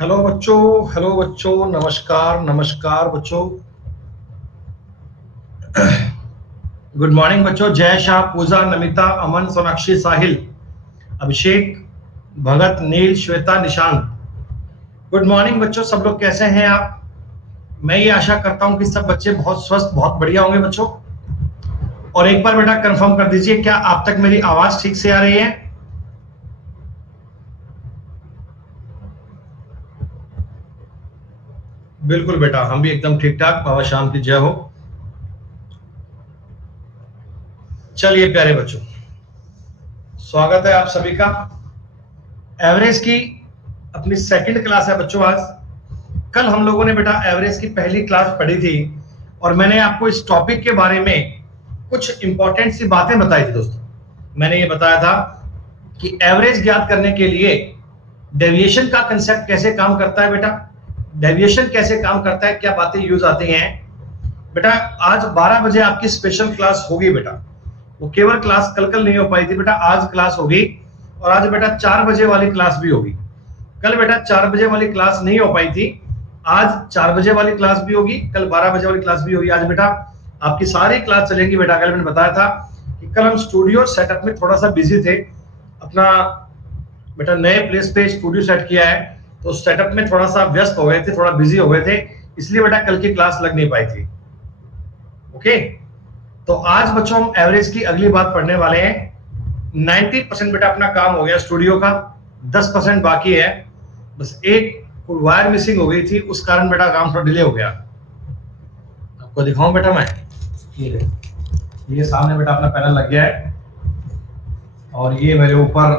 Hello बच्चों, नमस्कार नमस्कार बच्चों। गुड मॉर्निंग बच्चों। जय शाह, पूजा, नमिता, अमन, सोनाक्षी, साहिल, अभिषेक, भगत, नील, श्वेता, निशांत। गुड मॉर्निंग बच्चों, सब लोग कैसे हैं आप? मैं ये आशा करता हूं कि सब बच्चे बहुत स्वस्थ, बहुत बढ़िया होंगे बच्चों। और एक बार बेटा कंफर्म कर दीजिए, क्या आप तक मेरी आवाज ठीक से आ रही है? बिल्कुल बेटा, हम भी एकदम ठीक ठाक। बाबा शाम की जय हो। चलिए प्यारे बच्चों, स्वागत है आप सभी का। एवरेज की अपनी सेकंड क्लास है बच्चों आज। कल हम लोगों ने बेटा एवरेज की पहली क्लास पढ़ी थी और मैंने आपको इस टॉपिक के बारे में कुछ इंपॉर्टेंट सी बातें बताई थी दोस्तों। मैंने ये बताया था कि एवरेज ज्ञात करने के लिए डेविएशन का कंसेप्ट कैसे काम करता है बेटा, डेविएशन कैसे काम करता है, क्या बातें यूज आती हैं बेटा। आज 12 बजे आपकी स्पेशल क्लास होगी बेटा। वो केवल क्लास कल नहीं हो पाई थी बेटा, आज क्लास होगी। और आज बेटा 4 बजे वाली क्लास भी होगी। कल बेटा 4 बजे वाली क्लास नहीं हो पाई थी, आज 4 बजे वाली क्लास भी होगी, कल 12 बजे वाली क्लास भी होगी। आज बेटा आपकी सारी क्लास चलेंगी बेटा। कल मैंने बताया था कि कल हम स्टूडियो सेटअप में थोड़ा सा बिजी थे, अपना बेटा नए प्लेस पे स्टूडियो सेट किया है, तो सेटअप में थोड़ा सा व्यस्त हो गए थे, थोड़ा बिजी हो गए थे, इसलिए बेटा कल की क्लास लग नहीं पाई थी। ओके, तो आज बच्चों हम एवरेज की अगली बात पढ़ने वाले हैं। 90% बेटा अपना काम हो गया स्टूडियो का, 10% बाकी है। बस एक वायर मिसिंग हो गई थी, उस कारण बेटा काम थोड़ा डिले हो गया। आपको दिखाऊं बेटा मैं, ये सामने बेटा अपना पैनल लग गया है और ये मेरे ऊपर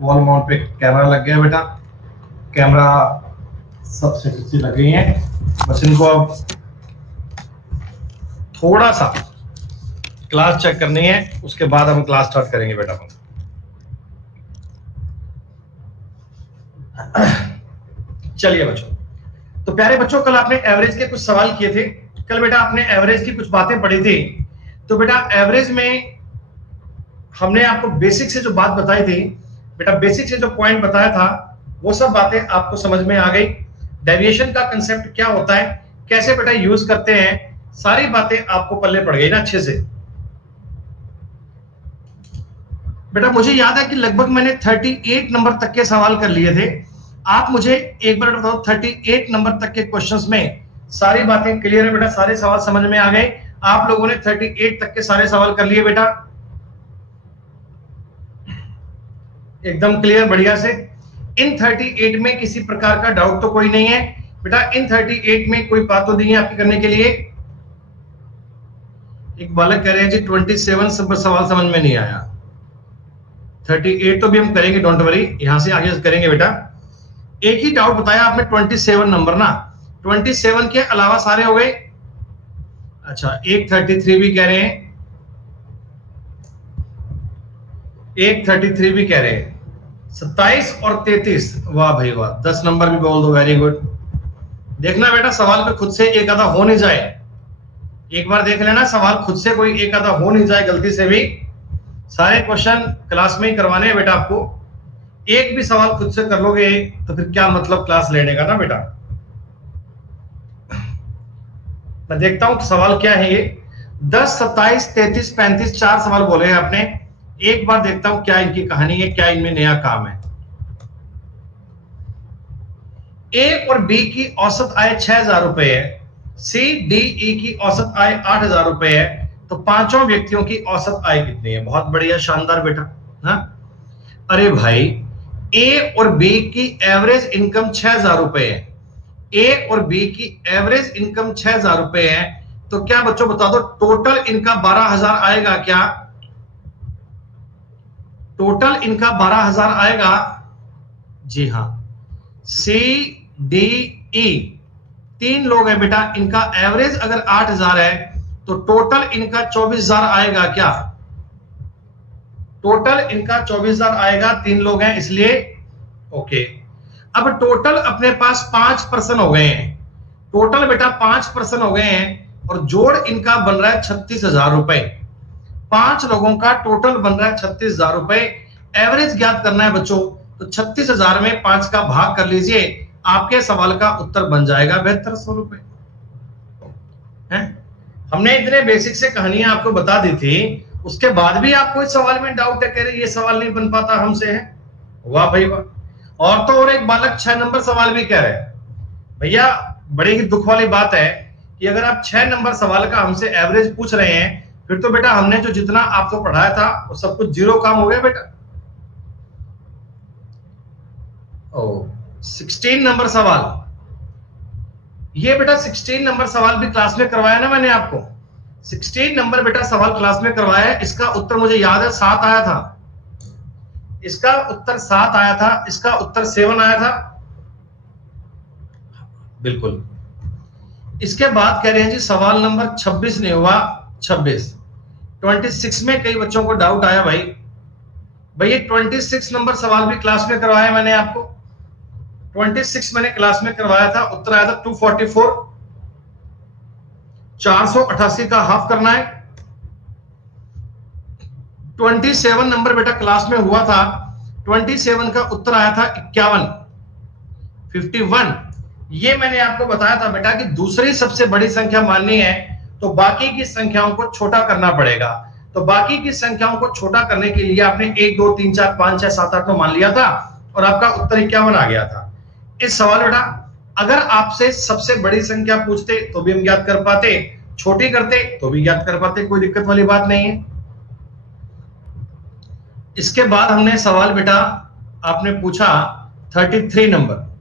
वॉल माउंट पे कैमरा लग गया बेटा। कैमरा सब सेटिंग लग गई है, बस इनको अब थोड़ा सा क्लास चेक करनी है, उसके बाद हम क्लास स्टार्ट करेंगे बेटा। चलिए बच्चों, तो प्यारे बच्चों कल आपने एवरेज के कुछ सवाल किए थे। कल बेटा आपने एवरेज की कुछ बातें पढ़ी थी। तो बेटा एवरेज में हमने आपको बेसिक से जो बात बताई थी बेटा, बेसिक से जो पॉइंट बताया था वो सब बातें आपको समझ में आ गई। डेविएशन का कंसेप्ट क्या होता है, कैसे बेटा यूज करते हैं, सारी बातें आपको पल्ले पड़ गई ना अच्छे से। बेटा मुझे याद है कि लगभग मैंने 38 नंबर तक के सवाल कर लिए थे। आप मुझे एक बार बताओ, 38 नंबर तक के क्वेश्चंस में सारी बातें क्लियर है बेटा, सारे सवाल समझ में आ गए? आप लोगों ने 38 तक के सारे सवाल कर लिए बेटा, एकदम क्लियर, बढ़िया से। इन 38 में किसी प्रकार का डाउट तो कोई नहीं है बेटा? इन 38 में कोई बात तो नहीं है आपकी करने के लिए? एक बालक कह रहे हैं जी 27 सवाल समझ में नहीं आया। 38 तो भी हम करेंगे, डोंट वरी, यहां से आगे करेंगे बेटा। एक ही डाउट बताया आपने, 27 नंबर ना, 27 के अलावा सारे हो गए। अच्छा, एक 33 भी कह रहे हैं, एक 33 भी कह रहे हैं, 27 और 33, वाह भाई वाह, 10 नंबर भी बोल दो, वेरी गुड। देखना बेटा सवाल पे खुद से एक आधा हो नहीं जाए, एक बार देख लेना सवाल खुद से कोई एक आधा हो नहीं जाए गलती से भी। सारे क्वेश्चन क्लास में ही करवाने हैं बेटा आपको। एक भी सवाल खुद से कर लोगे तो फिर क्या मतलब क्लास लेने का ना बेटा। मैं देखता हूं सवाल क्या है ये। 10, 27, 33, 35 4 सवाल बोले हैं आपने। एक बार देखता हूं क्या इनकी कहानी है, क्या इनमें नया काम है। ए और बी की औसत आय 6,000 रुपए है, सी डी ई की औसत आय 8,000 रुपए है, तो पांचों व्यक्तियों की औसत आय कितनी है? बहुत बढ़िया, शानदार बेटा। हाँ, अरे भाई ए और बी की एवरेज इनकम 6,000 रुपए है, ए और बी की एवरेज इनकम 6,000 रुपए है, तो क्या बच्चों बता दो टोटल इनका 12,000 आएगा क्या? टोटल इनका 12,000 आएगा? जी हाँ। सी डी ई तीन लोग हैं बेटा, इनका एवरेज अगर 8,000 है तो टोटल इनका 24,000 आएगा क्या? टोटल इनका 24,000 आएगा, तीन लोग हैं इसलिए। ओके, अब टोटल अपने पास 5 पर्सन हो गए हैं, टोटल बेटा 5 पर्सन हो गए हैं और जोड़ इनका बन रहा है 36,000 रुपए। 5 लोगों का टोटल बन रहा है 36,000 रुपए। एवरेज ज्ञात करना है बच्चों, तो 36,000 में 5 का भाग कर लीजिए, आपके सवाल का उत्तर बन जाएगा 7200 रुपए है। हमने इतने बेसिक से कहानियां आपको बता दी थी, उसके बाद भी आपको इस सवाल में डाउट है, कह रहे ये सवाल नहीं बन पाता हमसे है। वाह भाई वाह। और तो और एक बालक 6 नंबर सवाल भी कह रहे हैं। भैया बड़ी ही दुख वाली बात है कि अगर आप 6 नंबर सवाल का हमसे एवरेज पूछ रहे हैं, फिर तो बेटा हमने जो जितना आपको पढ़ाया था वो सब कुछ जीरो काम हो गया बेटा। 16 नंबर सवाल, ये बेटा 16 नंबर सवाल भी क्लास में करवाया ना मैंने आपको। 16 नंबर बेटा सवाल क्लास में करवाया है। इसका उत्तर मुझे याद है 7 आया था, इसका उत्तर 7 आया था, इसका उत्तर 7 आया था बिल्कुल। इसके बाद कह रहे हैं जी सवाल नंबर 26 नहीं हुआ, 26 में कई बच्चों को डाउट आया भाई। भैया 26 नंबर सवाल भी क्लास में करवाया मैंने आपको, 26 मैंने क्लास में करवाया था। उत्तर आया था 244, 488 का हाफ करना है। 27 नंबर बेटा क्लास में हुआ था, 27 का उत्तर आया था 51, 51। ये मैंने आपको बताया था बेटा कि दूसरी सबसे बड़ी संख्या माननी है तो बाकी की संख्याओं को छोटा करना पड़ेगा। तो बाकी की संख्याओं को छोटा करने के लिए आपने 1 2 3 4 5 6 7 8 तो मान लिया था और आपका उत्तर 51 आ गया था। इस सवाल बेटा अगर आपसे सबसे बड़ी संख्या पूछते तो भी हम ज्ञात कर पाते, छोटी करते तो भी ज्ञात कर पाते, कोई दिक्कत वाली बात नहीं है। इसके बाद हमने सवाल बेटा आपने पूछा 33 नंबर।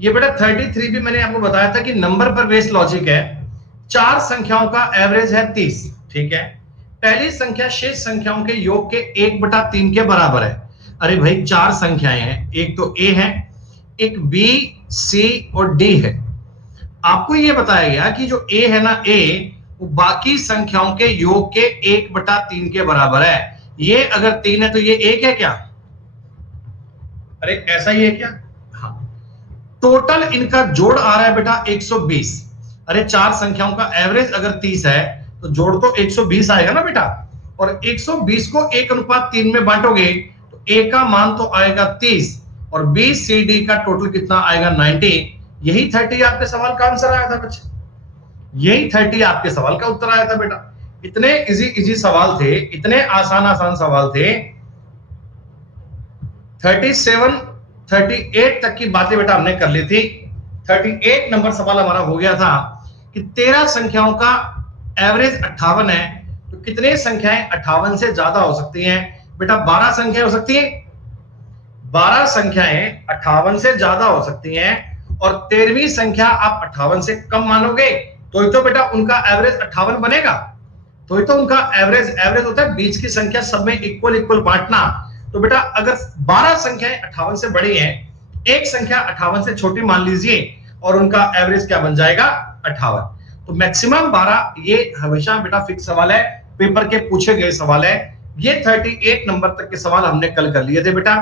ये बेटा 33 भी मैंने आपको बताया था कि नंबर पर बेस्ड लॉजिक है। 4 संख्याओं का एवरेज है 30, ठीक है। पहली संख्या शेष संख्याओं के योग के 1/3 के बराबर है। अरे भाई 4 संख्याएं हैं, एक तो ए है, एक बी, सी और डी है। आपको यह बताया गया कि जो ए है ना, ए वो बाकी संख्याओं के योग के 1/3 के बराबर है। ये अगर 3 है तो ये 1 है क्या? अरे ऐसा ही है क्या? हाँ। टोटल इनका जोड़ आ रहा है बेटा 120। अरे 4 संख्याओं का एवरेज अगर 30 है तो जोड़ तो 120 आएगा ना बेटा। और 120 को 1:3 में बांटोगे तो ए का मान तो आएगा 30 और बी सी डी का टोटल कितना आएगा 90। यही 30 आपके सवाल का आंसर आया था बच्चे, यही 30 आपके सवाल का उत्तर आया था बेटा। इतने इजी सवाल थे, इतने आसान सवाल थे। 37 38 तक की बातें बेटा हमने कर ली थी। 38 नंबर सवाल हमारा हो गया था कि 13 संख्याओं का एवरेज 58 है तो कितने संख्याएं 58 से ज्यादा हो सकती हैं? बेटा 12 संख्याएं हो सकती हैं, 12 संख्याएं 58 से ज्यादा हो सकती हैं। और 13वीं संख्या आप 58 से कम मानोगे तो ही तो बेटा उनका एवरेज 58 बनेगा। तो ही तो उनका एवरेज होता है बीच की संख्या सब में इक्वल बांटना। तो बेटा अगर 12 संख्याएं 58 से बड़ी हैं, एक संख्या 58 से छोटी मान लीजिए और उनका एवरेज क्या बन जाएगा 58। तो मैक्सिमम 12, ये हमेशा बेटा फिक्स सवाल है, पेपर के पूछे गए सवाल है। ये 38 नंबर तक के सवाल हमने कल कर लिए थे बेटा।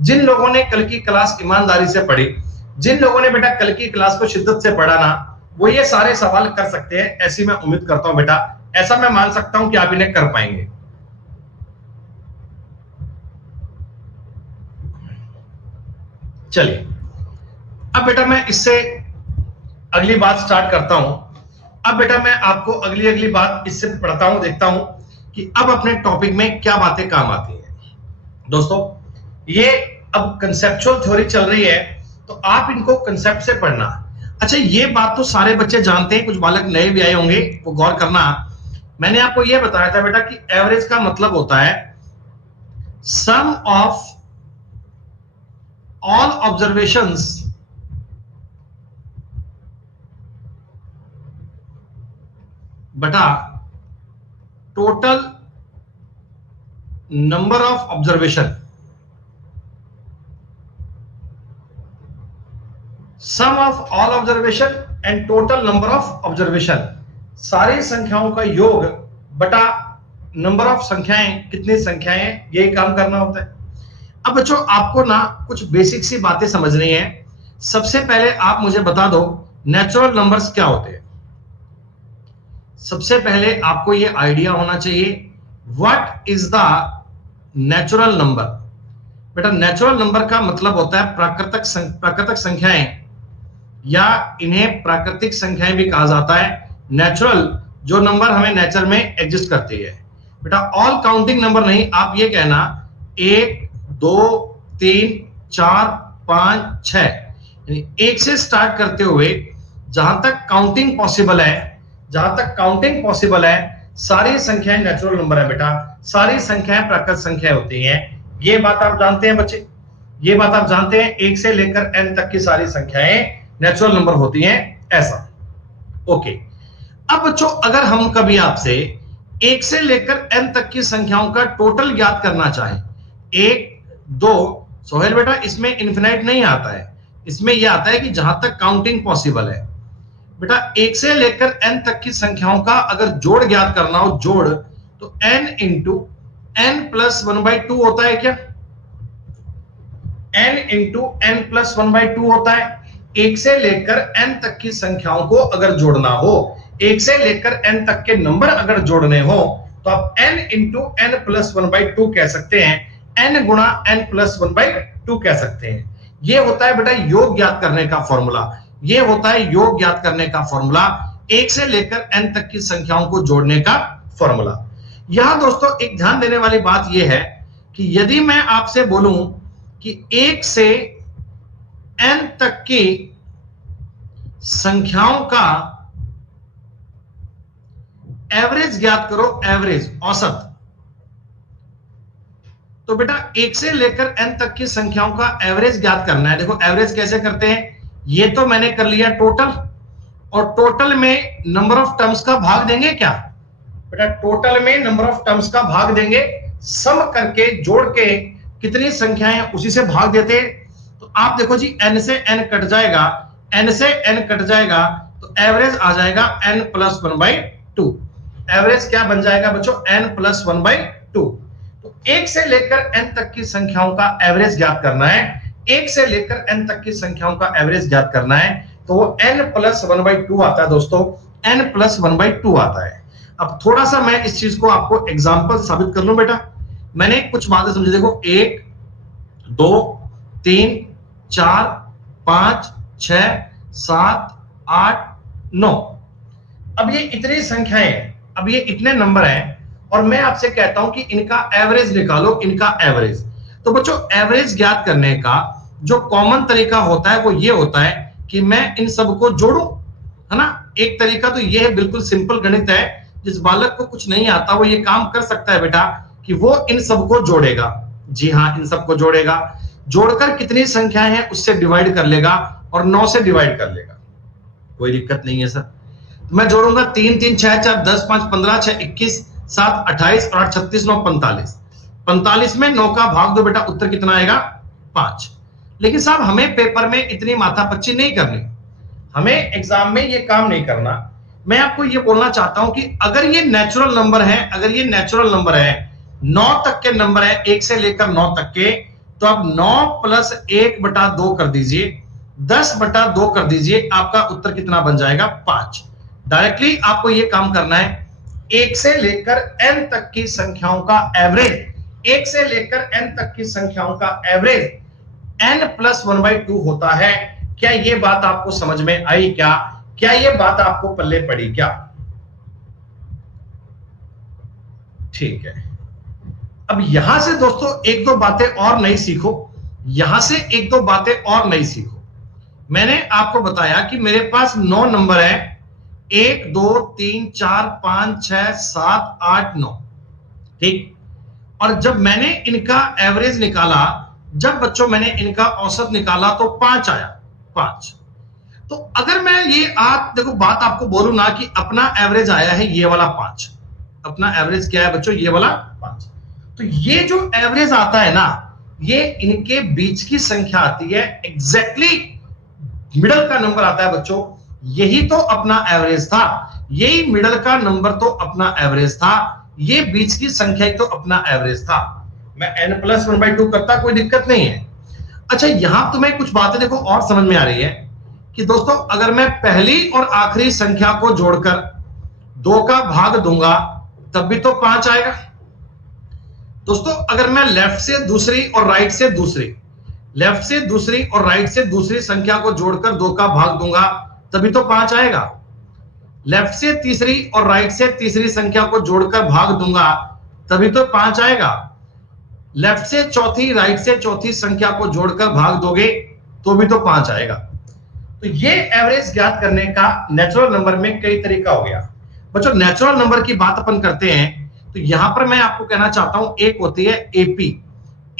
जिन लोगों ने कल की क्लास ईमानदारी से पढ़ी, जिन लोगों ने बेटा कल की क्लास को शिद्दत से पढ़ा ना, वो ये सारे सवाल कर सकते हैं, ऐसी मैं उम्मीद करता हूं बेटा। ऐसा मैं मान सकता हूं कि आप इन्हें कर पाएंगे। चलिए अब बेटा मैं इससे अगली बात स्टार्ट करता हूं। अब बेटा मैं आपको अगली बात इससे पढ़ता हूं, देखता हूं कि अब अपने टॉपिक में क्या बातें काम आती हैं। दोस्तों ये अब कंसेप्चुअल थ्योरी चल रही है तो आप इनको कंसेप्ट से पढ़ना। अच्छा ये बात तो सारे बच्चे जानते हैं, कुछ बालक नए भी आए होंगे, वो गौर करना। मैंने आपको यह बताया था बेटा कि एवरेज का मतलब होता है सम ऑफ ऑल ऑब्जर्वेशंस बटा total number of observation. Sum of all observation and total number of observation, सारी संख्याओं का योग बटा नंबर ऑफ संख्याएं, कितनी संख्याएं, यही काम करना होता है। अब बच्चों आपको ना कुछ बेसिक सी बातें समझनी है। सबसे पहले आप मुझे बता दो नेचुरल नंबर्स क्या होते हैं। सबसे पहले आपको यह आइडिया होना चाहिए what is the natural number. बेटा नेचुरल नंबर का मतलब होता है प्राकृतिक संख्याएं, या इन्हें प्राकृतिक संख्याएं भी कहा जाता है। नेचुरल जो नंबर हमें नेचर में एग्जिस्ट करती है। बेटा ऑल काउंटिंग नंबर नहीं, आप ये कहना 1 2 3 4 5 6, यानी 1 से स्टार्ट करते हुए जहां तक काउंटिंग पॉसिबल है, जहां तक काउंटिंग पॉसिबल है, सारी संख्याएं नेचुरल नंबर है बेटा, सारी संख्याएं प्राकृतिक संख्या होती हैं। ये बात आप जानते हैं बच्चे, ये बात आप जानते हैं, 1 से लेकर n तक की सारी संख्याएं नेचुरल नंबर होती हैं, ऐसा। ओके, अब बच्चों अगर हम कभी आपसे 1 से लेकर n तक की संख्याओं का टोटल ज्ञात करना चाहें, 1 2, सोहेल बेटा इसमें इन्फिनाइट नहीं आता है, इसमें यह आता है कि जहां तक काउंटिंग पॉसिबल है। बेटा 1 से लेकर n तक की संख्याओं का अगर जोड़ ज्ञात करना हो, जोड़, तो n इंटू n प्लस 1/2 होता है क्या? n इंटू n प्लस 1/2 होता है। 1 से लेकर n तक की संख्याओं को अगर जोड़ना हो, 1 से लेकर n तक के नंबर अगर जोड़ने हो, तो आप n इंटू n प्लस 1/2 कह सकते हैं, n गुणा n प्लस 1/2 कह सकते हैं। यह होता है बेटा योग ज्ञात करने का फॉर्मूला, ये होता है योग ज्ञात करने का फॉर्मूला, 1 से लेकर n तक की संख्याओं को जोड़ने का फॉर्मूला। यहां दोस्तों एक ध्यान देने वाली बात यह है कि यदि मैं आपसे बोलूं कि 1 से n तक की संख्याओं का एवरेज ज्ञात करो, एवरेज, औसत, तो बेटा 1 से लेकर n तक की संख्याओं का एवरेज ज्ञात करना है। देखो एवरेज कैसे करते हैं, ये तो मैंने कर लिया टोटल, और टोटल में नंबर ऑफ टर्म्स का भाग देंगे क्या? बेटा टोटल में नंबर ऑफ टर्म्स का भाग देंगे, सम करके जोड़ के कितनी संख्याएं हैं उसी से भाग देते हैं। तो आप देखो जी n से n कट जाएगा, n से n कट जाएगा, तो एवरेज आ जाएगा n प्लस 1/2। एवरेज क्या बन जाएगा बच्चों? n plus 1/2। तो 1 से लेकर n तक की संख्याओं का एवरेज ज्ञात करना है, 1 से लेकर n तक की संख्याओं का एवरेज ज्ञात करना है, तो वो n प्लस 1/2 आता है दोस्तों, n प्लस 1/2 आता है। अब थोड़ा सा मैं इस चीज को आपको एग्जांपल साबित कर लूं बेटा, मैंने कुछ बातें समझी। देखो 1 2 3 4 5 6 7 8 9, अब ये इतनी संख्याएं हैं, अब ये इतने नंबर हैं, और मैं आपसे कहता हूं कि इनका एवरेज निकालो, इनका एवरेज। तो बच्चों एवरेज ज्ञात करने का जो कॉमन तरीका होता है वो ये होता है कि मैं इन सबको जोड़ूं, है ना। एक तरीका तो ये है, बिल्कुल सिंपल गणित है, जिस बालक को कुछ नहीं आता वो ये काम कर सकता है बेटा कि वो इन सबको जोड़ेगा। जी हाँ, इन सबको जोड़ेगा, जोड़कर कितनी संख्याएं हैं उससे डिवाइड कर लेगा और 9 से डिवाइड कर लेगा, कोई दिक्कत नहीं है सर। मैं जोड़ूंगा 3 3 6 4 10 5 15 6 21 7 28 और 8 36 9 45, 45 में 9 का भाग दो बेटा, उत्तर कितना आएगा? 5। लेकिन साहब हमें पेपर में इतनी माथापच्ची नहीं करनी, हमें एग्जाम में ये काम नहीं करना। मैं आपको ये बोलना चाहता हूं कि अगर ये नेचुरल नंबर है, अगर ये नेचुरल नंबर है, 9 तक के नंबर है, 1 से लेकर 9 तक के, तो आप 9 प्लस 1/2 कर दीजिए, 10/2 कर दीजिए, आपका उत्तर कितना बन जाएगा? 5। डायरेक्टली आपको ये काम करना है, 1 से लेकर n तक की संख्याओं का एवरेज, 1 से लेकर n तक की संख्याओं का एवरेज n प्लस 1/2 होता है। क्या ये बात आपको समझ में आई? क्या ये बात आपको पल्ले पड़ी क्या? ठीक है। अब यहां से दोस्तों एक दो बातें और नई सीखो, यहां से एक दो बातें और नई सीखो। मैंने आपको बताया कि मेरे पास 9 नंबर है, 1 2 3 4 5 6 7 8 9, ठीक। और जब मैंने इनका एवरेज निकाला, जब बच्चों मैंने इनका औसत निकाला, तो 5 आया, 5। तो अगर मैं ये आप देखो बात आपको बोलूं ना कि अपना एवरेज आया है ये वाला 5, अपना एवरेज क्या है बच्चों? ये वाला 5। तो ये जो एवरेज आता है ना, ये इनके बीच की संख्या आती है, एग्जैक्टली मिडल का नंबर आता है बच्चों। यही तो अपना एवरेज था, यही मिडल का नंबर तो अपना एवरेज था, ये बीच की संख्या ही तो अपना एवरेज था। मैं n प्लस 1/2 करता, कोई दिक्कत नहीं है। अच्छा यहां तुम्हें कुछ बातें देखो और समझ में आ रही है कि दोस्तों अगर मैं पहली और आखिरी संख्या को जोड़कर 2 का भाग दूंगा तब भी तो 5 आएगा। दोस्तों अगर मैं लेफ्ट से दूसरी और राइट से दूसरी, लेफ्ट से दूसरी और राइट से दूसरी संख्या को जोड़कर 2 का भाग दूंगा तभी तो 5 आएगा। लेफ्ट से तीसरी और राइट से तीसरी संख्या को जोड़कर भाग दूंगा तभी तो 5 आएगा। लेफ्ट से चौथी राइट से चौथी संख्या को जोड़कर भाग दोगे तो भी तो 5 आएगा। तो ये एवरेज ज्ञात करने का नेचुरल नंबर में कई तरीका हो गया। बच्चों नेचुरल नंबर की बात अपन करते हैं तो यहां पर मैं आपको कहना चाहता हूं, एक होती है एपी।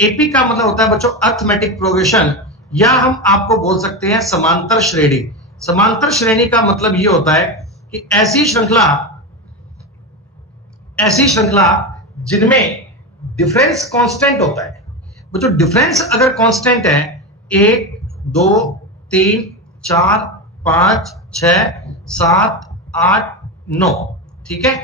एपी का मतलब होता है बच्चों अर्थमेटिक प्रोग्रेशन, या हम आपको बोल सकते हैं समांतर श्रेणी। समांतर श्रेणी का मतलब ये होता है कि ऐसी श्रृंखला जिनमें डिफरेंस कांस्टेंट होता है। बच्चों डिफरेंस अगर कांस्टेंट है 1 2 3 4 5 6 7 8 9, ठीक है,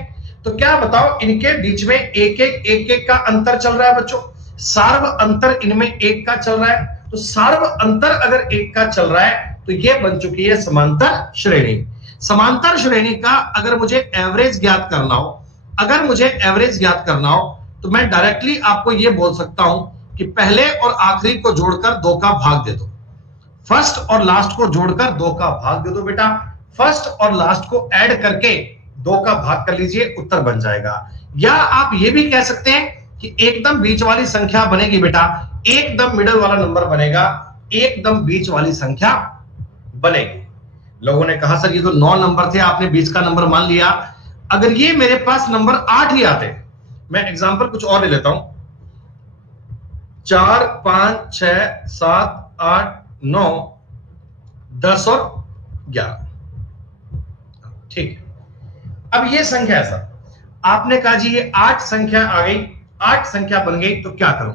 तो क्या बताओ इनके बीच में एक का अंतर चल रहा है बच्चों। सार्व अंतर इनमें 1 का चल रहा है, तो सार्व अंतर अगर 1 का चल रहा है तो ये बन चुकी है समांतर श्रेणी। समांतर श्रेणी का अगर मुझे एवरेज ज्ञात करना हो, तो मैं डायरेक्टली आपको ये बोल सकता हूं कि पहले और आखिरी को जोड़कर 2 का भाग दे दो, फर्स्ट और लास्ट को जोड़कर 2 का भाग दे दो बेटा, फर्स्ट और लास्ट को ऐड करके 2 का भाग कर लीजिए, उत्तर बन जाएगा। या आप ये भी कह सकते हैं कि एकदम बीच वाली संख्या बनेगी बेटा, एकदम मिडल वाला नंबर बनेगा, एकदम बीच वाली संख्या बनेगी। लोगों ने कहा सर ये तो 9 नंबर थे, आपने बीच का नंबर मान लिया। अगर ये मेरे पास नंबर 8 ही आते, मैं एग्जांपल कुछ और ले लेता हूं, 4 5 6 7 8 9 10 और 11, ठीक है। अब ये संख्या ऐसा, आपने कहा जी ये 8 संख्या आ गई, 8 संख्या बन गई, तो क्या करूं।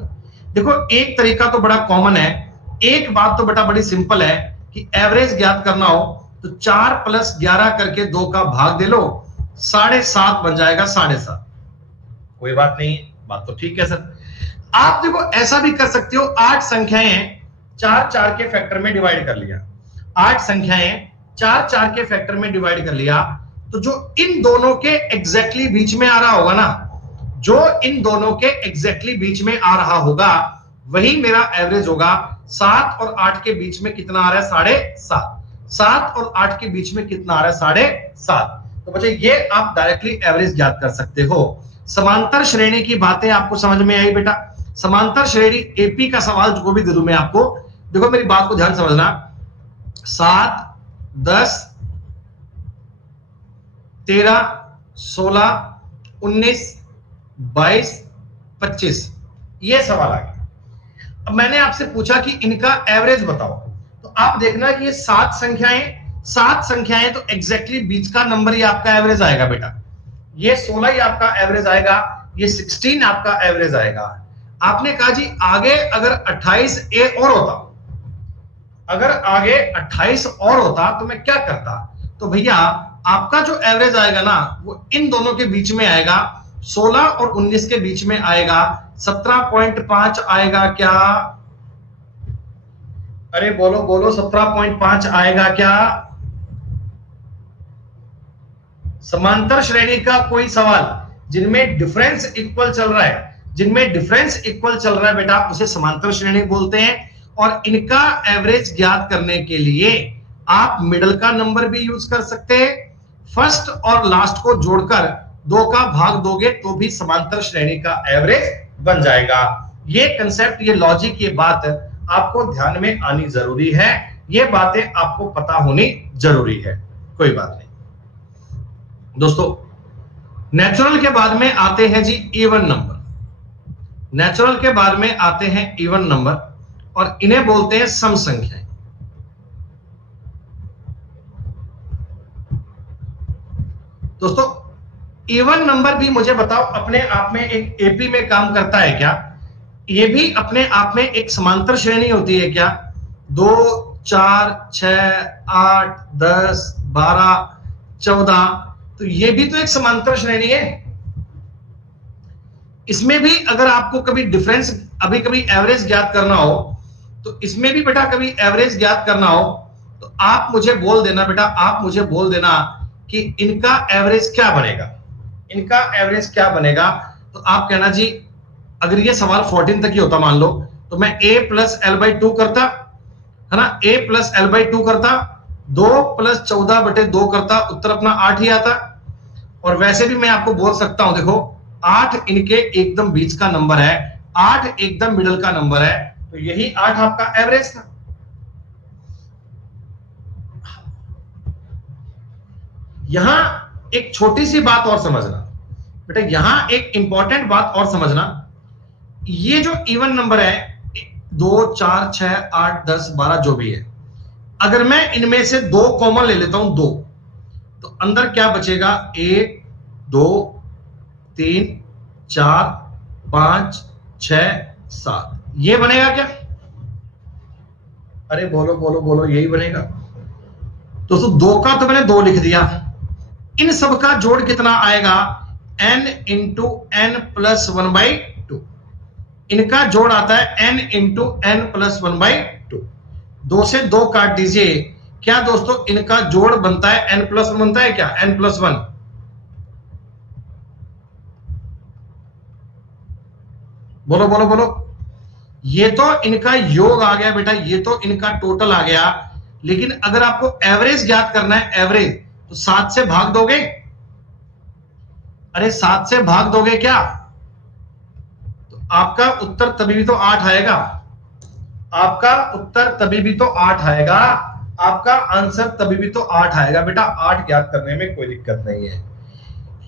देखो एक तरीका तो बड़ा कॉमन है, एक बात तो बेटा बड़ी सिंपल है कि एवरेज ज्ञात करना हो तो 4 + 11 करके 2 का भाग दे लो, 7.5 बन जाएगा, 7.5। कोई बात नहीं, बात तो ठीक है सर। आप देखो ऐसा भी कर सकते हो, 8 संख्याएं 4 के फैक्टर में डिवाइड कर लिया, 8 संख्याएं 4 के फैक्टर में डिवाइड कर लिया, तो जो इन दोनों के एग्जैक्टली बीच में आ रहा होगा ना, जो इन दोनों के एग्जैक्टली बीच में आ रहा होगा वही मेरा एवरेज होगा। 7 और 8 के बीच में कितना आ रहा है, 7.5। 7 और 8 के बीच में कितना आ रहा है, 7.5। तो बच्चे ये आप डायरेक्टली एवरेज ज्ञात कर सकते हो। समांतर श्रेणी की बातें आपको समझ में आई बेटा। समांतर श्रेणी एपी का सवाल जो भी दे दूं मैं आपको, देखो मेरी बात को ध्यान समझना, 7 10 13 16 19 22 25, ये सवाल आ गया। अब मैंने आपसे पूछा कि इनका एवरेज बताओ, तो आप देखना कि ये 7 संख्याएं तो एग्जैक्टली बीच का नंबर ही आपका एवरेज आएगा बेटा। ये 16 ही आपका एवरेज आएगा, ये 16 आपका एवरेज आएगा। आपने कहा जी आगे अगर 28 ए और होता, अगर आगे 28 और होता तो मैं क्या करता, तो भैया आपका जो एवरेज आएगा ना वो इन दोनों के बीच में आएगा, 16 और 19 के बीच में आएगा, 17.5 आएगा क्या? अरे बोलो बोलो, 17.5 आएगा क्या? समांतर श्रेणी का कोई सवाल जिनमें डिफरेंस इक्वल चल रहा है, जिनमें डिफरेंस इक्वल चल रहा है बेटा, उसे समांतर श्रेणी बोलते हैं। और इनका एवरेज ज्ञात करने के लिए आप मिडल का नंबर भी यूज कर सकते हैं, फर्स्ट और लास्ट को जोड़कर 2 का भाग दोगे तो भी समांतर श्रेणी का एवरेज बन जाएगा। ये कंसेप्ट, ये लॉजिक, ये बात आपको ध्यान में आनी जरूरी है, ये बातें आपको पता होनी जरूरी है। कोई बात नहीं दोस्तों, नेचुरल के बाद में आते हैं जी इवन नंबर। नेचुरल के बाद में आते हैं इवन नंबर और इन्हें बोलते हैं सम संख्याएं। दोस्तों इवन नंबर भी मुझे बताओ अपने आप में एक एपी में काम करता है क्या? ये भी अपने आप में एक समांतर श्रेणी होती है क्या? 2 4 6 8 10 12 14, तो ये भी तो एक समांतर श्रेणी है। इसमें भी अगर आपको कभी डिफरेंस, अभी कभी एवरेज ज्ञात करना हो, तो इसमें भी बेटा कभी एवरेज ज्ञात करना हो तो आप मुझे बोल देना बेटा, आप मुझे बोल देना कि इनका एवरेज क्या बनेगा, इनका एवरेज क्या बनेगा। तो आप कहना जी अगर ये सवाल 14 तक ही होता मान लो, तो मैं a प्लस एल बाई 2 करता, है ना, a प्लस एल बाई 2 करता, 2 प्लस 14/2 करता, उत्तर अपना 8 ही आता। और वैसे भी मैं आपको बोल सकता हूं, देखो 8 इनके एकदम बीच का नंबर है, 8 एकदम मिडल का नंबर है, तो यही 8 आपका एवरेज था। यहां एक छोटी सी बात और समझना बेटा, यहां एक इंपॉर्टेंट बात और समझना, ये जो इवन नंबर है 2 4 6 8 10 12 जो भी है, अगर मैं इनमें से 2 कॉमन ले लेता हूं, 2, तो अंदर क्या बचेगा, 1 2 3 4 5 6 7, ये बनेगा क्या? अरे बोलो बोलो बोलो, यही बनेगा। दोस्तों 2 का तो मैंने 2 लिख दिया, इन सब का जोड़ कितना आएगा, n इंटू एन प्लस 1/2, इनका जोड़ आता है n इंटू एन प्लस 1/2। 2 से 2 काट दीजिए, क्या दोस्तों इनका जोड़ बनता है n प्लस 1 बनता है क्या, n प्लस 1? बोलो बोलो बोलो, ये तो इनका योग आ गया बेटा, ये तो इनका टोटल आ गया। लेकिन अगर आपको एवरेज ज्ञात करना है, एवरेज, तो 7 से भाग दोगे? अरे 7 से भाग दोगे क्या? तो आपका उत्तर तभी भी तो 8 आएगा, आपका उत्तर तभी भी तो 8 आएगा, आपका आंसर तभी भी तो 8 आएगा बेटा। 8 ज्ञात करने में कोई दिक्कत नहीं है,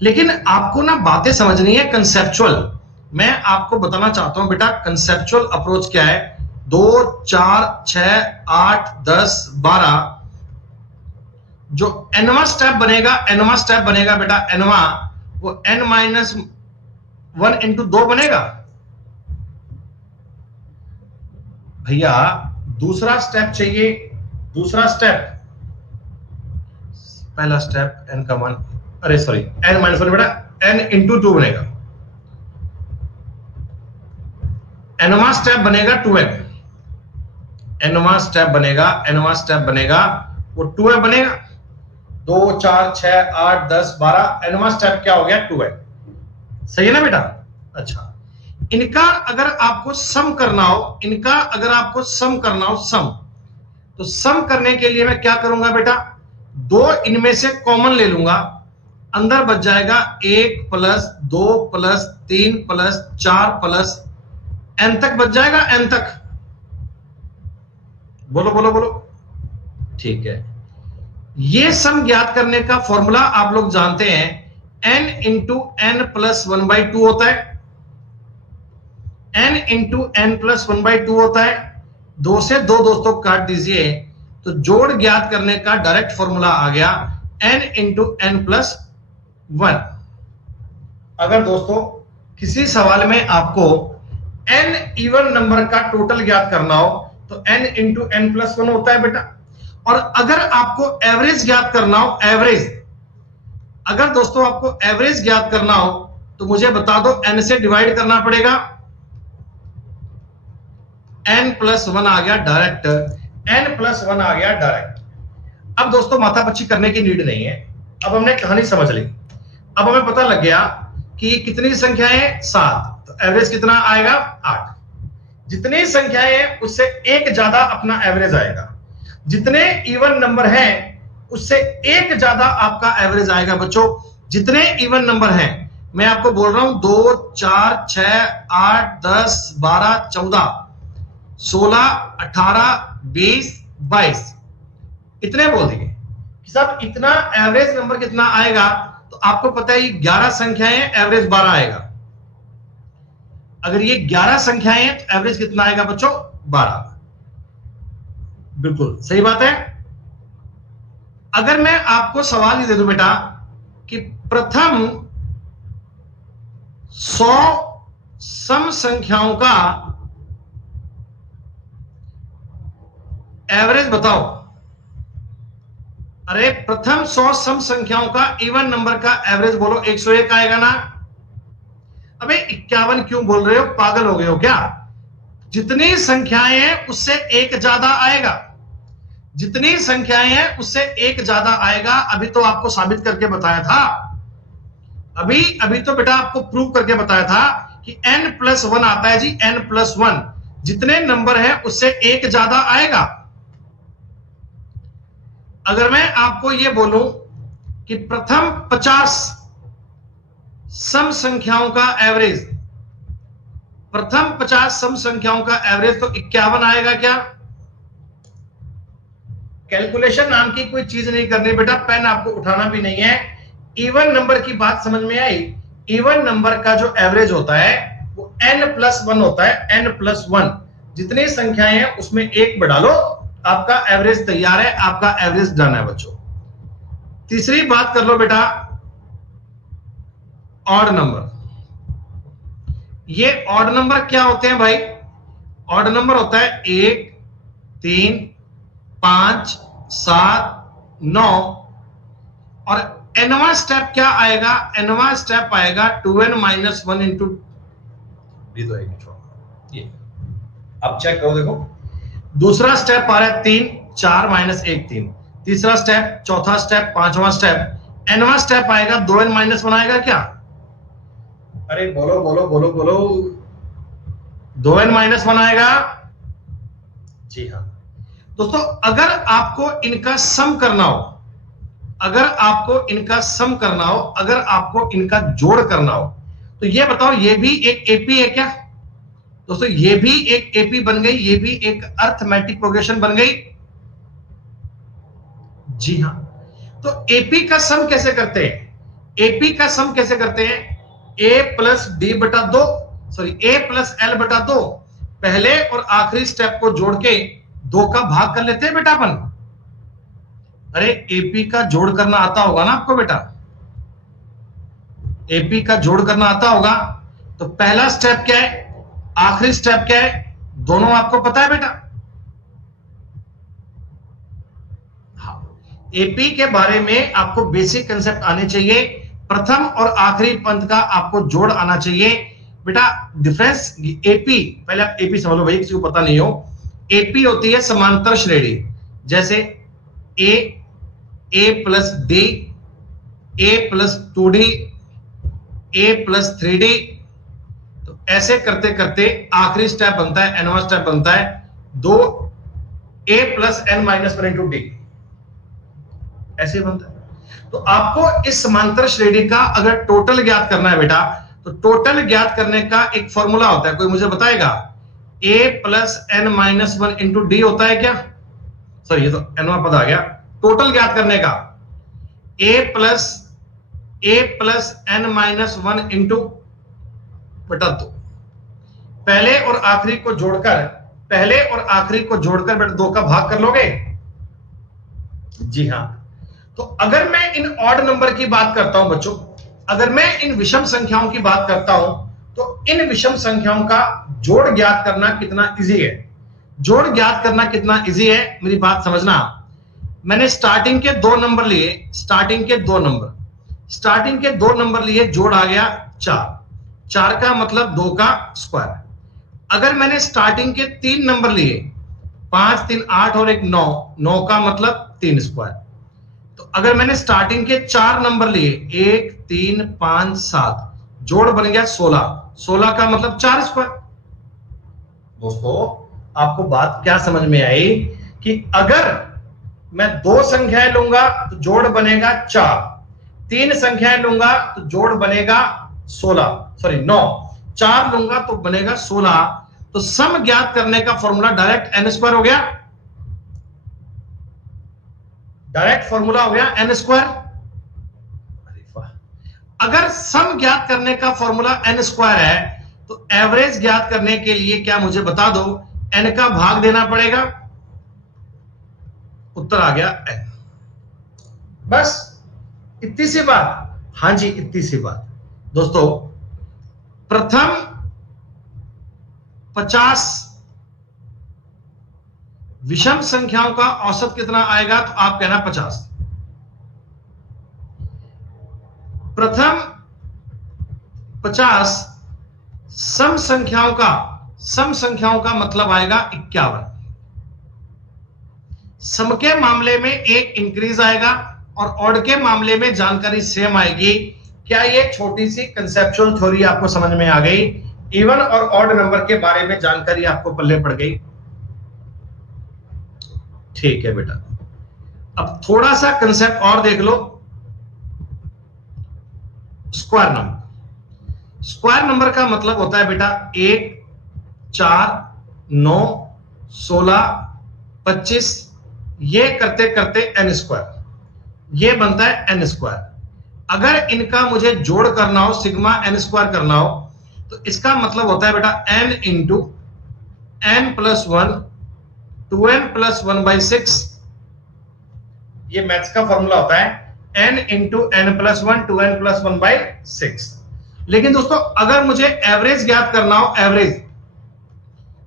लेकिन आपको ना बातें समझनी है कंसेप्चुअल। मैं आपको बताना चाहता हूं बेटा, कंसेप्चुअल अप्रोच क्या है। 2 4 6 8 10 12, जो एनवा स्टेप बनेगा, एनवा स्टेप बनेगा बेटा, एनवा वो n-1 इंटू 2 बनेगा भैया। दूसरा स्टेप चाहिए, दूसरा स्टेप, पहला स्टेप n का मान, अरे सॉरी n-1 बेटा, n इंटू 2 बनेगा, एनवा स्टेप बनेगा 2n, एनवा स्टेप बनेगा, एनवा स्टेप बनेगा वो 2n बनेगा। 2 4 6 8 10 12, एनवा स्टेप क्या हो गया, 2n। सही है ना बेटा? अच्छा, इनका अगर आपको सम करना हो, इनका अगर आपको सम करना हो, सम, तो सम करने के लिए मैं क्या करूंगा बेटा, 2 इनमें से कॉमन ले लूंगा, अंदर बच जाएगा 1 plus 2 plus 3 plus 4 plus n तक बच जाएगा, n तक। बोलो बोलो बोलो, ठीक है। ये सम ज्ञात करने का फॉर्मूला आप लोग जानते हैं, n इंटू एन प्लस 1/2 होता है, n इंटू एन प्लस 1/2 होता है। 2 से 2 दोस्तों काट दीजिए, तो जोड़ ज्ञात करने का डायरेक्ट फॉर्मूला आ गया n इंटू एन प्लस 1। अगर दोस्तों किसी सवाल में आपको n इवन नंबर का टोटल ज्ञात करना हो, तो n इंटू एन प्लस 1 होता है बेटा। और अगर आपको एवरेज ज्ञात करना हो, एवरेज, अगर दोस्तों आपको एवरेज ज्ञात करना हो, तो मुझे बता दो, n से डिवाइड करना पड़ेगा, n प्लस 1 आ गया डायरेक्ट, n प्लस 1 आ गया डायरेक्ट। अब दोस्तों माथापच्ची करने की नीड नहीं है, अब हमने कहानी समझ ली, अब हमें पता लग गया कि कितनी संख्याएं, 7, तो एवरेज कितना आएगा, 8। जितनी संख्याएं हैं उससे एक ज्यादा अपना एवरेज आएगा, जितने इवन नंबर हैं उससे एक ज्यादा आपका एवरेज आएगा बच्चों। जितने इवन नंबर हैं, मैं आपको बोल रहा हूं, 2 4 6 8 10 12 14 16 18 20 22, इतने बोल दिए कि साहब इतना एवरेज नंबर कितना आएगा, तो आपको पता है ये 11 संख्याएं, एवरेज 12 आएगा। अगर ये 11 संख्याएं हैं तो एवरेज कितना आएगा बच्चों, 12। बिल्कुल सही बात है। अगर मैं आपको सवाल ही दे दूं बेटा कि प्रथम 100 सम संख्याओं का एवरेज बताओ, अरे प्रथम 100 सम संख्याओं का इवन नंबर का एवरेज बोलो, 101 आएगा ना? अबे 51 क्यों बोल रहे हो, पागल हो गए हो क्या? जितनी संख्याएं हैं उससे एक ज्यादा आएगा, जितनी संख्याएं हैं उससे एक ज्यादा आएगा। अभी तो आपको साबित करके बताया था, अभी तो बेटा आपको प्रूव करके बताया था कि n+1 आता है जी, n+1 जितने नंबर है उससे एक ज्यादा आएगा। अगर मैं आपको यह बोलूं कि प्रथम 50 सम संख्याओं का एवरेज, प्रथम 50 सम संख्याओं का एवरेज तो 51 आएगा क्या? कैलकुलेशन नाम की कोई चीज नहीं करनी बेटा, पेन आपको उठाना भी नहीं है। इवन नंबर की बात समझ में आई? इवन नंबर का जो एवरेज होता है वो n+1 होता है, n+1 जितनी संख्याएं हैं उसमें एक बढ़ा लो, आपका एवरेज तैयार है, आपका एवरेज डन है बच्चों। तीसरी बात कर लो बेटा, ऑड नंबर। ये ऑड नंबर क्या होते हैं भाई? ऑड नंबर होता है 1, 3, 5, 7, 9 और nवां स्टेप क्या आएगा? nवां स्टेप आएगा 2n-1 इंटू ये, अब चेक करो, देखो दूसरा स्टेप आ रहा है 3, 4 -1 3, तीसरा स्टेप, चौथा स्टेप, पांचवा स्टेप, nवां स्टेप आएगा 2n-1 आएगा क्या? अरे बोलो बोलो बोलो बोलो, 2n-1 आएगा जी हाँ दोस्तों। अगर आपको इनका सम करना हो, अगर आपको इनका सम करना हो, अगर आपको इनका जोड़ करना हो, तो ये बताओ ये भी एक एपी है क्या दोस्तों? ये भी एक एपी बन गई, ये भी एक अर्थमेटिक प्रोग्रेशन बन गई जी हाँ। तो एपी का सम कैसे करते हैं? एपी का सम कैसे करते हैं? a+d/2, सॉरी a+l/2, पहले और आखिरी स्टेप को जोड़ के 2 का भाग कर लेते हैं बेटा अपन। अरे एपी का जोड़ करना आता होगा ना आपको बेटा? एपी का जोड़ करना आता होगा। तो पहला स्टेप क्या है, आखिरी स्टेप क्या है, दोनों आपको पता है बेटा? हाँ, एपी के बारे में आपको बेसिक कंसेप्ट आने चाहिए। प्रथम और आखिरी पंथ का आपको जोड़ आना चाहिए बेटा। डिफरेंस एपी, पहले आप एपी समझ लो भाई, किसी को पता नहीं हो। एपी होती है समांतर श्रेणी, जैसे a+d, a+2d, a+3d। तो ऐसे करते करते आखिरी स्टेप बनता है, nवां स्टेप बनता है 2a+n-1 इंटू d, ऐसे बनता है। तो आपको इस समांतर श्रेणी का अगर टोटल ज्ञात करना है बेटा, तो टोटल ज्ञात करने का एक फॉर्मूला होता है, कोई मुझे बताएगा? a+n-1 इंटू डी होता है क्या? सॉरी ये तो nवां पद आ गया। टोटल ज्ञात करने का a+n-1 इंटू बटा 2, पहले और आखिरी को जोड़कर, पहले और आखिरी को जोड़कर बेटा 2 का भाग कर लोगे जी हाँ। तो अगर मैं इन ऑड नंबर की बात करता हूं बच्चों, अगर मैं इन विषम संख्याओं की बात करता हूं, तो इन विषम संख्याओं का जोड़ ज्ञात करना कितना इजी है? जोड़ ज्ञात करना कितना इजी है, मेरी बात समझना। मैंने स्टार्टिंग के 2 नंबर लिए, स्टार्टिंग के 2 नंबर, स्टार्टिंग के 2 नंबर लिए, जोड़ आ गया 4, 4 का मतलब 2 का स्क्वायर। अगर मैंने स्टार्टिंग के 3 नंबर लिए, 5, 3, 8 और 1 9, 9 का मतलब 3 स्क्वायर। तो अगर मैंने स्टार्टिंग के 4 नंबर लिए, 1, 3, 5, 7, जोड़ बन गया 16, 16 का मतलब 4 स्क्वायर। दोस्तों आपको बात क्या समझ में आई कि अगर मैं 2 संख्याएं लूंगा तो जोड़ बनेगा 4, 3 संख्याएं लूंगा तो जोड़ बनेगा 16, सॉरी 9, 4 लूंगा तो बनेगा 16। तो सम ज्ञात करने का फॉर्मूला डायरेक्ट n² हो गया, डायरेक्ट फॉर्मूला हो गया n²। अगर सम ज्ञात करने का फॉर्मूला n² है, तो एवरेज ज्ञात करने के लिए क्या मुझे बता दो, n का भाग देना पड़ेगा। उत्तर आ गया n। बस इतनी सी बात। हां जी इतनी सी बात। दोस्तों प्रथम 50 विषम संख्याओं का औसत कितना आएगा? तो आप कहना 50। प्रथम 50 सम संख्याओं का मतलब आएगा 51। सम के मामले में एक इंक्रीज आएगा और ऑड के मामले में जानकारी सेम आएगी। क्या ये छोटी सी कंसेप्चुअल थ्योरी आपको समझ में आ गई? इवन और ऑड नंबर के बारे में जानकारी आपको पल्ले पड़ गई। ठीक है बेटा, अब थोड़ा सा कंसेप्ट और देख लो। स्क्वायर नंबर, स्क्वायर नंबर का मतलब होता है बेटा 1, 4, 9, 16, 25, ये करते करते एन स्क्वायर, ये बनता है एन स्क्वायर। अगर इनका मुझे जोड़ करना हो, सिग्मा एन स्क्वायर करना हो, तो इसका मतलब होता है बेटा n into n plus 1 2n plus 1/6, ये मैथ्स का फॉर्मूला होता है n into n plus 1 2n plus 1/6। लेकिन दोस्तों अगर मुझे एवरेज ज्ञात करना हो, एवरेज,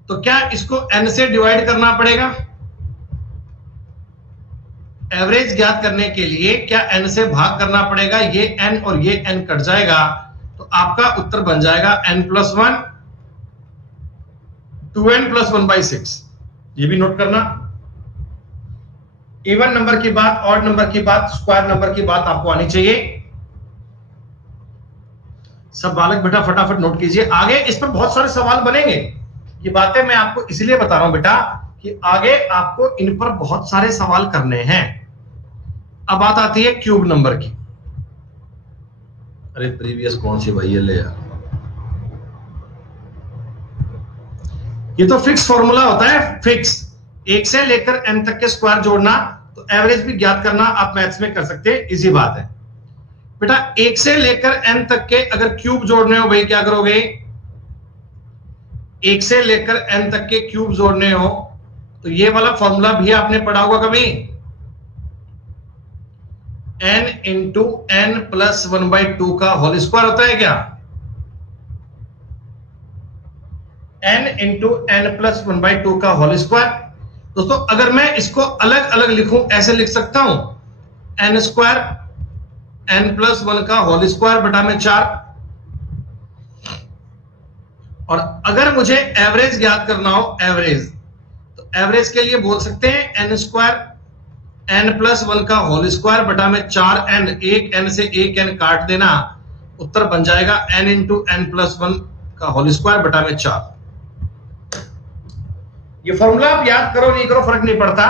तो क्या इसको n से डिवाइड करना पड़ेगा? एवरेज ज्ञात करने के लिए क्या n से भाग करना पड़ेगा? ये n और ये n कट जाएगा, तो आपका उत्तर बन जाएगा n प्लस 1 2n प्लस 1/6। ये भी नोट करना। इवन नंबर की बात, ऑड नंबर की बात, स्क्वायर नंबर की बात आपको आनी चाहिए। सब बालक बेटा फटाफट नोट कीजिए। आगे इस पर बहुत सारे सवाल बनेंगे। ये बातें मैं आपको इसलिए बता रहा हूं बेटा कि आगे आपको इन पर बहुत सारे सवाल करने हैं। अब बात आती है क्यूब नंबर की। अरे प्रीवियस कौन सी भाई है ले यार, ये तो फिक्स फॉर्मूला होता है, फिक्स। 1 से लेकर n तक के स्क्वायर जोड़ना, तो एवरेज भी ज्ञात करना आप मैथ्स में कर सकते हैं, इजी बात है बेटा। 1 से लेकर n तक के अगर क्यूब जोड़ने हो भाई क्या करोगे? 1 से लेकर n तक के क्यूब जोड़ने हो तो ये वाला फॉर्मूला भी आपने पढ़ा होगा कभी, n इंटू n प्लस 1/2 का होल स्क्वायर होता है क्या? n इंटू n प्लस 1/2 का होल स्क्वायर। दोस्तों अगर मैं इसको अलग अलग लिखूं, ऐसे लिख सकता हूं n स्क्वायर n प्लस 1 का होल स्क्वायर बटा में 4। और अगर मुझे एवरेज ज्ञात करना हो, एवरेज, तो एवरेज के लिए बोल सकते हैं n स्क्वायर n प्लस 1 का होल स्क्वायर बटा में 4n, एक n से एक n काट देना, उत्तर बन जाएगा n इंटू n प्लस 1 का होल स्क्वायर बटा में 4। ये फॉर्मूला आप याद करो नहीं करो फर्क नहीं पड़ता।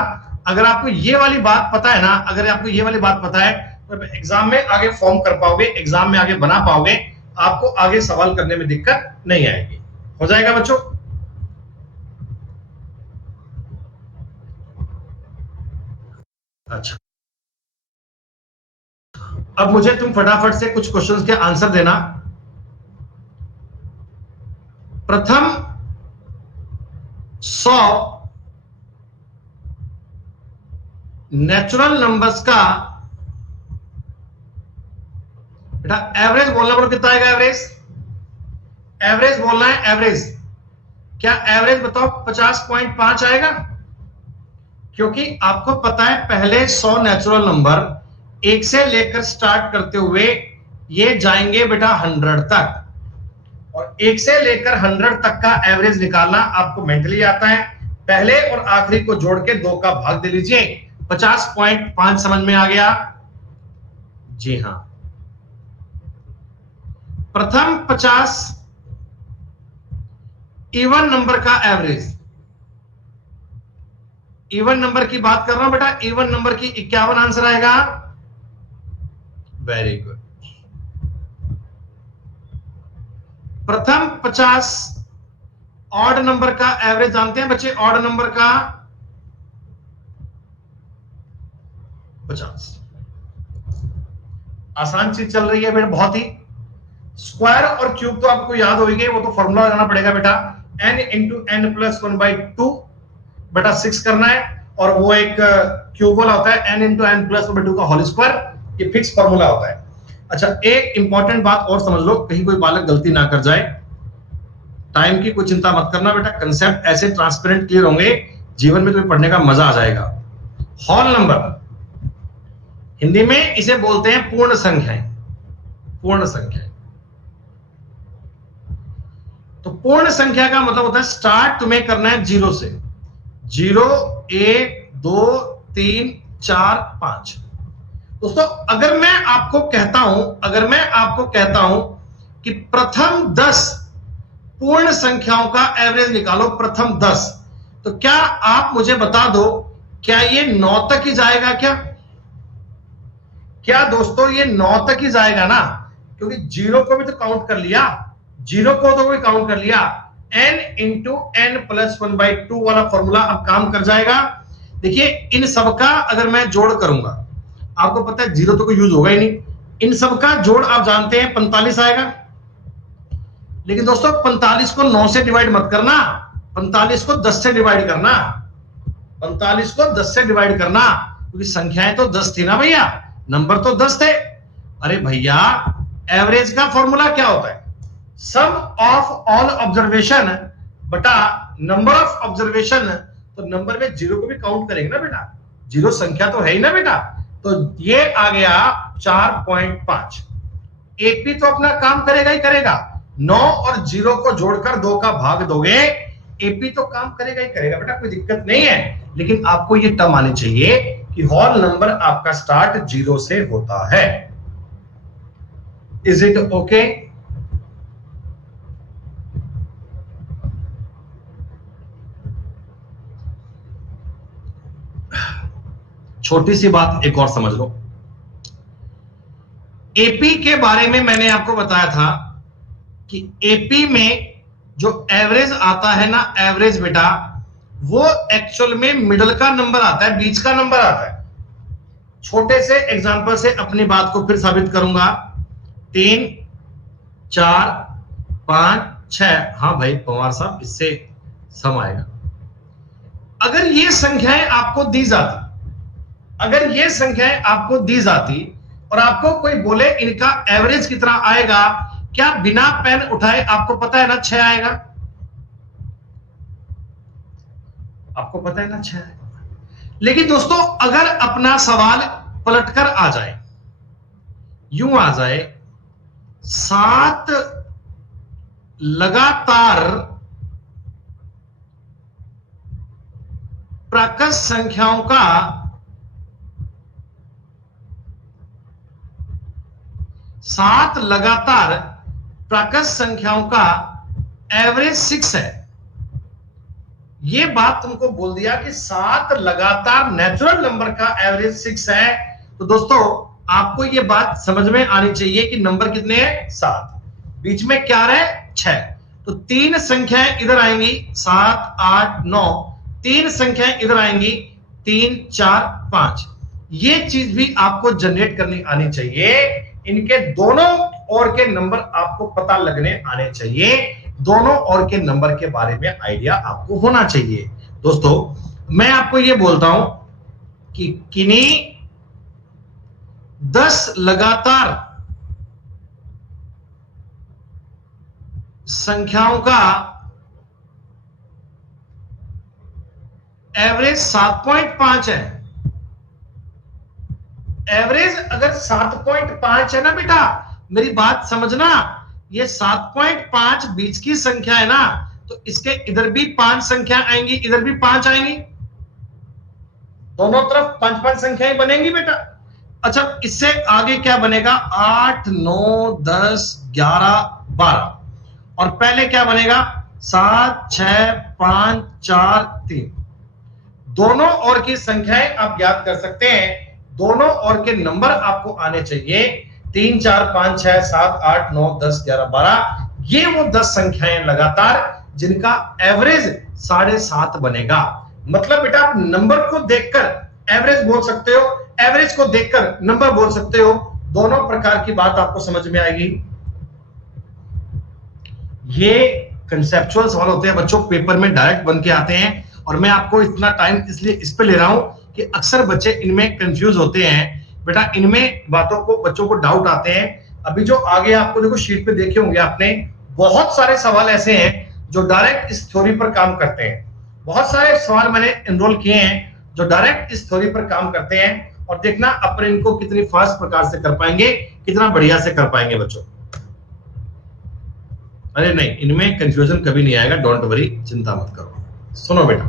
अगर आपको ये वाली बात पता है ना, अगर आपको ये वाली बात पता है तो एग्जाम में आगे फॉर्म कर पाओगे, एग्जाम में आगे बना पाओगे, आपको आगे सवाल करने में दिक्कत नहीं आएगी। हो जाएगा बच्चों? अच्छा, अब मुझे तुम फटाफट से कुछ क्वेश्चंस के आंसर देना। प्रथम 100 नेचुरल नंबर्स का बेटा एवरेज बोलना पड़ो, कितना आएगा एवरेज? एवरेज बोलना है, एवरेज। क्या एवरेज बताओ 50.5 आएगा? क्योंकि आपको पता है पहले 100 नेचुरल नंबर 1 से लेकर स्टार्ट करते हुए ये जाएंगे बेटा 100 तक, और 1 से लेकर 100 तक का एवरेज निकालना आपको मेंटली आता है। पहले और आखिरी को जोड़ के 2 का भाग दे लीजिए, 50.5 समझ में आ गया? जी हां। प्रथम 50 इवन नंबर का एवरेज, इवन नंबर की बात कर रहा हूं बेटा, इवन नंबर की 51 आंसर आएगा। Very good. प्रथम 50 ऑड नंबर का एवरेज जानते हैं बच्चे? ऑड नंबर का 50। आसान चीज चल रही है बेटा, बहुत ही। स्क्वायर और क्यूब तो आपको याद होगी, वो तो फॉर्मूला लगाना पड़ेगा बेटा, n इंटू n प्लस 1/2 बटा 6 करना है, और वो एक क्यूब वाला होता है n इंटू n प्लस 1/2 का होल स्क्वायर, ये फिक्स फॉर्मूला होता है। अच्छा, एक इंपॉर्टेंट बात और समझ लो, कहीं कोई बालक गलती ना कर जाए। टाइम की कोई चिंता मत करना बेटा, कंसेप्ट ऐसे ट्रांसपेरेंट क्लियर होंगे, जीवन में तुम्हें पढ़ने का मजा आ जाएगा। होल नंबर हिंदी में इसे बोलते हैं पूर्ण संख्याएं, पूर्ण संख्याएं। तो पूर्ण संख्या का मतलब होता है स्टार्ट तुम्हें करना है 0 से, 0 1 2 3 4 5। दोस्तों अगर मैं आपको कहता हूं कि प्रथम 10 पूर्ण संख्याओं का एवरेज निकालो प्रथम 10। तो क्या आप मुझे बता दो, क्या ये 9 तक ही जाएगा? क्या दोस्तों ये 9 तक ही जाएगा ना? क्योंकि जीरो को भी तो काउंट कर लिया, जीरो को तो भी काउंट कर लिया। n इंटू एन प्लस 1/2 वाला फॉर्मूला अब काम कर जाएगा। देखिए इन सबका अगर मैं जोड़ करूंगा, आपको पता है जीरो तो कोई यूज होगा ही नहीं, इन सबका जोड़ आप जानते हैं 45 आएगा। लेकिन दोस्तों 45 को 9 से डिवाइड मत करना, 45 को 10 से डिवाइड करना, 45 को 10 से डिवाइड करना, क्योंकि संख्याएं तो 10 थी ना भैया, नंबर तो 10 थे। अरे भैया एवरेज का फॉर्मूला क्या होता है? सम ऑफ ऑल ऑब्जर्वेशन बटा नंबर ऑफ ऑब्जर्वेशन। तो नंबर में जीरो को भी काउंट करेंगे ना बेटा, जीरो संख्या तो है ही ना बेटा। तो ये आ गया 4.5। एपी तो अपना काम करेगा ही करेगा, 9 और 0 को जोड़कर 2 का भाग दोगे, एपी तो काम करेगा ही करेगा बेटा, कोई दिक्कत नहीं है। लेकिन आपको ये टर्म आनी चाहिए कि होल नंबर आपका स्टार्ट 0 से होता है। Is it okay? छोटी सी बात एक और समझ लो, एपी के बारे में मैंने आपको बताया था कि एपी में जो एवरेज आता है ना, एवरेज बेटा वो एक्चुअल में मिडल का नंबर आता है, बीच का नंबर आता है। छोटे से एग्जांपल से अपनी बात को फिर साबित करूंगा। 3 4 5 6, हाँ भाई पवार साहब इससे सम आएगा। अगर ये संख्याएं आपको दी जाती, अगर ये संख्याएं आपको दी जाती और आपको कोई बोले इनका एवरेज कितना आएगा, क्या बिना पेन उठाए आपको पता है ना 6 आएगा? आपको पता है ना 6 आएगा। लेकिन दोस्तों अगर अपना सवाल पलटकर आ जाए, यूं आ जाए, 7 लगातार प्राकृत संख्याओं का सात लगातार प्राकृत संख्याओं का एवरेज 6 है। ये बात तुमको बोल दिया कि 7 लगातार नेचुरल नंबर का एवरेज 6 है। तो दोस्तों आपको ये बात समझ में आनी चाहिए कि नंबर कितने हैं? 7, बीच में क्या रहे? 6। तो 3 संख्याएं इधर आएंगी, 7 8 9, 3 संख्याएं इधर आएंगी, 3 4 5। ये चीज भी आपको जनरेट करनी आनी चाहिए। इनके दोनों ओर के नंबर आपको पता लगने आने चाहिए, दोनों ओर के नंबर के बारे में आइडिया आपको होना चाहिए। दोस्तों मैं आपको यह बोलता हूं कि किन्हीं 10 लगातार संख्याओं का एवरेज 7.5 है। एवरेज अगर 7.5 है ना बेटा, मेरी बात समझना, ये 7.5 बीच की संख्या है ना, तो इसके इधर भी 5 संख्या आएंगी, इधर भी 5 आएंगी, दोनों तरफ 5-5 संख्याएं बनेंगी बेटा। अच्छा इससे आगे क्या बनेगा? 8 9 10 11 12, और पहले क्या बनेगा? 7 6 5 4 3। दोनों ओर की संख्याएं आप ज्ञात कर सकते हैं, दोनों ओर के नंबर आपको आने चाहिए। 3 4 5 6 7 8 9 10 11 12, ये वो 10 संख्याएं लगातार जिनका एवरेज 7.5 बनेगा। मतलब बेटा आप नंबर को देखकर एवरेज बोल सकते हो, एवरेज को देखकर नंबर बोल सकते हो, दोनों प्रकार की बात आपको समझ में आएगी। ये कंसेप्चुअल सवाल होते हैं बच्चों, पेपर में डायरेक्ट बन के आते हैं, और मैं आपको इतना टाइम इसलिए इस पे ले रहा हूं कि अक्सर बच्चे इनमें कंफ्यूज होते हैं बेटा, इनमें बातों को बच्चों को डाउट आते हैं। अभी जो आगे आपको देखो शीट पे देखे होंगे आपने, बहुत सारे सवाल ऐसे हैं जो डायरेक्ट इस थ्योरी पर काम करते हैं। बहुत सारे सवाल मैंने एनरोल किए हैं जो डायरेक्ट इस थ्योरी पर काम करते हैं, और देखना अपन इनको कितनी फास्ट प्रकार से कर पाएंगे, कितना बढ़िया से कर पाएंगे बच्चों। अरे नहीं, इनमें कंफ्यूजन कभी नहीं आएगा, डोंट वरी, चिंता मत करो। सुनो बेटा,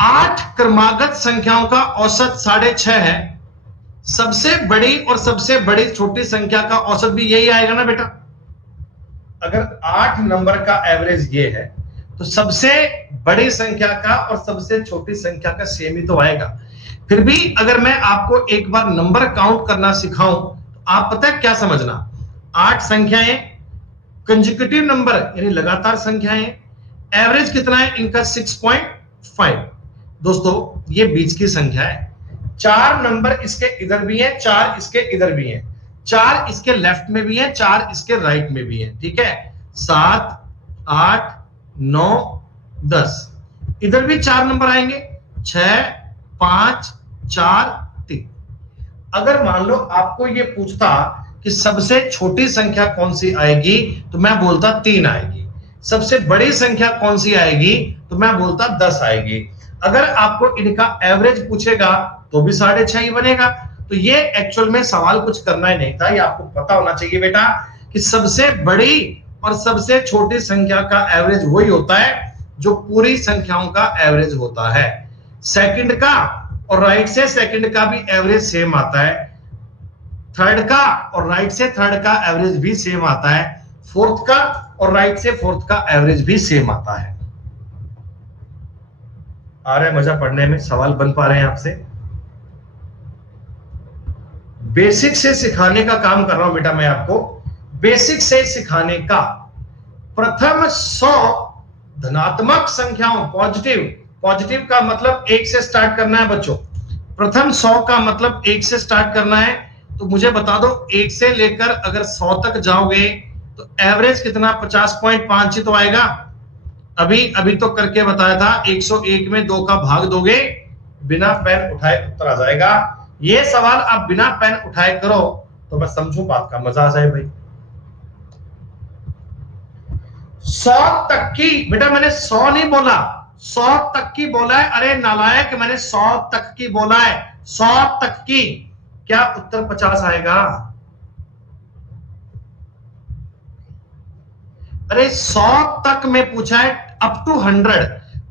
8 क्रमागत संख्याओं का औसत 6.5 है। सबसे बड़ी और सबसे बड़ी छोटी संख्या का औसत भी यही आएगा ना बेटा। अगर 8 नंबर का एवरेज ये है तो सबसे बड़ी संख्या का और सबसे छोटी संख्या का सेम ही तो आएगा। फिर भी अगर मैं आपको एक बार नंबर काउंट करना सिखाऊं तो आप पता है क्या समझना, 8 संख्याएं कंसेक्यूटिव नंबर यानी लगातार संख्याएं, एवरेज कितना है इनका 6.5। दोस्तों ये बीच की संख्या है, 4 नंबर इसके इधर भी हैं, 4 इसके इधर भी हैं, 4 इसके लेफ्ट में भी हैं, 4 इसके राइट में भी हैं, ठीक है। 7 8 9 10 इधर भी 4 नंबर आएंगे, 6 5 4 3। अगर मान लो आपको ये पूछता कि सबसे छोटी संख्या कौन सी आएगी तो मैं बोलता 3 आएगी, सबसे बड़ी संख्या कौन सी आएगी तो मैं बोलता 10 आएगी। अगर आपको इनका एवरेज पूछेगा तो भी 6.5 ही बनेगा। तो ये एक्चुअल में सवाल कुछ करना ही नहीं था, ये आपको पता होना चाहिए बेटा कि सबसे बड़ी और सबसे छोटी संख्या का एवरेज वही होता है जो पूरी संख्याओं का एवरेज होता है। सेकंड का और राइट से सेकंड का भी एवरेज सेम आता है, थर्ड का और राइट से थर्ड का एवरेज भी सेम आता है, फोर्थ का और राइट से फोर्थ का एवरेज भी सेम आता है। आ रहा है मजा पढ़ने में, सवाल बन पा रहे हैं आपसे? बेसिक से सिखाने का काम कर रहा हूं बेटा मैं आपको, बेसिक से सिखाने का। प्रथम 100 धनात्मक संख्याओं, पॉजिटिव का मतलब 1 से स्टार्ट करना है बच्चों, प्रथम 100 का मतलब 1 से स्टार्ट करना है। तो मुझे बता दो 1 से लेकर अगर 100 तक जाओगे तो एवरेज कितना 50.5 ही तो आएगा। अभी तो करके बताया था, 101 में 2 का भाग दोगे, बिना पेन उठाए उत्तर आ जाएगा। ये सवाल आप बिना पेन उठाए करो तो मैं समझू बात का मजा आ जाए भाई। 100 तक की, बेटा मैंने 100 नहीं बोला, 100 तक की बोला है। अरे नालायक, मैंने 100 तक की बोला है, 100 तक की। क्या उत्तर 50 आएगा? अरे 100 तक में पूछा है, अप टू 100,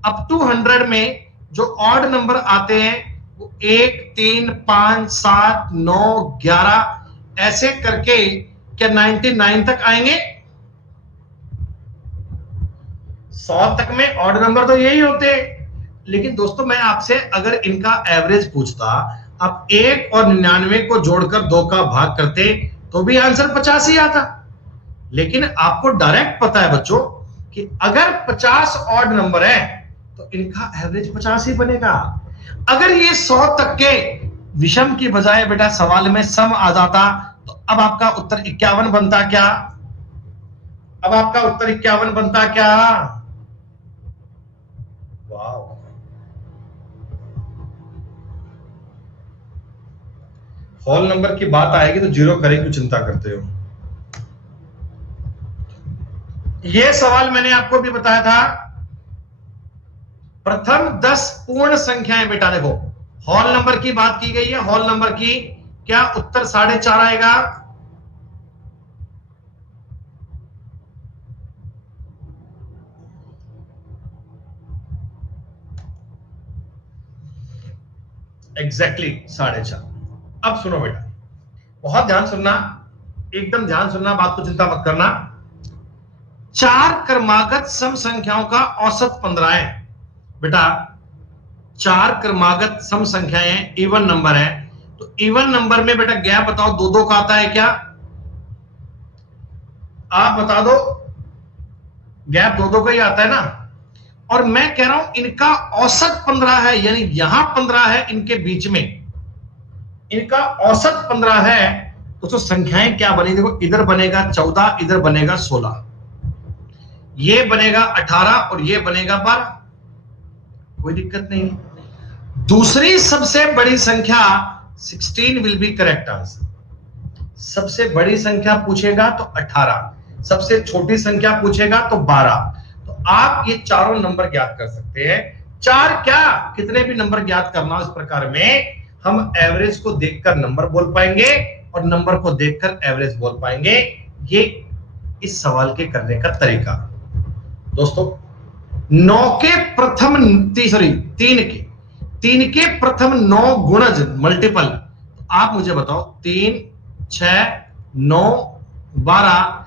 अप टू 100 में जो ऑड नंबर आते हैं वो 1 3 5 7 9 11 ऐसे करके क्या 99 तक आएंगे? 100 तक में ऑड नंबर तो यही होते। लेकिन दोस्तों मैं आपसे अगर इनका एवरेज पूछता, आप 1 और 99 को जोड़कर 2 का भाग करते तो भी आंसर 50 ही आता। लेकिन आपको डायरेक्ट पता है बच्चों कि अगर 50 ऑड नंबर है तो इनका एवरेज 50 ही बनेगा। अगर ये 100 तक के विषम की बजाय बेटा सवाल में सम आ जाता तो अब आपका उत्तर 51 बनता क्या? अब आपका उत्तर 51 बनता क्या? वाह, होल नंबर की बात आएगी तो जीरो करे क्यों चिंता करते हो? यह सवाल मैंने आपको भी बताया था, प्रथम 10 पूर्ण संख्याएं बेटा देखो, होल नंबर की बात की गई है, होल नंबर की। क्या उत्तर 4.5 आएगा? एग्जैक्टली 4.5। अब सुनो बेटा, बहुत ध्यान सुनना, एकदम ध्यान सुनना, बात को चिंता मत करना। 4 क्रमागत सम संख्याओं का औसत 15 है बेटा। 4 क्रमागत सम संख्याएं इवन नंबर है, तो इवन नंबर में बेटा गैप बताओ, 2-2 का आता है क्या? आप बता दो, गैप 2-2 का ही आता है ना। और मैं कह रहा हूं इनका औसत 15 है, यानी यहां 15 है, इनके बीच में इनका औसत 15 है। तो संख्याएं क्या बनी देखो, इधर बनेगा 14, इधर बनेगा 16, ये बनेगा 18 और ये बनेगा 12, कोई दिक्कत नहीं। दूसरी सबसे बड़ी संख्या 16 विल बी करेक्ट आंसर। सबसे बड़ी संख्या पूछेगा तो 18, सबसे छोटी संख्या पूछेगा तो 12। तो आप ये चारों नंबर ज्ञात कर सकते हैं। 4 क्या, कितने भी नंबर ज्ञात करना हो इस प्रकार में, हम एवरेज को देखकर नंबर बोल पाएंगे और नंबर को देखकर एवरेज बोल पाएंगे। ये इस सवाल के करने का तरीका। दोस्तों 9 के प्रथम 3 के प्रथम 9 गुणज मल्टीपल, आप मुझे बताओ 3 6 9 12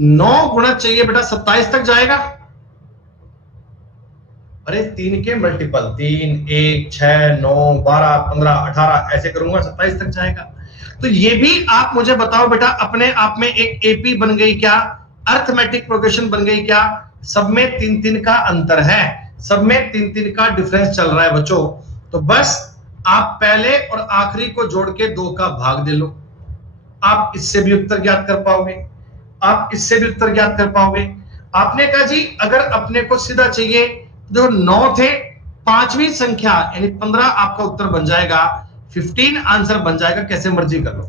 9 गुणा चाहिए बेटा 27 तक जाएगा। अरे 3 के मल्टीपल, 3, 1, 6, 9, 12, 15, 18 ऐसे करूंगा 27 तक जाएगा। तो ये भी आप मुझे बताओ बेटा, अपने आप में एक एपी बन गई क्या, अर्थमेटिक प्रोग्रेशन बन गई क्या? सब में 3-3 का अंतर है, सब में 3-3 का डिफरेंस चल रहा है बच्चों। तो बस आप पहले और आखिरी को जोड़ के 2 का भाग दे लो, आप इससे भी उत्तर ज्ञात कर पाओगे, आप इससे भी उत्तर ज्ञात कर पाओगे। आपने कहा जी अगर अपने को सीधा चाहिए, जो 9 थे, पांचवी संख्या यानी 15 आपका उत्तर बन जाएगा, 15 आंसर बन जाएगा, कैसे मर्जी कर लो,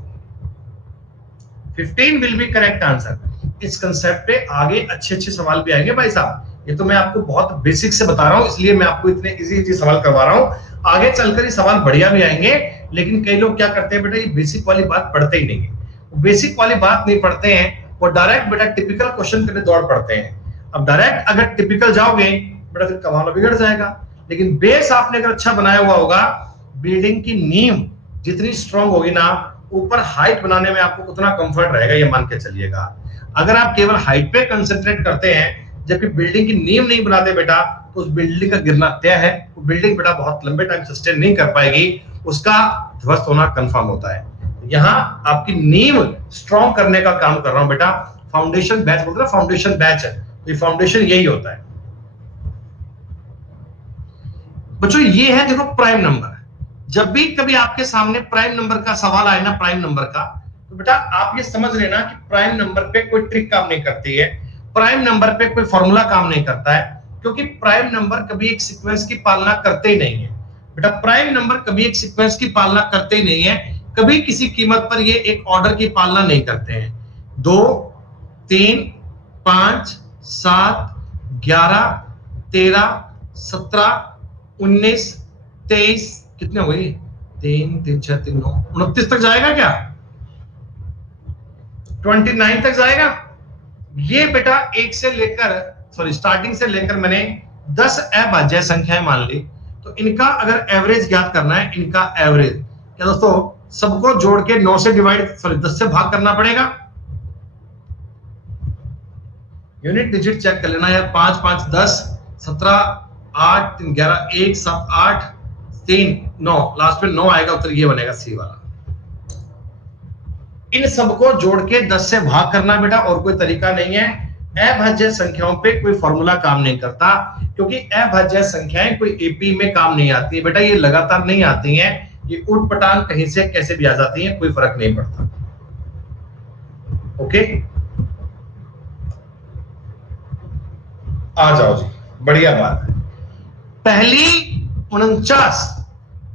15 विल बी करेक्ट आंसर। इस कंसेप्ट पे आगे अच्छे अच्छे सवाल भी आएंगे भाई साहब, ये तो मैं आपको बहुत बेसिक से बता रहा हूं, इसलिए मैं आपको इतने इजी सवाल करवा रहा हूं। आगे चलकर ये सवाल बढ़िया भी आएंगे, लेकिन कई लोग क्या करते हैं बेटा, ये बेसिक वाली बात पढ़ते ही नहीं है, बेसिक वाली बात नहीं पढ़ते हैं, वो डायरेक्ट बेटा टिपिकल क्वेश्चन के लिए दौड़ पड़ते हैं। अब डायरेक्ट अगर टिपिकल जाओगे बेटा फिर कमाल बिगड़ जाएगा। लेकिन बेस आपने अगर अच्छा बनाया हुआ होगा, बिल्डिंग की नींव जितनी स्ट्रांग होगी ना, ऊपर हाइट बनाने में आपको उतना कंफर्ट रहेगा, ये मान के चलिएगा। अगर आप केवल हाइट पे कंसंट्रेट करते हैं जबकि बिल्डिंग की नींव नहीं बनाते बेटा, तो उस बिल्डिंग का गिरना तय है। वो बिल्डिंग बेटा बहुत लंबे टाइम सस्टेन नहीं कर पाएगी, उसका ध्वस्त होना कंफर्म होता है। यहां आपकी नींव स्ट्रांग करने का काम कर रहा हूं बेटा, फाउंडेशन बैच बोलते हैं, फाउंडेशन बैच है, ये फाउंडेशन यही होता है बच्चों। ये है देखो प्राइम नंबर, जब भी कभी आपके सामने प्राइम नंबर का सवाल आए ना, प्राइम नंबर का, तो बेटा आप ये समझ लेना कि प्राइम नंबर पे कोई ट्रिक काम नहीं करती है, प्राइम नंबर पे कोई फॉर्मूला काम नहीं करता है, क्योंकि प्राइम नंबर कभी एक सीक्वेंस की पालना करते ही नहीं है बेटा। प्राइम नंबर कभी एक सीक्वेंस की पालना करते ही नहीं है, कभी किसी कीमत पर ये एक ऑर्डर की पालना नहीं करते हैं। 2, 3, 5, 7, 11, 13, 17, 19, 23, कितने हो गई, 3, 3, 6, 3, 9, 29 तक जाएगा क्या, 29 तक जाएगा। ये बेटा एक से लेकर स्टार्टिंग से लेकर मैंने 10 अभाज्य संख्याएं मान ली, तो इनका अगर एवरेज ज्ञात करना है, इनका एवरेज क्या दोस्तों, सबको जोड़ के 9 से डिवाइड 10 से भाग करना पड़ेगा। यूनिट डिजिट चेक कर लेना यार, 5, 5, 10, 17, 8, 3, 11, 1, 7, 8, 3, 9, लास्ट में 9 आएगा, उत्तर ये बनेगा सी वाला। इन सबको जोड़ के 10 से भाग करना बेटा, और कोई तरीका नहीं है। अभाज्य संख्याओं पे कोई फॉर्मूला काम नहीं करता, क्योंकि अभाज्य संख्याएं कोई एपी में काम नहीं आती है बेटा, ये लगातार नहीं आती हैं, ये उठपटांग कहीं से कैसे भी आ जाती हैं, कोई फर्क नहीं पड़ता। ओके, आ जाओ जी, बढ़िया बात है। पहली 49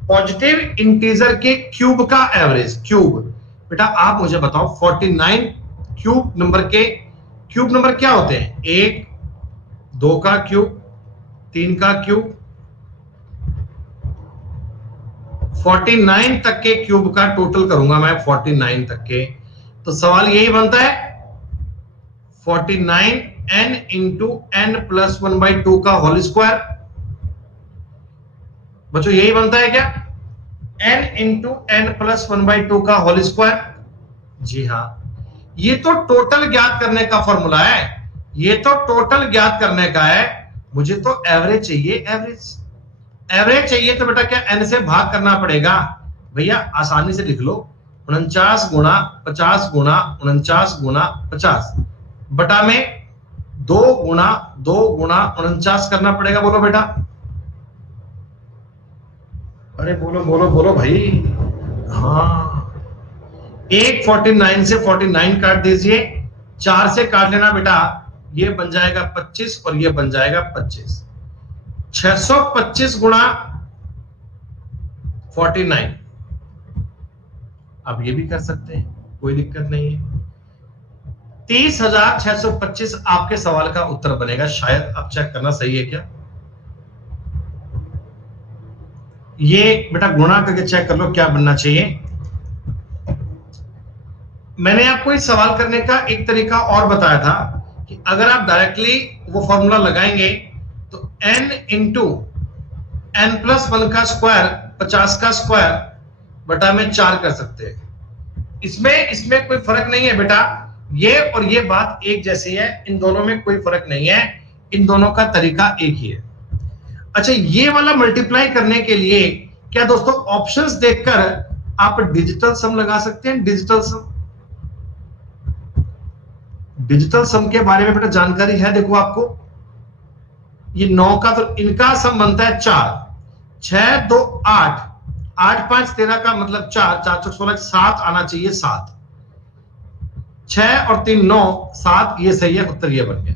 पॉजिटिव इंटीजर के क्यूब का एवरेज, क्यूब बेटा आप मुझे बताओ, 49 क्यूब नंबर के क्यूब नंबर क्या होते हैं, 1, 2 का क्यूब, 3 का क्यूब, 49 तक के क्यूब का टोटल करूंगा मैं, 49 तक के। तो सवाल यही बनता है 49 n इंटू n प्लस 1/2 का होल स्क्वायर, बच्चों यही बनता है क्या, n इंटू n प्लस 1/2 का होल स्क्वायर। जी हाँ, ये तो टोटल ज्ञात करने का फॉर्मूला है, ये तो टोटल ज्ञात करने का है। मुझे तो एवरेज चाहिए, एवरेज चाहिए तो बेटा क्या n से भाग करना पड़ेगा भैया, आसानी से लिख लो, 49 गुणा 50 गुणा 49 गुणा 50 बटा में 2 गुणा 2 गुणा 49 करना पड़ेगा। बोलो बेटा, अरे बोलो बोलो बोलो भाई। हाँ, 49 से 49 काट दीजिए, 4 से काट लेना बेटा, ये बन जाएगा 25 और ये बन जाएगा 25। 625 गुणा 49, अब ये भी कर सकते हैं, कोई दिक्कत नहीं है। 30,625 आपके सवाल का उत्तर बनेगा शायद, आप चेक करना सही है क्या। ये बेटा गुणा करके चेक कर लो क्या बनना चाहिए। मैंने आपको इस सवाल करने का एक तरीका और बताया था कि अगर आप डायरेक्टली वो फॉर्मूला लगाएंगे तो n इंटू n प्लस 1 का स्क्वायर 50 का स्क्वायर बटा में 4 कर सकते हैं। इसमें कोई फर्क नहीं है बेटा, ये और ये बात एक जैसी है, इन दोनों में कोई फर्क नहीं है, इन दोनों का तरीका एक ही है। अच्छा, ये वाला मल्टीप्लाई करने के लिए क्या दोस्तों ऑप्शंस देखकर आप डिजिटल सम लगा सकते हैं। डिजिटल सम के बारे में बेटा जानकारी है, देखो आपको ये 9 का, तो इनका सम बनता है 4, 6 2 8, 8 5 13 का मतलब 4, 4 4 16, 7 आना चाहिए, 7, 6 और 3 9, 7, ये सही है, उत्तर ये बन गया।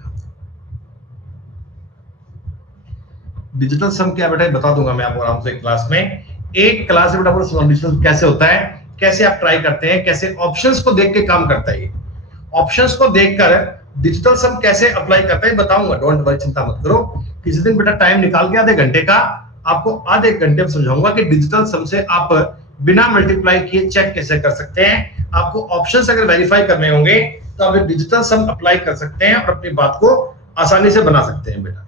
डिजिटल सम क्या बेटा बता दूंगा मैं आपको आराम से क्लास में, एक क्लास में बेटा पूरा डिजिटल कैसे होता है, कैसे आप ट्राई करते हैं, कैसे ऑप्शंस को देख के काम करता है, ये ऑप्शंस को देखकर डिजिटल सम कैसे अप्लाई करता है बताऊंगा, डोंट वरी, चिंता मत करो। किसी दिन बेटा टाइम निकाल के आधे घंटे का आपको आधे घंटे में समझाऊंगा कि डिजिटल सम से आप बिना मल्टीप्लाई किए चेक कैसे कर सकते हैं। आपको ऑप्शंस अगर वेरीफाई करने होंगे तो आप डिजिटल सम अप्लाई कर सकते हैं और अपनी बात को आसानी से बना सकते हैं बेटा।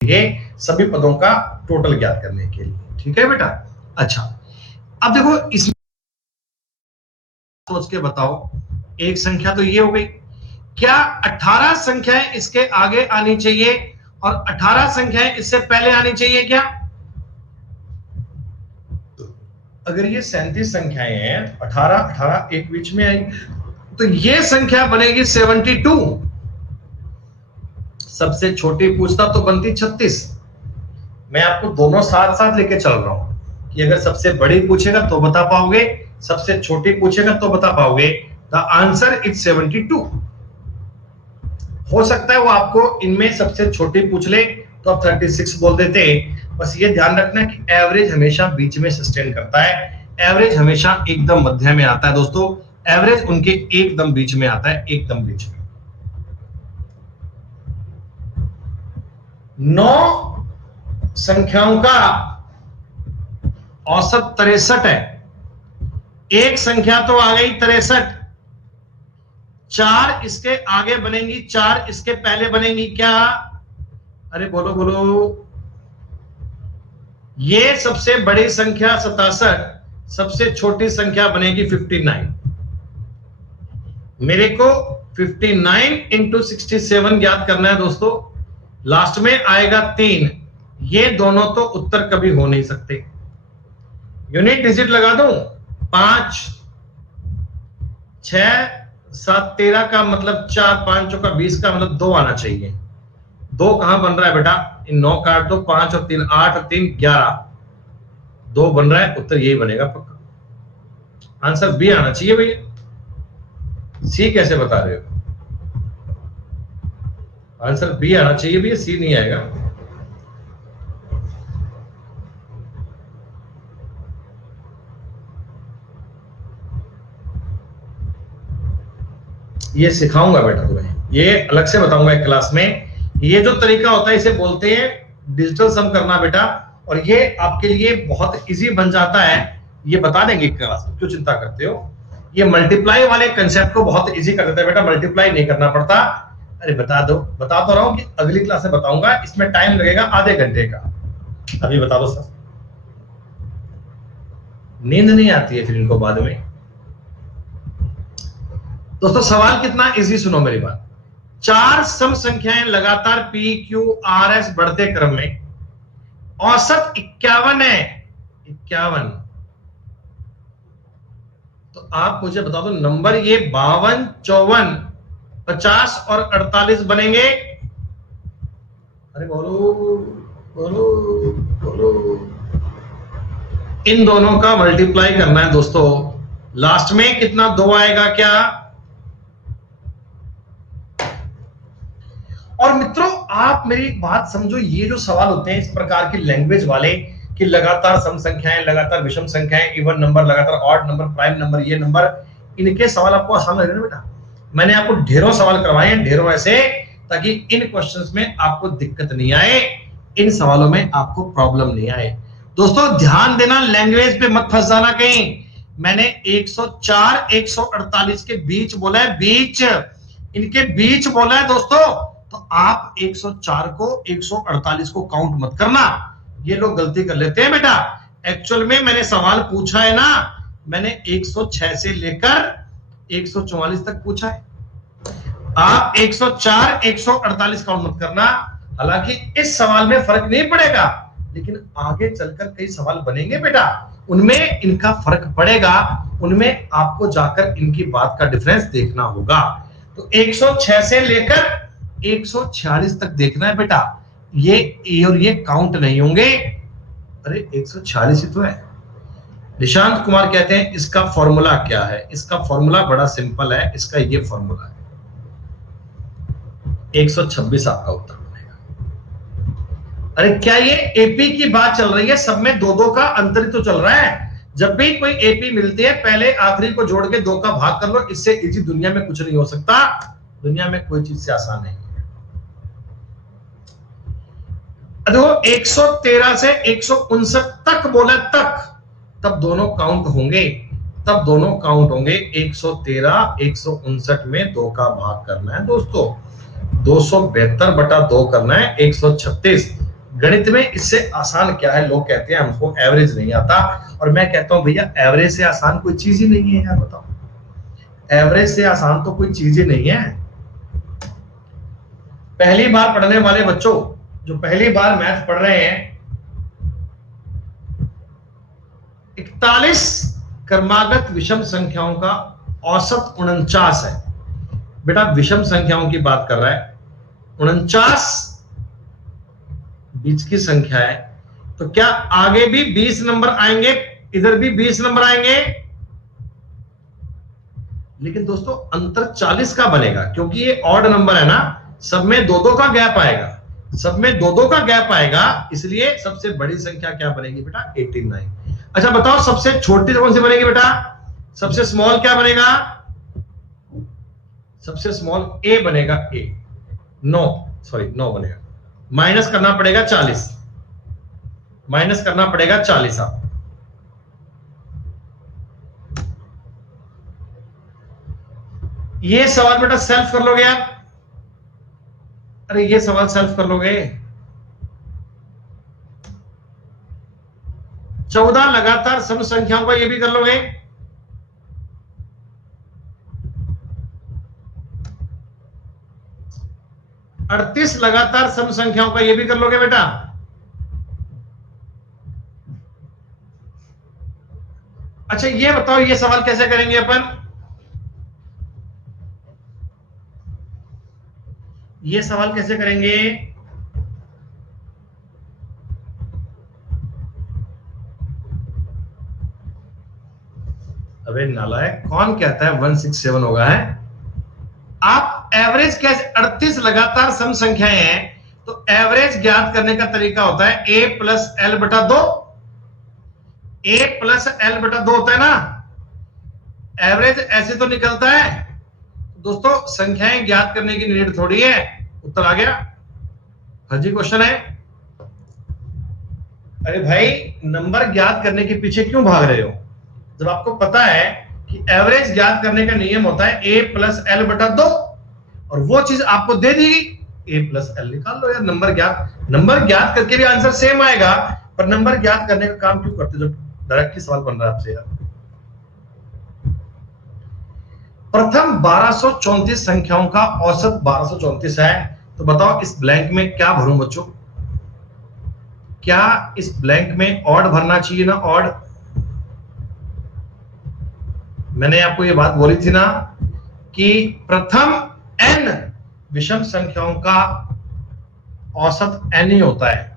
ये सभी पदों का टोटल ज्ञात करने के लिए, ठीक है बेटा। अच्छा, अब देखो इसमें सोच के बताओ, एक संख्या तो ये हो गई, क्या 18 संख्याएं इसके आगे आनी चाहिए और 18 संख्याएं इससे पहले आनी चाहिए क्या? अगर ये 37 संख्याएं हैं, 18 18 एक बीच में आई, तो ये संख्या बनेगी 72। सबसे छोटी पूछता तो बनती 36। मैं आपको दोनों साथ साथ लेके चल रहा हूं कि अगर सबसे बड़ी पूछेगा तो बता पाओगे, सबसे छोटी पूछेगा तो बता पाओगे। The answer is 72। हो सकता है वो आपको इनमें सबसे छोटी पूछ ले तो आप 36 बोल देते। बस ये ध्यान रखना कि एवरेज हमेशा बीच में सस्टेन करता है, एवरेज हमेशा एकदम मध्य में आता है दोस्तों, एवरेज उनके एकदम बीच में आता है, एकदम बीच में। 9 संख्याओं का औसत 63 है। एक संख्या तो आ गई 63, 4 इसके आगे बनेंगी, 4 इसके पहले बनेंगी क्या? अरे बोलो बोलो। ये सबसे बड़ी संख्या 67, सबसे छोटी संख्या बनेगी 59। मेरे को 59 इंटू 67 ज्ञात करना है दोस्तों, लास्ट में आएगा 3। ये दोनों तो उत्तर कभी हो नहीं सकते। यूनिट डिजिट लगा दूं, 5 6 7 13 का मतलब 4, 5 चौका 20 का मतलब 2 आना चाहिए। 2 कहां बन रहा है बेटा? इन 9 काट दो, 5 और 3 8 और 3 11, 2 बन रहा है, उत्तर यही बनेगा पक्का। आंसर बी आना चाहिए भैया। सी कैसे बता रहे हो? आंसर बी आना चाहिए भैया, सी नहीं आएगा। ये सिखाऊंगा बेटा तुम्हें, ये अलग से बताऊंगा एक क्लास में। ये जो तरीका होता है इसे बोलते हैं डिजिटल सम करना बेटा, और ये आपके लिए बहुत इजी बन जाता है। ये बता देंगे क्लास में, क्यों चिंता करते हो। ये मल्टीप्लाई वाले कंसेप्ट को बहुत इजी कर देता है बेटा, मल्टीप्लाई नहीं करना पड़ता। अरे बता दो, बता तो रहा हूं कि अगली क्लास में बताऊंगा, इसमें टाइम लगेगा आधे घंटे का। अभी बता दो सर, नींद नहीं आती है फिर इनको बाद में। दोस्तों सवाल कितना इजी, सुनो मेरी बात। 4 सम संख्याएं लगातार पी क्यू आर एस बढ़ते क्रम में, औसत 51 है, 51। तो आप मुझे बता दो नंबर ये 52 54 50 और 48 बनेंगे। अरे बोलो बोलो बोलो। इन दोनों का मल्टीप्लाई करना है दोस्तों, लास्ट में कितना 2 आएगा क्या? और मित्रों आप मेरी बात समझो, ये जो सवाल होते हैं इस प्रकार की लैंग्वेज वाले कि लगातार सम संख्याएं, लगातार विषम संख्याएं, इवन नंबर, लगातार ऑड नंबर, प्राइम नंबर, ये नंबर, इनके सवाल आपको आसान लग रहे हैं बेटा। मैंने आपको ढेरों सवाल करवाए हैं, ढेरों ऐसे, ताकि इन क्वेश्चंस में आपको दिक्कत नहीं आए, इन सवालों में आपको प्रॉब्लम नहीं आए। दोस्तों ध्यान देना, लैंग्वेज पे मत फंस जाना कहीं। मैंने 104 148 के बीच बोला है, बीच, इनके बीच बोला है दोस्तों। तो आप 104 को 148 को काउंट मत करना, ये लोग गलती कर लेते हैं बेटा। एक्चुअल में मैंने सवाल पूछा है ना, मैंने 106 से लेकर 144 तक पूछा है। आप 104 148 काउंट मत करना, हालांकि इस सवाल में फर्क नहीं पड़ेगा, लेकिन आगे चलकर कई सवाल बनेंगे बेटा, उनमें इनका फर्क पड़ेगा, उनमें आपको जाकर इनकी बात का डिफरेंस देखना होगा। तो 106 से लेकर 146 तक देखना है बेटा, ये और ये काउंट नहीं होंगे। अरे 146 ही तो है। निशांत कुमार कहते हैं इसका फॉर्मूला क्या है? इसका फॉर्मूला बड़ा सिंपल है, इसका ये फॉर्मूला है, 126 आपका उत्तर बनेगा। अरे क्या ये एपी की बात चल रही है? सब में दो दो का अंतर ही तो चल रहा है। जब भी कोई एपी मिलती है पहले आखिरी को जोड़ के 2 का भाग कर लो, इससे इजी दुनिया में कुछ नहीं हो सकता, दुनिया में कोई चीज से आसान नहीं है। देखो 113 से 159 तक बोला तक, तब दोनों काउंट होंगे, तब दोनों काउंट होंगे। 113 159 में 2 का भाग करना है दोस्तों, 272 बटा 2 करना है 136। गणित में इससे आसान क्या है? लोग कहते हैं हमको एवरेज नहीं आता, और मैं कहता हूं भैया एवरेज से आसान कोई चीज ही नहीं है यार, बताओ एवरेज से आसान तो कोई चीज ही नहीं है। पहली बार पढ़ने वाले बच्चों जो पहली बार मैथ पढ़ रहे हैं, 41 क्रमागत विषम संख्याओं का औसत 49 है बेटा, विषम संख्याओं की बात कर रहा है। 49 बीच की संख्या है, तो क्या आगे भी 20 नंबर आएंगे, इधर भी 20 नंबर आएंगे? लेकिन दोस्तों अंतर 40 का बनेगा, क्योंकि ये ऑड नंबर है ना, सब में 2-2 का गैप आएगा, सब में 2-2 का गैप आएगा, इसलिए सबसे बड़ी संख्या क्या बनेगी बेटा? 89। अच्छा बताओ सबसे छोटी कौन सी बनेगी बेटा? सबसे स्मॉल क्या बनेगा? सबसे स्मॉल ए बनेगा, ए 9 बनेगा। माइनस करना पड़ेगा 40, माइनस करना पड़ेगा 40। आप ये सवाल बेटा सेल्फ कर लोगे आप? अरे ये सवाल सेल्फ कर लोगे? 14 लगातार सम संख्याओं का ये भी कर लोगे? अड़तीस लगातार सम संख्याओं का ये भी कर लोगे बेटा? अच्छा ये बताओ ये सवाल कैसे करेंगे अपन? ये सवाल कैसे करेंगे? अबे नालायक, कौन कहता है 167 होगा है? आप एवरेज कैसे? 38 लगातार सम संख्याएं हैं, तो एवरेज ज्ञात करने का तरीका होता है a प्लस एल बटा 2। a प्लस एल बटा 2 होता है ना, एवरेज ऐसे तो निकलता है दोस्तों। संख्याएं ज्ञात करने की नीड थोड़ी है, उत्तर आ गया। हाजी क्वेश्चन है। अरे भाई नंबर ज्ञात करने के पीछे क्यों भाग रहे हो, जब आपको पता है कि एवरेज ज्ञात करने का नियम होता है a प्लस एल बटा 2, और वो चीज आपको दे दी a प्लस एल, निकाल लो यार। नंबर ज्ञात करके भी आंसर सेम आएगा, पर नंबर ज्ञात करने का काम क्यों करते, जो डायरेक्टली सवाल बन रहा है आपसे यार। प्रथम 1234 संख्याओं का औसत 1234 है, तो बताओ इस ब्लैंक में क्या भरूं बच्चों? क्या इस ब्लैंक में ऑड भरना चाहिए ना? ऑड, मैंने आपको ये बात बोली थी ना कि प्रथम n विषम संख्याओं का औसत n ही होता है,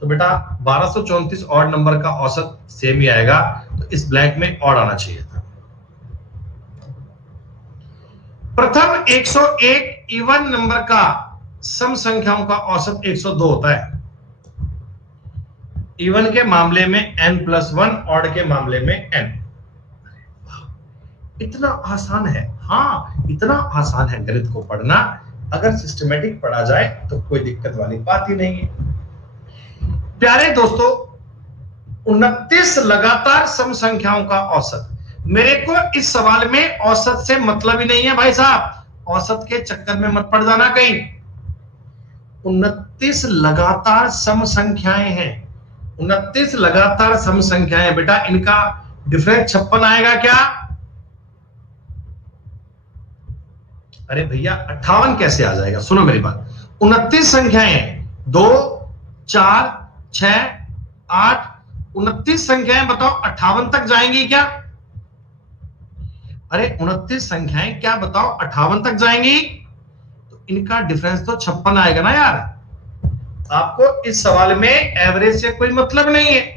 तो बेटा 1234 ऑड नंबर का औसत सेम ही आएगा, तो इस ब्लैंक में ऑड आना चाहिए था। प्रथम 101 इवन नंबर का सम संख्याओं का औसत 102 होता है। इवन के मामले में n+1, ऑड के मामले में n। इतना आसान है, हाँ इतना आसान है गणित को पढ़ना, अगर सिस्टमेटिक पढ़ा जाए तो कोई दिक्कत वाली बात ही नहीं है। प्यारे दोस्तों 29 लगातार सम संख्याओं का औसत, मेरे को इस सवाल में औसत से मतलब ही नहीं है भाई साहब, औसत के चक्कर में मत पड़ जाना कहीं। 29 लगातार सम संख्याएं हैं, 29 लगातार सम संख्याएं बेटा, इनका डिफरेंस 56 आएगा क्या? अरे भैया 58 कैसे आ जाएगा? सुनो मेरी बात, 29 संख्याएं, 2, 4, 6, 8, 29 संख्याएं बताओ 58 तक जाएंगी क्या? अरे 29 संख्याएं क्या बताओ 58 तक जाएंगी? तो इनका डिफरेंस तो 56 आएगा ना यार। आपको इस सवाल में एवरेज से कोई मतलब नहीं है।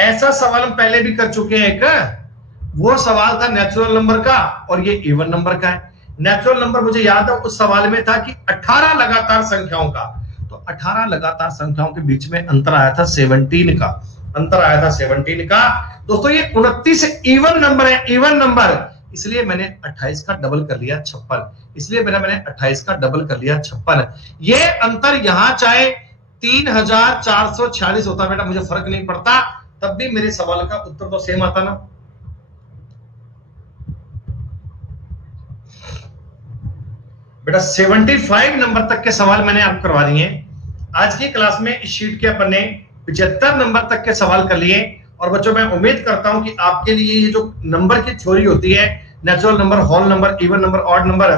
ऐसा सवाल हम पहले भी कर चुके हैं एक, वो सवाल था नेचुरल नंबर का और ये इवन नंबर का है। नेचुरल नंबर मुझे याद है उस सवाल में था कि 18 लगातार संख्याओं का, तो 18 लगातार संख्याओं के बीच में अंतर आया था 17 का, अंतर आया था 17 का। दोस्तों ये 29 इवन नंबर है, इवन नंबर, इसलिए मैंने 28 का डबल कर लिया 56, इसलिए मैंने 28 का डबल कर लिया 56। ये अंतर यहां चाहे 3446 होता बेटा, मुझे फर्क नहीं पड़ता, तब भी मेरे सवाल का उत्तर तो सेम आता ना। बेटा 75 नंबर तक के सवाल मैंने आपको करवा दिए। आज की क्लास में इस शीट के अपन ने 75 नंबर तक के सवाल कर लिए। और बच्चों मैं उम्मीद करता हूं कि आपके लिए ये जो नंबर की थ्योरी होती है, natural number, whole number, even number, odd number,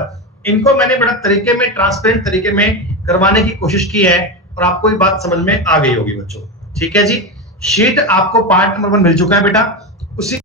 इनको मैंने बड़ा तरीके में, ट्रांसपेरेंट तरीके में करवाने की कोशिश की है और आपको ये बात समझ में आ गई होगी बच्चों। ठीक है जी, शीट आपको पार्ट नंबर 1 मिल चुका है बेटा, उसी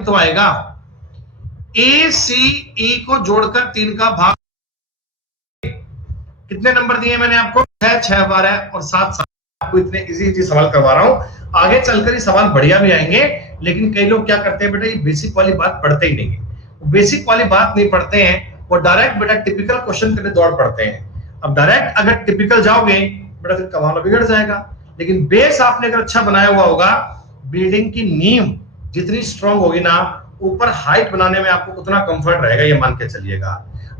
तो आएगा ए सी ई को जोड़कर 3 का भाग। कितने नंबर दिए मैंने आपको? 6 6 12 और 7 आपको इतने इजी सवाल करवा रहा हूं। आगे चलकर ये सवाल बढ़िया भी आएंगे, लेकिन कई लोग क्या करते हैं बेटा, ये बेसिक वाली बात पढ़ते ही नहीं है। बेसिक वाली बात नहीं पढ़ते हैं, वो डायरेक्ट बेटा टिपिकल क्वेश्चन के लिए दौड़ पड़ते हैं। अब डायरेक्ट अगर टिपिकल जाओगे बेटा फिर कमाल बिगड़ जाएगा। लेकिन बेस आपने अगर अच्छा बनाया हुआ होगा, बिल्डिंग की नींव जितनी स्ट्रांग होगी ना, ऊपर हाइट बनाने में आपको उतना कंफर्ट रहेगा, ये मान के चलिएगा।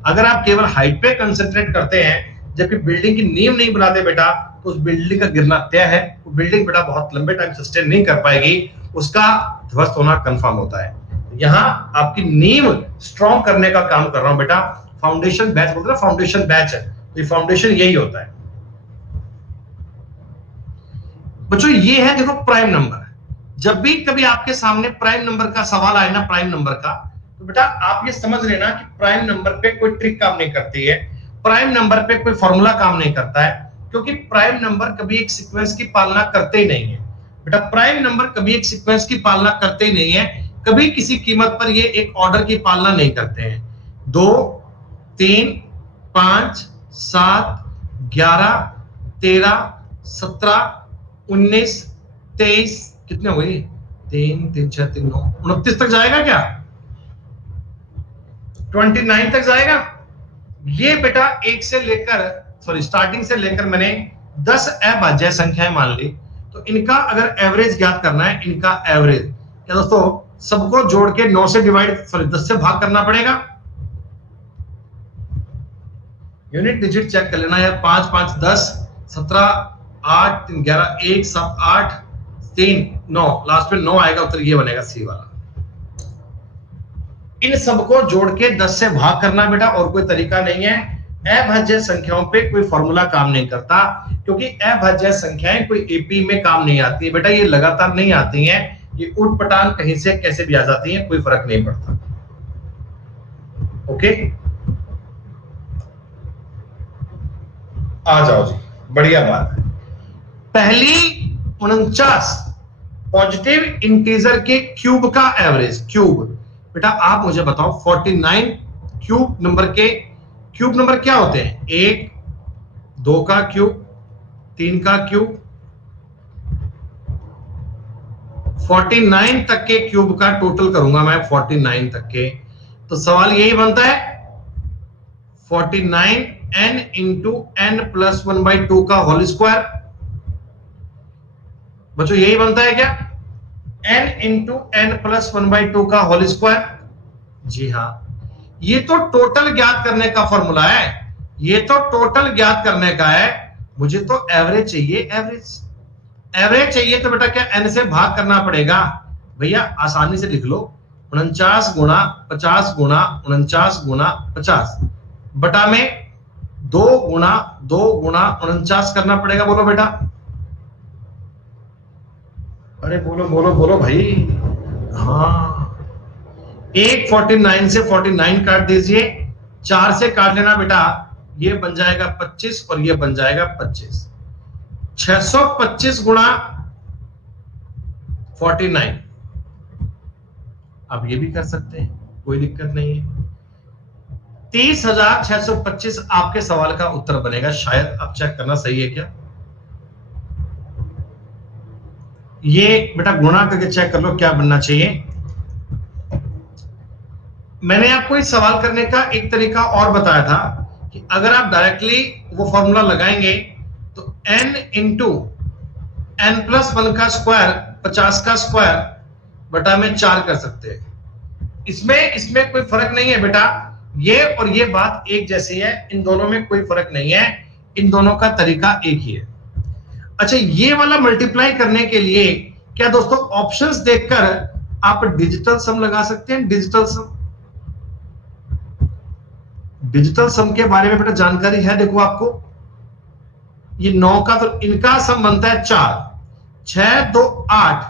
अगर आप केवल हाइट पे कंसंट्रेट करते हैं जबकि बिल्डिंग की नींव नहीं बनाते बेटा, तो उस बिल्डिंग का गिरना तय है। वो बिल्डिंग बेटा बहुत लंबे टाइम सस्टेन नहीं कर पाएगी, उसका ध्वस्त होना कंफर्म होता है। यहां आपकी नींव स्ट्रांग करने का काम कर रहा हूं बेटा। फाउंडेशन बैच बोलते हैं, फाउंडेशन बैच है, तो ये फाउंडेशन यही होता है बच्चों। ये है देखो प्राइम नंबर। जब भी कभी आपके सामने प्राइम नंबर का सवाल आए ना, प्राइम नंबर का, तो बेटा आप ये समझ लेना कि प्राइम नंबर पे कोई ट्रिक काम नहीं करती है, प्राइम नंबर पे कोई फॉर्मूला काम नहीं करता है, क्योंकि प्राइम नंबर कभी एक सीक्वेंस की पालना करते ही नहीं है बेटा। प्राइम नंबर कभी एक सीक्वेंस की पालना करते ही नहीं है, कभी किसी कीमत पर ये एक ऑर्डर की पालना नहीं करते हैं। 2 3 5 7 11 13 17 19 23 कितने हुए? 3 3 6 3 9 29 तक जाएगा क्या? 29 तक जाएगा। ये बेटा एक से लेकर स्टार्टिंग से लेकर मैंने 10 अभाज्य संख्याएं मान ली, तो इनका अगर एवरेज ज्ञात करना है, इनका एवरेज क्या दोस्तों, सबको जोड़ के 9 से डिवाइड 10 से भाग करना पड़ेगा। यूनिट डिजिट चेक कर लेना यार, 5 5 10 17 8 3 11 1 7 8 3 9, लास्ट में 9 आएगा, उत्तर ये बनेगा सी वाला। इन सबको जोड़ के 10 से भाग करना बेटा, और कोई तरीका नहीं है। अभाज्य संख्याओं पे कोई फॉर्मूला काम नहीं करता, क्योंकि अभाज्य संख्याएं कोई एपी में काम नहीं आती है बेटा, ये लगातार नहीं आती हैं, ये उठपटांग कहीं से कैसे भी आ जाती हैं, कोई फर्क नहीं पड़ता। ओके, आ जाओ जी, बढ़िया बात है। पहली 49 पॉजिटिव इंटीजर के क्यूब का एवरेज। क्यूब बेटा आप मुझे बताओ, 49 क्यूब नंबर क्या होते हैं? 1 2 का क्यूब, 3 का क्यूब, 49 तक के क्यूब का टोटल करूंगा मैं, 49 तक के। तो सवाल यही बनता है 49 n इंटू n प्लस 1/2 का होल स्क्वायर। बच्चों यही बनता है क्या? n इंटू n प्लस 1/2 का होल स्क्वायर। जी हाँ, ये तो टोटल ज्ञात करने का फॉर्मूला है, ये तो टोटल ज्ञात करने का है। मुझे तो एवरेज चाहिए, एवरेज चाहिए, तो बेटा क्या n से भाग करना पड़ेगा भैया। आसानी से लिख लो, 49 गुणा 50 गुणा 49 गुणा 50 बटा में 2 गुणा 2 गुणा 49 करना पड़ेगा। बोलो बेटा, अरे बोलो बोलो बोलो भाई। हाँ, 49 से 49 काट दीजिए, 4 से काट लेना बेटा, ये बन जाएगा 25 और ये बन जाएगा 25। 625 गुणा 49, आप ये भी कर सकते हैं, कोई दिक्कत नहीं है। 30,625 आपके सवाल का उत्तर बनेगा शायद। आप चेक करना सही है क्या? ये बेटा गुणा करके चेक कर लो क्या बनना चाहिए। मैंने आपको इस सवाल करने का एक तरीका और बताया था कि अगर आप डायरेक्टली वो फॉर्मूला लगाएंगे तो n इंटू n प्लस 1 का स्क्वायर 50 का स्क्वायर बटा में 4 कर सकते हैं। इसमें कोई फर्क नहीं है बेटा, ये और ये बात एक जैसी है, इन दोनों में कोई फर्क नहीं है, इन दोनों का तरीका एक ही है। अच्छा, ये वाला मल्टीप्लाई करने के लिए क्या दोस्तों ऑप्शंस देखकर आप डिजिटल सम लगा सकते हैं। डिजिटल सम के बारे में बेटा जानकारी है, देखो आपको ये 9 का, तो इनका सम बनता है 4, 6 2 8,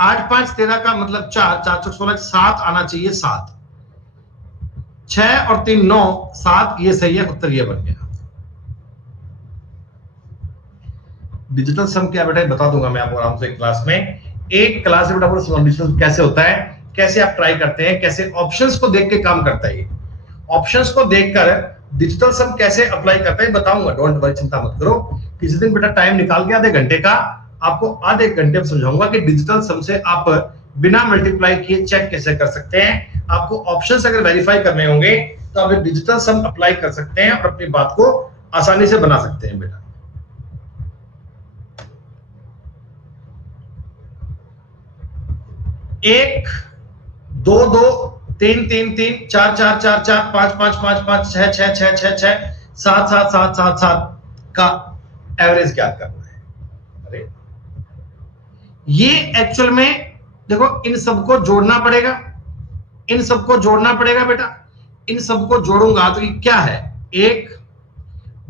8 5 13 का मतलब 4, 4 4 16, 7 आना चाहिए, 7, 6 और 3 9, 7, ये सही है, उत्तर ये बन गया। डिजिटल सम क्या बेटा बता दूंगा मैं आपको आराम से क्लास में। एक क्लास में बेटा डिजिटल कैसे होता है कैसे आप ट्राई करते हैं, कैसे ऑप्शंस को देख के काम करता है। ये ऑप्शंस को देखकर डिजिटल सम कैसे अप्लाई करता है बताऊंगा, डोंट वरी, चिंता मत करो। किसी दिन बेटा टाइम निकाल के आधे घंटे का आपको आधे घंटे में समझाऊंगा कि डिजिटल सम से आप बिना मल्टीप्लाई किए चेक कैसे कर सकते हैं। आपको ऑप्शंस अगर वेरीफाई करने होंगे तो आप डिजिटल सम अप्लाई कर सकते हैं और अपनी बात को आसानी से बना सकते हैं बेटा। एक दो दो तीन तीन तीन चार चार चार चार पांच पांच पांच पांच छह छह छह छह छह सात सात सात सात सात का एवरेज ज्ञात करना है। अरे ये एक्चुअल में देखो, इन सबको जोड़ना पड़ेगा, इन सबको जोड़ना पड़ेगा बेटा। इन सबको जोड़ूंगा तो ये क्या है, एक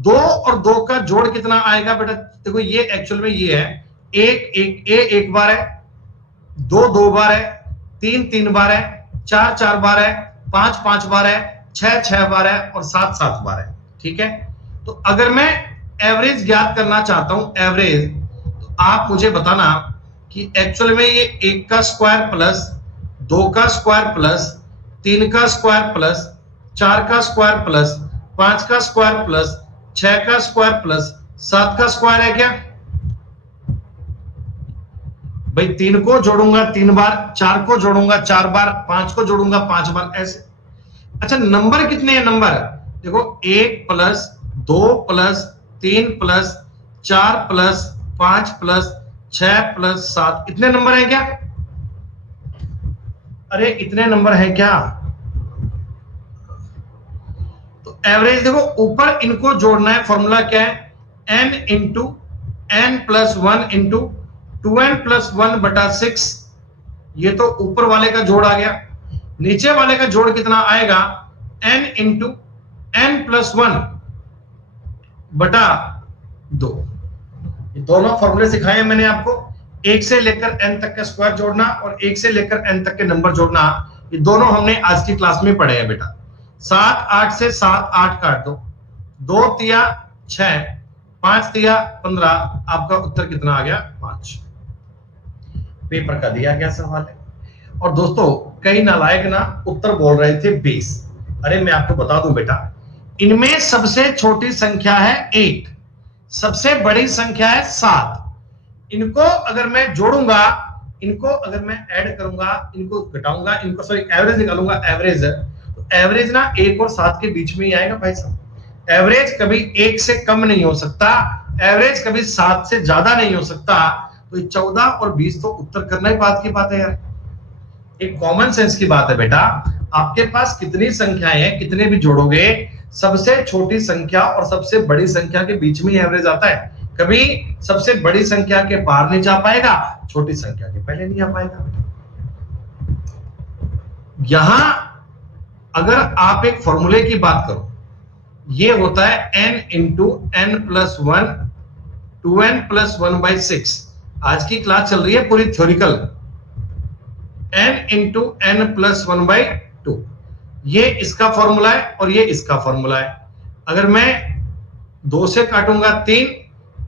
दो और दो का जोड़ कितना आएगा बेटा। देखो ये एक्चुअल में ये है, एक एक एक बार है, दो दो बार है, तीन तीन बार है, चार चार बार है, पांच पांच बार है, छह छह बार है और सात सात बार है। ठीक है, तो अगर मैं एवरेज ज्ञात करना चाहता हूं, एवरेज, तो आप मुझे बताना कि एक्चुअल में ये एक का स्क्वायर प्लस दो का स्क्वायर प्लस तीन का स्क्वायर प्लस चार का स्क्वायर प्लस पांच का स्क्वायर प्लस छह का स्क्वायर प्लस सात का स्क्वायर है क्या भाई। तीन को जोड़ूंगा तीन बार, चार को जोड़ूंगा चार बार, पांच को जोड़ूंगा पांच बार, ऐसे। अच्छा नंबर कितने हैं, नंबर देखो, एक प्लस दो प्लस तीन प्लस चार प्लस पांच प्लस छह प्लस सात, इतने नंबर है क्या। अरे इतने नंबर है क्या। तो एवरेज देखो, ऊपर इनको जोड़ना है, फॉर्मूला क्या है, n into n plus one into 2n plus one बटा 6। ये तो ऊपर वाले का जोड़ आ गया। नीचे वाले का जोड़ कितना आएगा, n into n plus one बटा 2। ये दोनों फॉर्मूले सिखाए हैं मैंने आपको, एक से लेकर n तक का स्क्वायर जोड़ना और एक से लेकर n तक के नंबर जोड़ना। ये दोनों हमने आज की क्लास में पढ़े हैं बेटा। 7 8 से 7 8 काट दो, 2 तिया 6, 5 तिया 15, आपका उत्तर कितना आ गया, 5। पेपर का दिया गया सवाल है। और दोस्तों कई नालायक ना उत्तर बोल रहे थे 20। अरे मैं आपको बता दूं बेटा, इनमें सबसे छोटी संख्या है 8, सबसे बड़ी संख्या है 7। इनको अगर मैं जोड़ूंगा, इनको अगर मैं ऐड करूंगा, इनको घटाऊंगा, इनको सॉरी एवरेज निकालूंगा, एवरेज तो एवरेज ना 1 और 7 के बीच में ही आएगा भाई साहब। एवरेज कभी 1 से कम नहीं हो सकता, एवरेज कभी 7 से ज्यादा नहीं हो सकता। तो 14 और 20 तो उत्तर करना ही बात की बात है यार, एक कॉमन सेंस की बात है बेटा। आपके पास कितनी संख्याएं हैं, कितने भी जोड़ोगे, सबसे छोटी संख्या और सबसे बड़ी संख्या के बीच में एवरेज आता है। कभी सबसे बड़ी संख्या के बाहर नहीं जा पाएगा, छोटी संख्या के पहले नहीं आ पाएगा। यहां अगर आप एक फॉर्मूले की बात करो, ये होता है n into n plus one, 2n plus 1/6। आज की क्लास चल रही है पूरी theoretical, n into n plus 1/2। ये इसका फॉर्मूला है और ये इसका फॉर्मूला है। अगर मैं 2 से काटूंगा 3,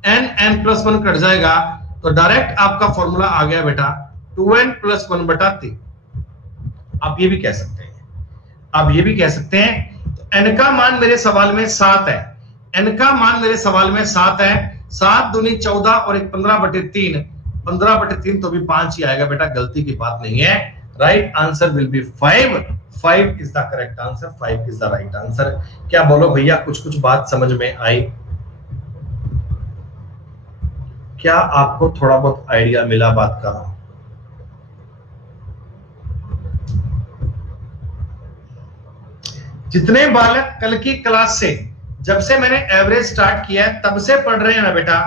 n प्लस 1 कट जाएगा, तो डायरेक्ट आपका फॉर्मूला आ गया बेटा 2n प्लस 1/3। आप ये भी कह सकते हैं, आप ये भी कह सकते हैं। तो n का मान मेरे सवाल में 7 है, n का मान मेरे सवाल में 7 है। 7 दूनी 14 और एक 15/3, 15/3 तो भी 5 ही आएगा बेटा, गलती की बात नहीं है। Right answer will be 5। 5 is the correct answer, 5 is the right answer. क्या बोलो भैया, कुछ कुछ बात समझ में आई? क्या आपको थोड़ा बहुत आइडिया मिला बात का? जितने बालक कल की क्लास से, जब से मैंने एवरेज स्टार्ट किया है तब से पढ़ रहे हैं ना बेटा,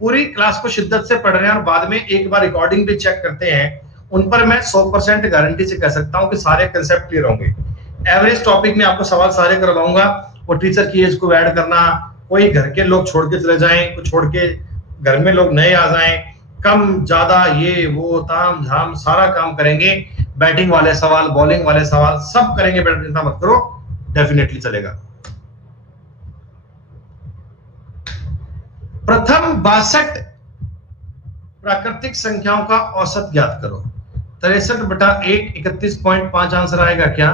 पूरी क्लास को शिद्दत से पढ़ रहे हैं और बाद में एक बार रिकॉर्डिंग भी चेक करते हैं, उन पर मैं 100% गारंटी से कह सकता हूं कि सारे कंसेप्ट क्लियर होंगे। एवरेज टॉपिक में आपको सवाल सारे करवाऊंगा, वो टीचर की एज को ऐड करना, कोई घर के लोग छोड़ के चले जाएं, कोई छोड़ के घर में लोग नए आ जाएं, कम ज्यादा ये वो ताम झाम सारा काम करेंगे। बैटिंग वाले सवाल, बॉलिंग वाले सवाल सब करेंगे बेटा, चिंता मत करो, डेफिनेटली चलेगा। प्रथम 62 प्राकृतिक संख्याओं का औसत ज्ञात करो। 63/8 31.5 आंसर आएगा क्या?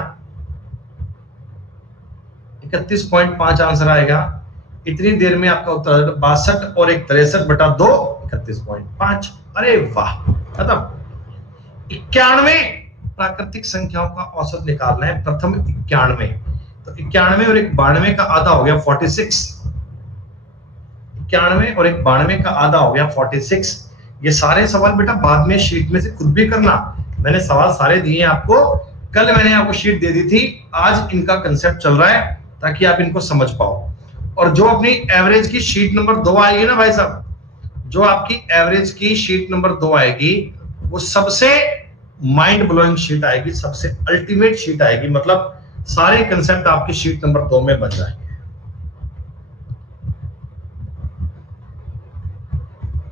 31.5 आंसर आएगा। इतनी देर में आपका उत्तर 62 और एक 63/2 31.5। अरे वाह, खत्म। 91 प्राकृतिक संख्याओं का औसत निकालना है। प्रथम 91, तो 91 और एक 92 का आधा हो गया 46। 91 और एक 92 का आधा हो गया 46। ये सारे सवाल बेटा बाद में शीट में से खुद भी करना। मैंने सवाल सारे दिए आपको, कल मैंने आपको शीट दे दी थी, आज इनका कंसेप्ट चल रहा है ताकि आप इनको समझ पाओ। और जो अपनी एवरेज की शीट नंबर 2 आएगी ना भाई साहब, जो आपकी एवरेज की शीट नंबर 2 आएगी वो सबसे माइंड ब्लोइंग शीट आएगी, सबसे अल्टीमेट शीट आएगी। मतलब सारे कंसेप्ट आपकी शीट नंबर 2 में बन जाएंगे।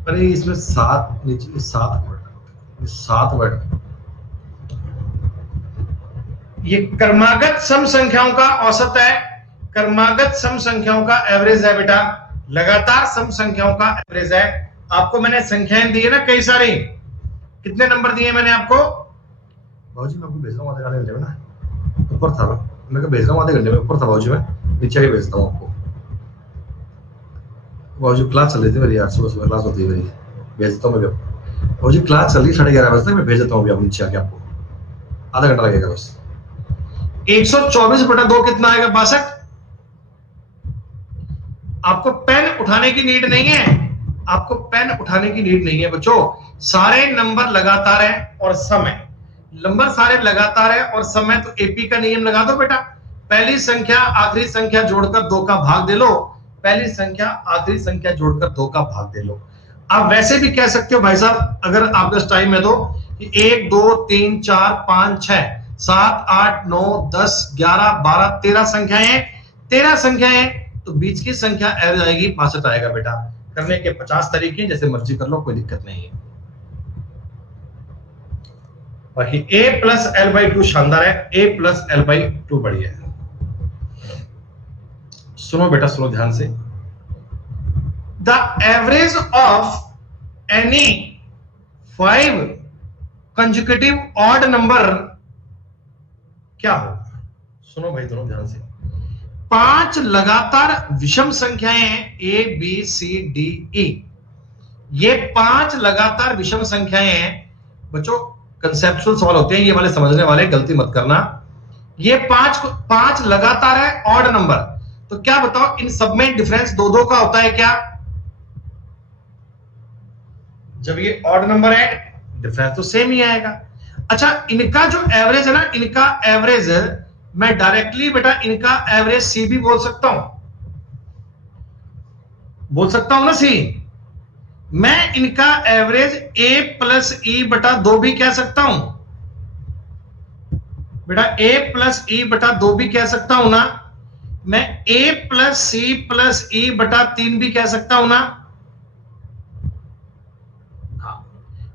अरे इसमें 7 नीचे 7 वर्ड। ये क्रमागत सम संख्याओं का औसत है, क्रमागत सम संख्याओं का एवरेज है बेटा, लगातार सम संख्याओं का एवरेज है। आपको मैंने संख्याएं दी है ना कई सारी, कितने नंबर दिए मैंने आपको? भाजी मैं आपको भेज रहा हूँ आधे घंटे में ना, ऊपर था मैं भेज रहा हूँ आधे घंटे में, ऊपर था भाजी, मैं नीचे के भेजता हूँ आपको। भाजी क्लास चल रही थी मेरी यार, सुबह सुबह क्लास होती है मेरी, भेजता हूँ मैं भाजी, क्लास चल रही 11:30 बजे तक, मैं भेज देता हूँ अभी नीचे आके आपको, आधा घंटा लगेगा बस। 124/2 कितना आएगा? 62। आपको पेन उठाने की नीड नहीं है, आपको पेन उठाने की नीड नहीं है बच्चों। सारे नंबर लगातार है और सम है, नंबर सारे लगातार है और सम है, तो एपी का नियम लगा दो बेटा। पहली संख्या आखिरी संख्या जोड़कर 2 का भाग दे लो, पहली संख्या आखिरी संख्या जोड़कर 2 का भाग दे लो। आप वैसे भी कह सकते हो भाई साहब, अगर आपके टाइम में दो कि 1 2 3 4 5 6 7 8 9 10 11 12 13 संख्याएं हैं, 13 संख्याएं, तो बीच की संख्या एवरेज आएगी 62 आएगा बेटा। करने के 50 तरीके, जैसे मर्जी कर लो, कोई दिक्कत नहीं है। बाकी a+l/2 शानदार है, a+l/2 बढ़िया है। सुनो बेटा, सुनो ध्यान से। The average of any 5 consecutive odd number क्या होगा? सुनो भाई दोनों ध्यान से। 5 लगातार विषम संख्याएं हैं, A B C D E, ये 5 लगातार विषम संख्याएं हैं बच्चों। कंसेप्चुअल सवाल होते हैं ये वाले, समझने वाले गलती मत करना। ये 5 लगातार है ऑड नंबर, तो क्या बताओ इन सब में डिफरेंस 2-2 का होता है क्या? जब ये ऑड नंबर है डिफरेंस तो सेम ही आएगा। अच्छा, इनका जो एवरेज है ना, इनका एवरेज मैं डायरेक्टली बेटा इनका एवरेज सी भी बोल सकता हूं ना सी। मैं इनका एवरेज a+e/2 भी कह सकता हूं बेटा, a+e/2 भी कह सकता हूं ना। मैं a+c+e/3 भी कह सकता हूं ना।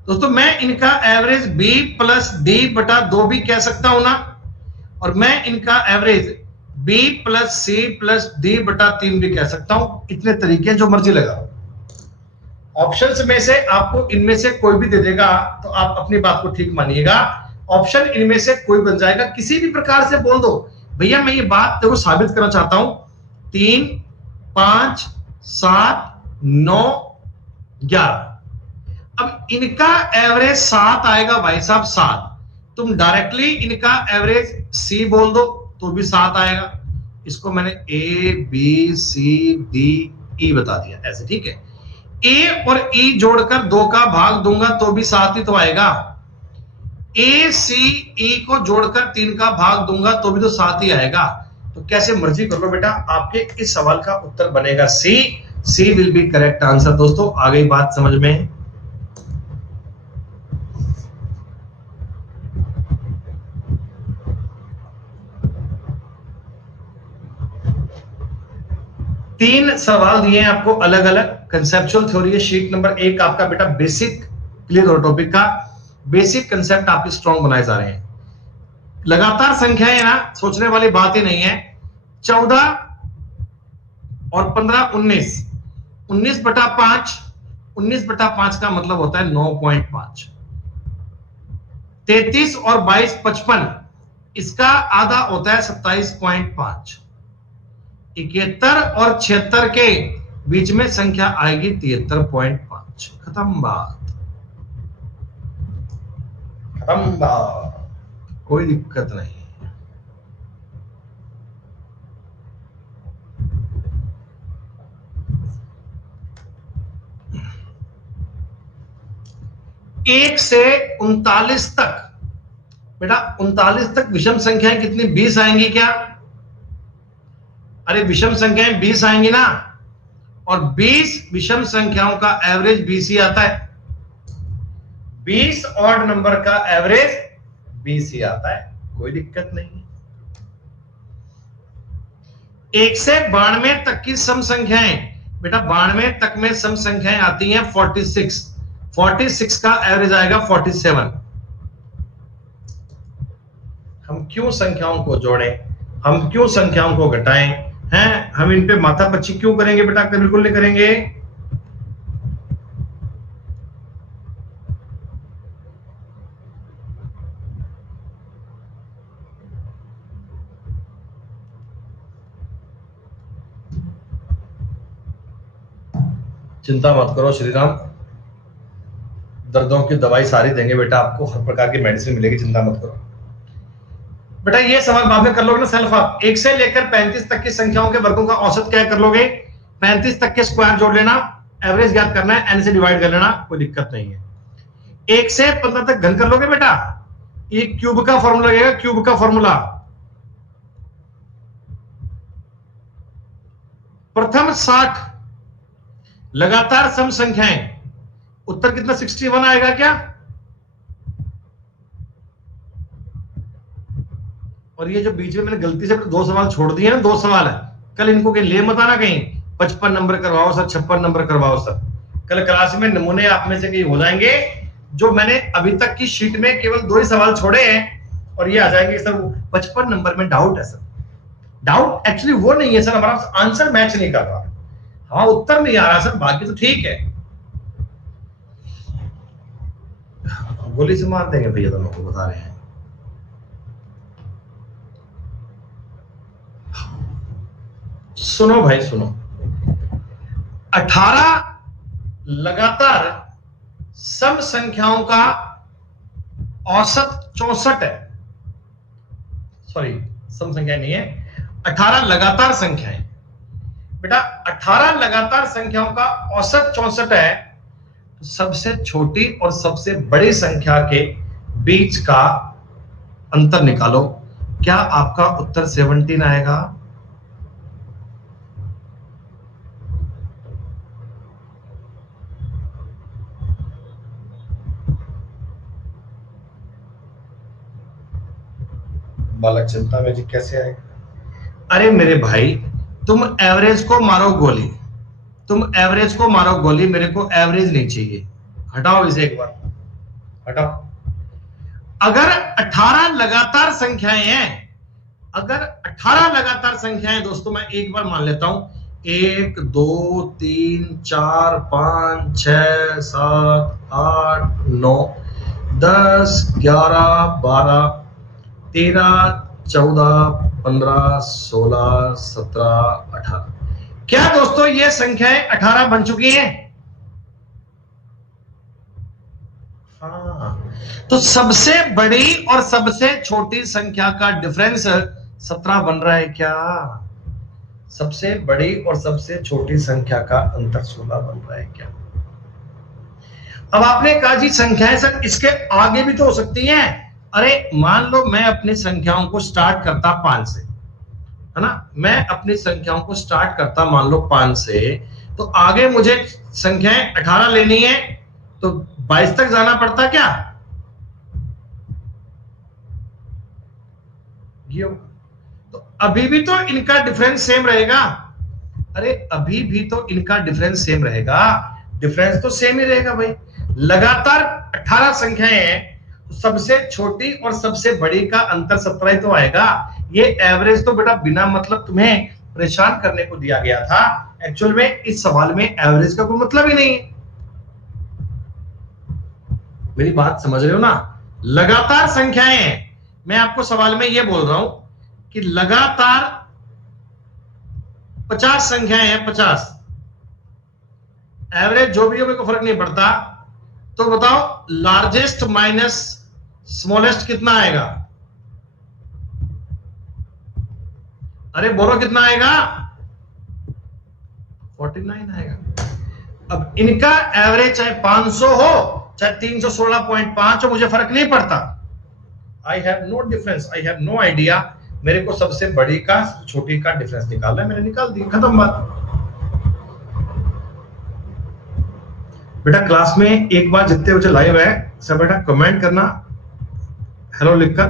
दोस्तों मैं इनका एवरेज b+d/2 भी कह सकता हूं ना, और मैं इनका एवरेज b+c+d/3 भी कह सकता हूं। इतने तरीके जो मर्जी लगाओ। ऑप्शंस में से आपको इनमें से कोई भी दे देगा तो आप अपनी बात को ठीक मानिएगा, ऑप्शन इनमें से कोई बन जाएगा। किसी भी प्रकार से बोल दो भैया मैं ये बात तेरे को साबित करना चाहता हूं, 3 5 7 9 11। अब इनका एवरेज 7 आएगा भाई साहब, 7। तुम डायरेक्टली इनका एवरेज सी बोल दो तो भी 7 आएगा। इसको मैंने A B C D E बता दिया ऐसे, ठीक है। ए और ई जोड़कर 2 का भाग दूंगा तो भी 7 ही तो आएगा। ए सी ई को जोड़कर 3 का भाग दूंगा तो भी तो 7 ही आएगा। तो कैसे मर्जी कर लो बेटा, आपके इस सवाल का उत्तर बनेगा सी। सी विल बी करेक्ट आंसर। दोस्तों आ गई बात समझ में? तीन सवाल दिए हैं आपको अलग अलग। कंसेप्चुअल थ्योरी है, शीट नंबर 1 आपका बेटा बेसिक क्लियर हो, टॉपिक का बेसिक कंसेप्ट आपके स्ट्रॉन्ग बनाए जा रहे हैं। लगातार संख्याएं है ना, सोचने वाली बात ही नहीं है। 14 और 15 19, 19/5, 19/5 का मतलब होता है 9.5। 33 और 22 55, इसका आधा होता है 27.5। 71 और 76 के बीच में संख्या आएगी 73.5। खत्म बात, खत्म बात, कोई दिक्कत नहीं। एक से 39 तक, बेटा 39 तक विषम संख्याएं कितनी, 20 आएंगी क्या? अरे विषम संख्याएं 20 आएंगी ना, और 20 विषम संख्याओं का एवरेज 20 ही आता है। 20 ऑड नंबर का एवरेज 20 ही आता है, कोई दिक्कत नहीं। 1 से 92 तक की सम संख्याएं, बेटा 92 तक में सम संख्याएं आती हैं 46। 46 का एवरेज आएगा 47। हम क्यों संख्याओं को जोड़ें, हम क्यों संख्याओं को घटाएं हैं, हम इन पे माथापच्ची क्यों करेंगे बेटा? बिल्कुल नहीं करेंगे। चिंता मत करो श्रीराम, दर्दों की दवाई सारी देंगे बेटा आपको, हर प्रकार की मेडिसिन मिलेगी, चिंता मत करो बेटा। ये सवाल बाद में कर लोगे ना सेल्फ आप। 1 से लेकर 35 तक की संख्याओं के वर्गों का औसत क्या कर लोगे? 35 तक के स्क्वायर जोड़ लेना, एवरेज ज्ञात करना है, n से डिवाइड कर लेना, कोई दिक्कत नहीं है। 1 से 15 तक घन कर लोगे बेटा, ये क्यूब का फॉर्मूला लगेगा, क्यूब का फॉर्मूला। प्रथम 60 लगातार सम संख्याएं, उत्तर कितना 61 आएगा क्या? और ये जो बीच में मैंने गलती से 2 सवाल छोड़ दिए ना, 2 सवाल है, कल इनको कहीं ले मत आना, कहीं 55 नंबर करवाओ सर, 56 नंबर करवाओ सर। कल क्लास में नमूने आप में से कहीं हो जाएंगे, जो मैंने अभी तक की शीट में केवल 2 ही सवाल छोड़े हैं, और ये आ जाएंगे सर 55 नंबर में डाउट है सर। डाउट एक्चुअली वो नहीं है सर, हमारा आंसर मैच नहीं कर रहा, हाँ उत्तर नहीं आ रहा सर, बाकी तो ठीक है। गोली से मार देंगे भैया, दोनों को बता रहे हैं। सुनो भाई सुनो, 18 लगातार सम संख्याओं का औसत 64 है। सॉरी, सम संख्या नहीं है, 18 लगातार संख्याएं। बेटा 18 लगातार संख्याओं का औसत 64 है, तो सबसे छोटी और सबसे बड़ी संख्या के बीच का अंतर निकालो, क्या आपका उत्तर 17 आएगा? बालक चिंता में जी कैसे आएगा? अरे मेरे भाई, तुम एवरेज को मारो गोली, तुम एवरेज को मारो गोली, मेरे को एवरेज नहीं चाहिए। हटाओ इसे एक बार, हटाओ। अगर 18 लगातार संख्याएं हैं, अगर 18 लगातार संख्याएं दोस्तों, मैं एक बार मान लेता हूं, 1 2 3 4 5 6 7 8 9 10 11 12 13 14 15 16 17 18। क्या दोस्तों ये संख्याएं 18 बन चुकी हैं? हाँ, तो सबसे बड़ी और सबसे छोटी संख्या का डिफरेंस 17 बन रहा है क्या? सबसे बड़ी और सबसे छोटी संख्या का अंतर 16 बन रहा है क्या? अब आपने कहा जी संख्याएं सर इसके आगे भी तो हो सकती हैं। अरे मान लो मैं अपनी संख्याओं को स्टार्ट करता 5 से, है ना, मैं अपनी संख्याओं को स्टार्ट करता मान लो 5 से, तो आगे मुझे संख्याएं 18 लेनी है, तो 22 तक जाना पड़ता क्या? ये तो अभी भी तो इनका डिफरेंस सेम रहेगा। अरे अभी भी तो इनका डिफरेंस सेम रहेगा, डिफरेंस तो सेम ही रहेगा भाई। लगातार 18 संख्याएं हैं, तो सबसे छोटी और सबसे बड़ी का अंतर 17 ही तो आएगा। ये एवरेज तो बेटा बिना मतलब तुम्हें परेशान करने को दिया गया था, एक्चुअल में इस सवाल में एवरेज का कोई मतलब ही नहीं है। मेरी बात समझ रहे हो ना? लगातार संख्याएं हैं। मैं आपको सवाल में यह बोल रहा हूं कि लगातार 50 संख्याएं हैं, 50। एवरेज जो भी हो मेरे को फर्क नहीं पड़ता। तो बताओ लार्जेस्ट माइनस स्मॉलेस्ट कितना आएगा? अरे बोलो कितना आएगा? 49 आएगा। अब इनका एवरेज चाहे 500 हो चाहे 316.5 हो, मुझे फर्क नहीं पड़ता। I have no difference, I have no idea. मेरे को सबसे बड़ी का छोटी का डिफरेंस निकालना है, मैंने निकाल दिया, खत्म बात। बेटा क्लास में एक बार जितने बच्चे लाइव है सब बेटा कमेंट करना हेलो लिखकर,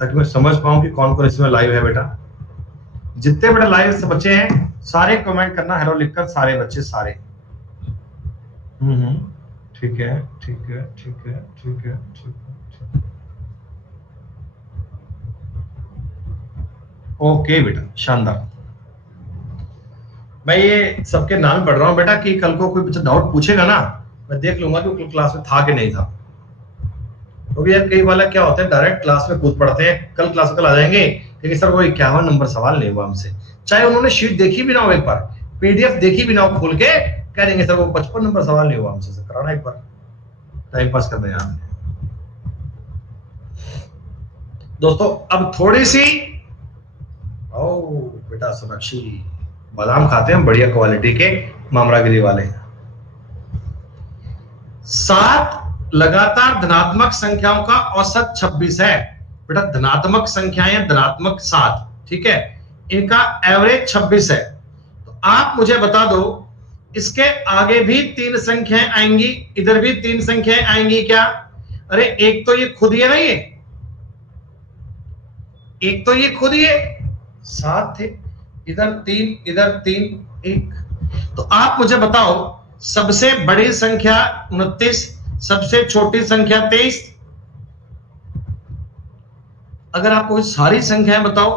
ताकि मैं समझ पाऊं कि कौन कौन इसमें लाइव है। बेटा जितने बेटा लाइव से बच्चे हैं सारे कमेंट करना हेलो लिखकर, सारे बच्चे सारे। ठीक है ठीक है ठीक है ठीक है ठीक है। ओके बेटा शानदार। मैं ये सबके नाम पढ़ रहा हूं बेटा कि कल को कोई बच्चा डाउट पूछेगा ना, मैं देख लूंगा कि क्लास में था कि नहीं था। तो यार कई वाला क्या होता है डायरेक्ट क्लास में कूद पड़ते हैं, कल क्लास में कल आ जाएंगे लेकिन सर वो 51 नंबर सवाल नहीं हुआ हमसे, चाहे उन्होंने शीट देखी भी ना हो, एक बार पीडीएफ देखी भी ना हो खोल के, कह देंगे सर वो 55 नंबर सवाल नहीं हुआ हमसे, कराना एक बार, टाइम पास करना यार। दोस्तों अब थोड़ी सी ओ बेटा सोनाक्षी बादाम खाते हैं बढ़िया क्वालिटी के मामरागिरी वाले। 7 लगातार धनात्मक संख्याओं का औसत 26 है बेटा। धनात्मक संख्याएं धनात्मक 7, ठीक है, इनका एवरेज 26 है। तो आप मुझे बता दो इसके आगे भी 3 संख्याएं आएंगी, इधर भी 3 संख्याएं आएंगी क्या? अरे एक तो ये खुद ही है ना, ये एक तो ये खुद ही है, 7 थे, इधर 3 इधर 3 1। तो आप मुझे बताओ सबसे बड़ी संख्या 29, सबसे छोटी संख्या 23। अगर आपको सारी संख्याएं बताओ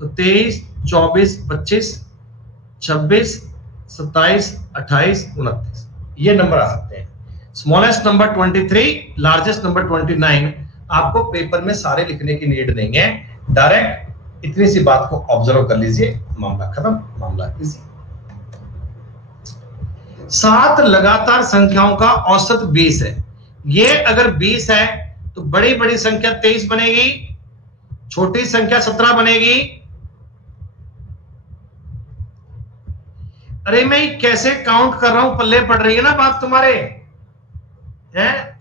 तो 23 24 25 26 27 28 29 ये नंबर आ सकते हैं। Smallest number 23, largest number 29। आपको पेपर में सारे लिखने की नीड नहीं है, डायरेक्ट इतनी सी बात को ऑब्जर्व कर लीजिए, मामला खत्म, मामला इजी। 7 लगातार संख्याओं का औसत 20 है। ये अगर 20 है तो बड़ी बड़ी संख्या 23 बनेगी, छोटी संख्या 17 बनेगी। अरे मैं कैसे काउंट कर रहा हूं, पल्ले पड़ रही है ना बात तुम्हारे, हैं?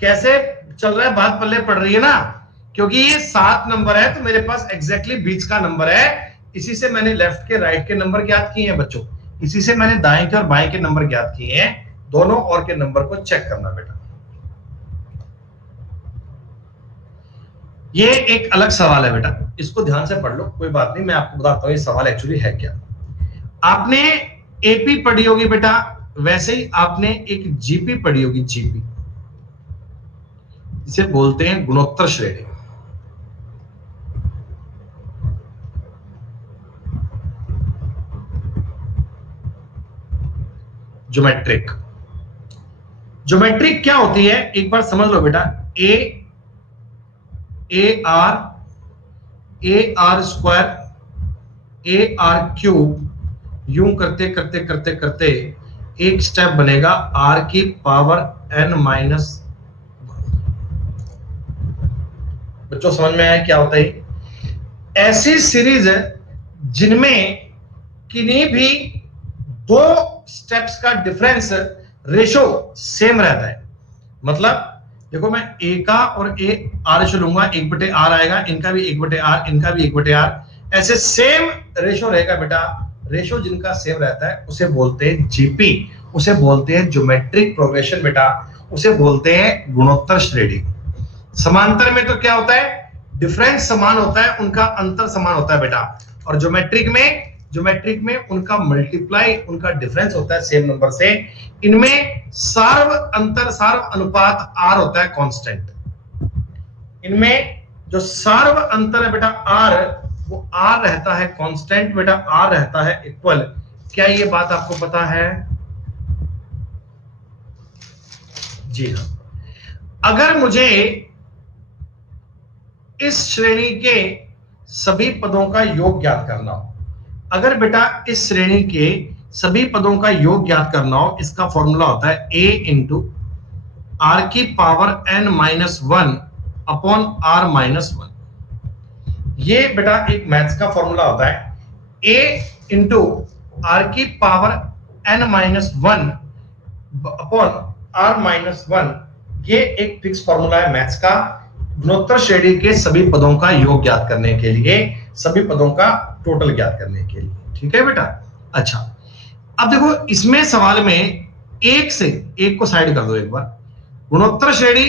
कैसे चल रहा है बात, पल्ले पड़ रही है ना? क्योंकि ये 7 नंबर है तो मेरे पास एग्जैक्टली 20 का नंबर है। इसी से मैंने लेफ्ट के राइट के नंबर ज्ञात किए हैं बच्चों, इसी से मैंने दाएं के और बाएं के नंबर ज्ञात किए हैं। दोनों और के नंबर को चेक करना बेटा। ये एक अलग सवाल है बेटा, इसको ध्यान से पढ़ लो, कोई बात नहीं, मैं आपको बताता हूं ये सवाल एक्चुअली है क्या। आपने एपी पढ़ी होगी बेटा, वैसे ही आपने एक जीपी पढ़ी होगी, जीपी इसे बोलते हैं गुणोत्तर श्रेणी। ज्योमेट्रिक, ज्योमेट्रिक क्या होती है एक बार समझ लो बेटा। A R square, A R cube, यूं करते करते करते करते एक स्टेप बनेगा आर की पावर n माइनस। बच्चों समझ में आया क्या होता है? ऐसी सीरीज जिनमें किन्हीं भी 2 स्टेप्स का डिफरेंस रेशो सेम रहता है। मतलब देखो मैं ए का और ए आर रेशो लूंगा, 1/r आएगा, इनका भी 1/r, इनका भी 1/r, ऐसे सेम रेशो रहेगा बेटा। रेशो जिनका सेम रहता है उसे बोलते हैं जीपी, उसे बोलते हैं ज्योमेट्रिक प्रोग्रेशन बेटा, उसे बोलते हैं गुणोत्तर श्रेणी। समांतर में तो क्या होता है, डिफरेंस समान होता है, उनका अंतर समान होता है बेटा। और ज्योमेट्रिक में उनका मल्टीप्लाई, उनका डिफरेंस होता है सेम नंबर से। इनमें सार्व अंतर, सार्व अनुपात r होता है कांस्टेंट। इनमें जो सार्व अंतर है बेटा r, वो r रहता है कांस्टेंट बेटा, r रहता है इक्वल। क्या ये बात आपको पता है? जी हाँ। अगर मुझे इस श्रेणी के सभी पदों का योग ज्ञात करना हो, अगर बेटा इस श्रेणी के सभी पदों का योग ज्ञात करना हो, इसका फॉर्मूला होता है a इंटू आर की power n minus one upon R minus one. ये बेटा एक मैथ्स का फॉर्मूला होता है a इंटू आर की power n minus one upon R minus one. ये एक फिक्स फॉर्मूला है मैथ्स का, गुणोत्तर श्रेणी के सभी पदों का योग ज्ञात करने के लिए, सभी पदों का टोटल ज्ञात करने के लिए। ठीक है बेटा। अच्छा, अब देखो इसमें सवाल में एक से, एक को साइड कर दो एक बार, गुणोत्तर श्रेणी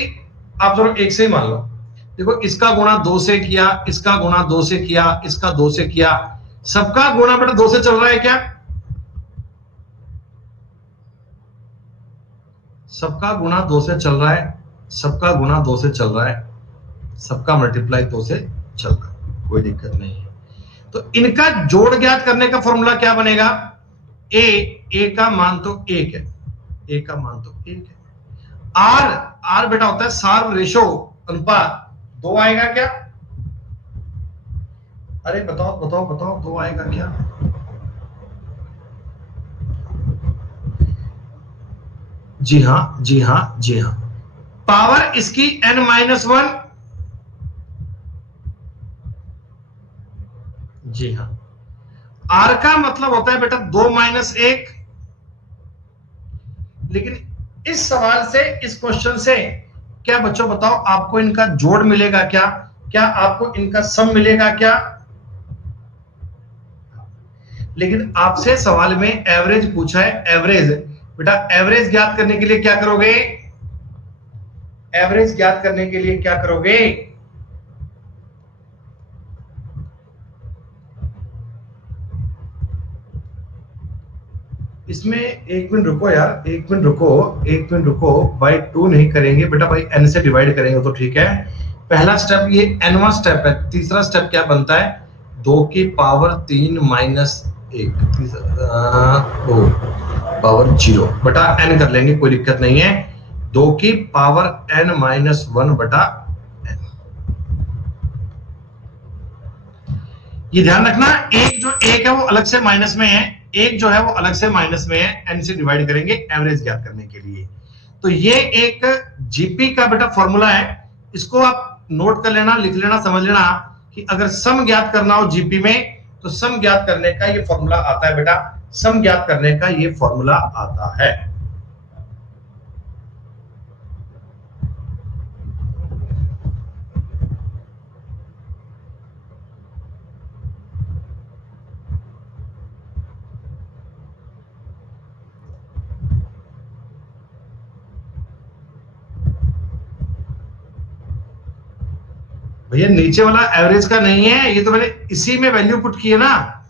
आप जरूर एक से ही मान लो। देखो इसका गुणा दो से किया, इसका गुणा दो से किया, इसका दो से किया, सबका गुणा बेटा दो से चल रहा है क्या? सबका गुणा दो से चल रहा है, सबका गुणा दो से चल रहा है, सबका मल्टीप्लाई दो से चल रहा है, कोई दिक्कत नहीं है। तो इनका जोड़ ज्ञात करने का फॉर्मूला क्या बनेगा? ए का मान तो एक है, ए का मान तो एक है। आर बेटा होता है सार रेशो अनुपात, दो आएगा क्या? अरे बताओ बताओ बताओ, दो आएगा क्या? जी हां जी हां जी हां। पावर इसकी n माइनस वन, जी हां। आर का मतलब होता है बेटा दो माइनस एक। लेकिन इस सवाल से, इस क्वेश्चन से क्या बच्चों बताओ, आपको इनका जोड़ मिलेगा क्या? क्या आपको इनका सम मिलेगा क्या? लेकिन आपसे सवाल में एवरेज पूछा है, एवरेज। बेटा एवरेज ज्ञात करने के लिए क्या करोगे? एवरेज ज्ञात करने के लिए क्या करोगे? इसमें एक मिनट रुको यार, एक मिनट रुको, एक मिनट रुको। बाई टू नहीं करेंगे बेटा, भाई n से डिवाइड करेंगे तो ठीक है। पहला स्टेप ये nवां स्टेप है। तीसरा स्टेप क्या बनता है? दो की पावर तीन माइनस एक, दो पावर जीरो बटा n कर लेंगे, कोई दिक्कत नहीं है। दो की पावर n माइनस वन बटा n। ये ध्यान रखना, एक जो एक है वो अलग से माइनस में है, एक जो है वो अलग से माइनस में है, n से डिवाइड करेंगे एवरेज ज्ञात करने के लिए। तो ये एक जीपी का बेटा फॉर्मूला है, इसको आप नोट कर लेना, लिख लेना, समझ लेना कि अगर सम ज्ञात करना हो जीपी में तो सम ज्ञात करने का ये फॉर्मूला आता है बेटा, सम ज्ञात करने का ये फॉर्मूला आता है। भैया नीचे वाला एवरेज का नहीं है, ये तो मैंने इसी में वैल्यू पुट की है ना,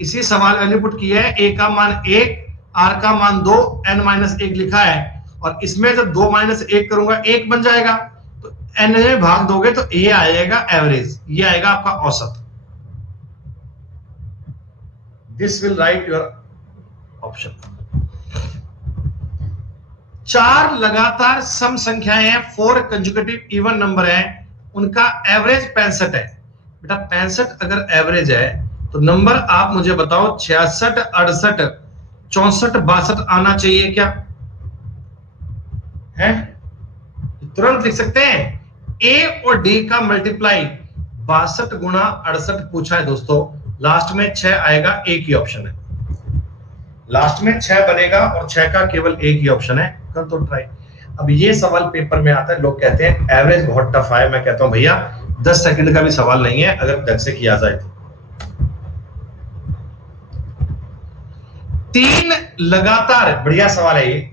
इसी सवाल वैल्यू पुट की है। ए का मान एक, आर का मान दो, n माइनस एक लिखा है, और इसमें जब दो माइनस एक करूंगा एक बन जाएगा, तो n में भाग दोगे तो ये आएगा एवरेज, ये आएगा आपका औसत। This will write your option. चार लगातार सम संख्याएं हैं, फोर कंजुगेटिव इवन नंबर है, उनका एवरेज 65 है। बेटा 65 अगर एवरेज है तो नंबर आप मुझे बताओ 66, 68, 64, 62 आना चाहिए क्या है? तुरंत लिख सकते हैं। ए और डी का मल्टीप्लाई 62 गुणा 68 पूछा है दोस्तों, लास्ट में 6 आएगा, एक ही ऑप्शन है, लास्ट में 6 बनेगा और 6 का केवल एक ही ऑप्शन है। कर तो ट्राई। अब ये सवाल पेपर में आता है, लोग कहते हैं एवरेज बहुत टफ है, मैं कहता हूं भैया 10 सेकंड का भी सवाल नहीं है अगर ढंग से किया जाए तो। तीन लगातार, बढ़िया सवाल है ये,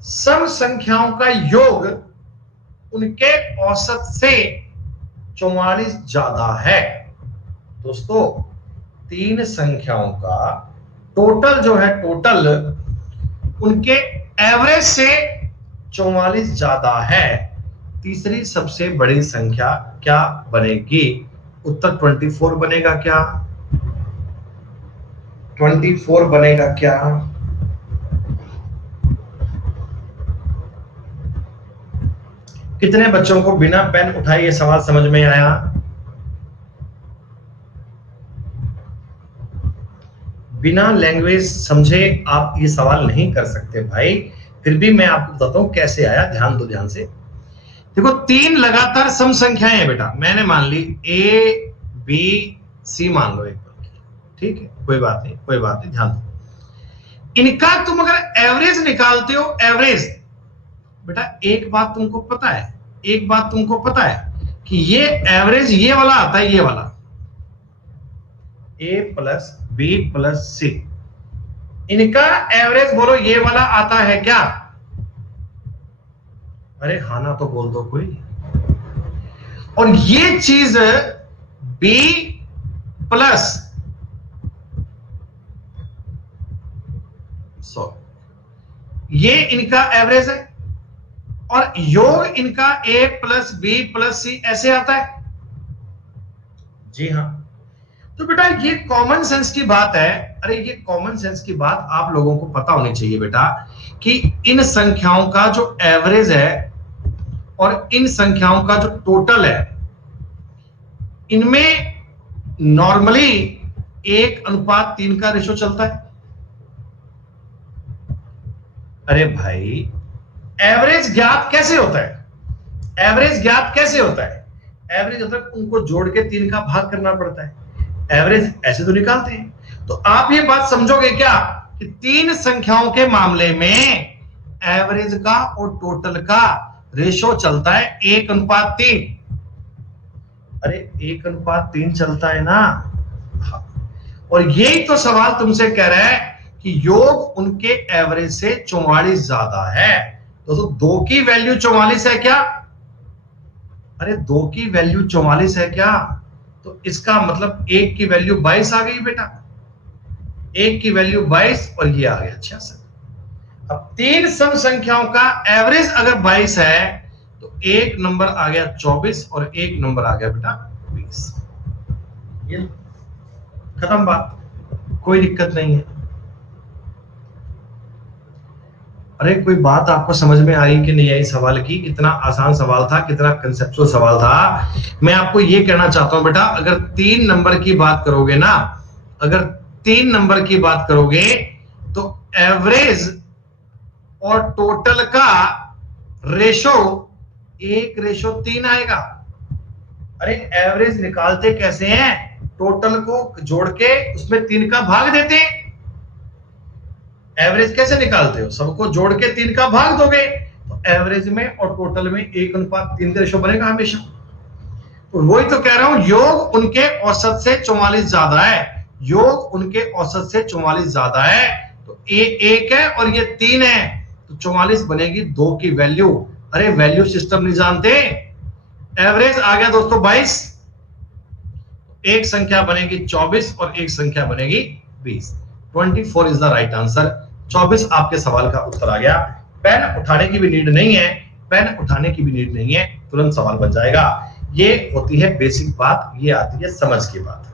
सम संख्याओं का योग उनके औसत से 44 ज्यादा है। दोस्तों तीन संख्याओं का टोटल जो है, टोटल उनके एवरेज से 44 ज्यादा है। तीसरी सबसे बड़ी संख्या क्या बनेगी? उत्तर 24 बनेगा क्या? 24 बनेगा क्या? कितने बच्चों को बिना पेन उठाए ये सवाल समझ में आया? बिना लैंग्वेज समझे आप ये सवाल नहीं कर सकते भाई। फिर भी मैं आपको बताता हूं कैसे आया, ध्यान दो ध्यान से। देखो, 3 लगातार सम संख्याएं हैं बेटा, मैंने मान ली ए बी सी मान लो एक बार, ठीक है, कोई बात नहीं कोई बात नहीं, ध्यान दो। इनका तुम अगर एवरेज निकालते हो, एवरेज बेटा, एक बात तुमको पता है, एक बात तुमको पता है कि ये एवरेज ये वाला आता है, ये वाला ए प्लस बी प्लस सी, इनका एवरेज बोलो ये वाला आता है क्या? अरे हाँ ना तो बोल दो कोई। और ये चीज बी प्लस ये इनका एवरेज है, और योग इनका ए प्लस बी प्लस सी ऐसे आता है। जी हाँ, तो बेटा ये कॉमन सेंस की बात है। अरे ये कॉमन सेंस की बात आप लोगों को पता होनी चाहिए बेटा कि इन संख्याओं का जो एवरेज है और इन संख्याओं का जो टोटल है, इनमें नॉर्मली 1:3 का रेशो चलता है। अरे भाई, एवरेज ज्ञात कैसे होता है? एवरेज ज्ञात कैसे होता है? एवरेज होता है उनको जोड़ के 3 का भाग करना पड़ता है। एवरेज ऐसे तो निकालते हैं। तो आप ये बात समझोगे क्या कि 3 संख्याओं के मामले में एवरेज का और टोटल का रेशो चलता है 1:3। अरे 1:3 चलता है ना। और यही तो सवाल तुमसे कह रहा है कि योग उनके एवरेज से 44 ज्यादा है। तो 2 की वैल्यू 44 है क्या? अरे 2 की वैल्यू 44 है क्या? तो इसका मतलब 1 की वैल्यू 22 आ गई बेटा, 1 की वैल्यू 22 और ये आ गया 66। अब 3 सम संख्याओं का एवरेज अगर 22 है तो एक नंबर आ गया 24 और एक नंबर आ गया बेटा 20। ये खत्म बात, कोई दिक्कत नहीं है। अरे कोई बात आपको समझ में आई कि नहीं आई सवाल की? कितना आसान सवाल था, कितना कंसेप्चुअल सवाल था। मैं आपको ये कहना चाहता हूं बेटा, अगर 3 नंबर की बात करोगे ना, अगर 3 नंबर की बात करोगे तो एवरेज और टोटल का रेशो 1:3 आएगा। अरे एवरेज निकालते कैसे हैं? टोटल को जोड़ के उसमें 3 का भाग देते हैं। एवरेज कैसे निकालते हो? सबको जोड़ के 3 का भाग दोगे तो एवरेज में और टोटल में 1:3 का रेशो बनेगा हमेशा। तो वही तो कह रहा हूं, योग उनके औसत से 44 ज्यादा है, योग उनके औसत से 44 ज्यादा है। तो ए 1 है और ये 3 है, तो 44 बनेगी 2 की वैल्यू। अरे वैल्यू सिस्टम नहीं जानते? एवरेज आ गया दोस्तों 22, एक संख्या बनेगी 24 और एक संख्या बनेगी 20। 24 इज द राइट आंसर। 24 आपके सवाल का उत्तर आ गया। पेन उठाने की भी नीड नहीं है, पेन उठाने की भी नीड नहीं है, तुरंत सवाल बन जाएगा। ये होती है बेसिक बात, ये आती है समझ की बात।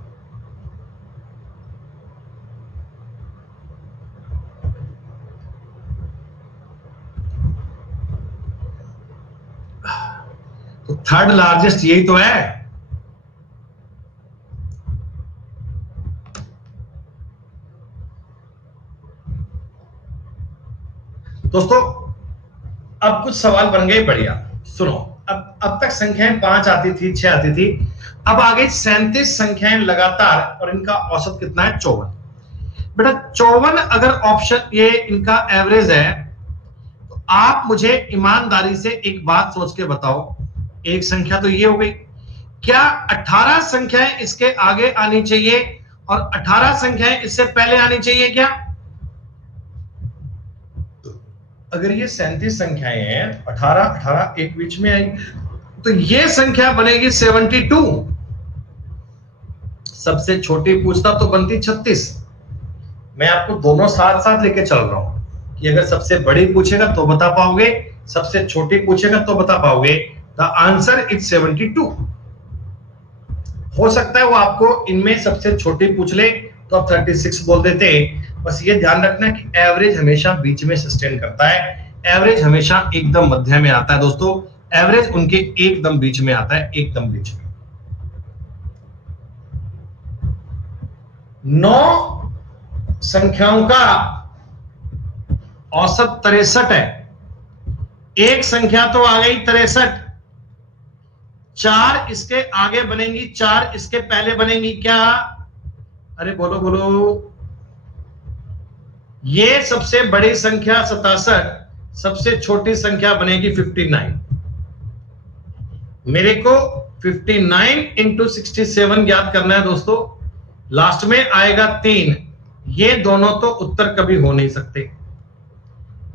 तो थर्ड लार्जेस्ट यही तो है। दोस्तों अब कुछ सवाल बन गए बढ़िया। सुनो, अब तक संख्याएं 5 आती थी, 6 आती थी, अब आ गई 37 संख्याएं लगातार, और इनका औसत कितना है? 54। बेटा 54 अगर ऑप्शन ये इनका एवरेज है, तो आप मुझे ईमानदारी से एक बात सोच के बताओ, एक संख्या तो ये हो गई, क्या 18 संख्याएं इसके आगे आनी चाहिए और 18 संख्याएं इससे पहले आनी चाहिए क्या? अगर ये 37 संख्याएं हैं, 18 एक बीच में आई, तो ये संख्या बनेगी 72। सबसे छोटी पूछता तो बनती 36। मैं आपको दोनों साथ साथ लेके चल रहा हूं कि अगर सबसे बड़ी पूछेगा तो बता पाओगे, सबसे छोटी पूछेगा तो बता पाओगे। The answer is 72। हो सकता है वो आपको इनमें सबसे छोटी पूछ ले तो आप 36 बोल देते। बस ये ध्यान रखना कि एवरेज हमेशा बीच में सस्टेन करता है, एवरेज हमेशा एकदम मध्य में आता है दोस्तों, एवरेज उनके एकदम बीच में आता है, एकदम बीच में। 9 संख्याओं का औसत 63 है। एक संख्या तो आ गई 63, 4 इसके आगे बनेंगी, 4 इसके पहले बनेंगी क्या? अरे बोलो बोलो। ये सबसे बड़ी संख्या 67, सबसे छोटी संख्या बनेगी 59। मेरे को 59 इंटू 67 ज्ञात करना है दोस्तों। लास्ट में आएगा 3। ये दोनों तो उत्तर कभी हो नहीं सकते।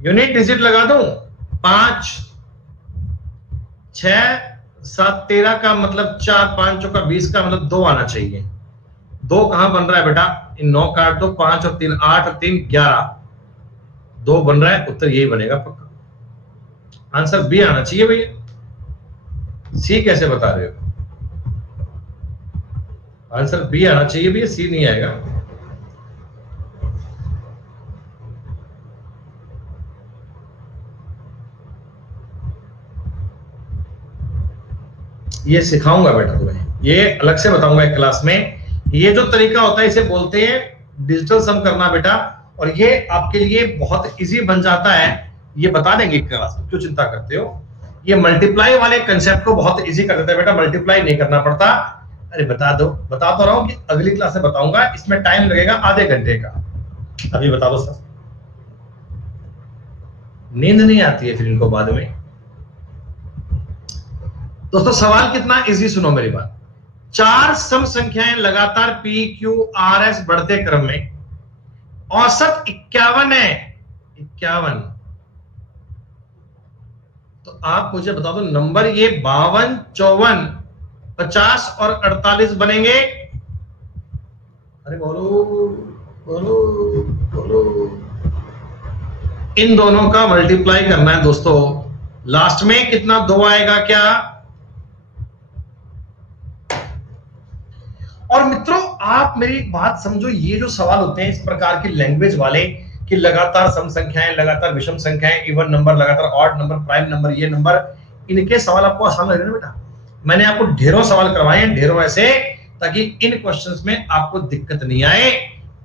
यूनिट डिजिट लगा दूं, 5, 6, 7, 13 का मतलब 4, 5 का 20 का मतलब 2 आना चाहिए। 2 कहां बन रहा है बेटा? इन 9 काट दो, 5 और 3 8 और 3 11, 2 बन रहा है। उत्तर यही बनेगा पक्का। आंसर बी आना चाहिए भैया। सी कैसे बता रहे हो? आंसर बी आना चाहिए भैया, सी नहीं आएगा। ये सिखाऊंगा बेटा तुम्हें, ये अलग से बताऊंगा एक क्लास में। ये जो तरीका होता है इसे बोलते हैं डिजिटल सम करना बेटा, और ये आपके लिए बहुत इजी बन जाता है। ये बता देंगे क्लास में, क्यों चिंता करते हो। ये मल्टीप्लाई वाले कंसेप्ट को बहुत इजी कर देता है बेटा, मल्टीप्लाई नहीं करना पड़ता। अरे बता दो, बता तो रहा हूं कि अगली क्लास में बताऊंगा, इसमें टाइम लगेगा आधे घंटे का। अभी बता दो सर, नींद नहीं आती है फिर इनको बाद में। दोस्तों सवाल कितना इजी, सुनो मेरी बात। 4 सम संख्याएं लगातार पी क्यू आर एस बढ़ते क्रम में, औसत 51 है, 51। तो आप मुझे बता दो नंबर ये 52, 54, 50 और 48 बनेंगे। अरे बोलो बोलो बोलो। इन दोनों का मल्टीप्लाई करना है दोस्तों। लास्ट में कितना 2 आएगा क्या? और मित्रों आप मेरी बात समझो, ये जो सवाल होते हैं इस प्रकार की लैंग्वेज वाले कि लगातार सम संख्याएं, लगातार विषम संख्याएं, इवन नंबर, लगातार ऑड नंबर, प्राइम नंबर, ये नंबर, इनके सवाल आपको आसान लग रहे हैं बेटा। मैंने आपको ढेरों सवाल करवाए हैं, ढेरों ऐसे, ताकि इन क्वेश्चंस में आपको दिक्कत नहीं आए,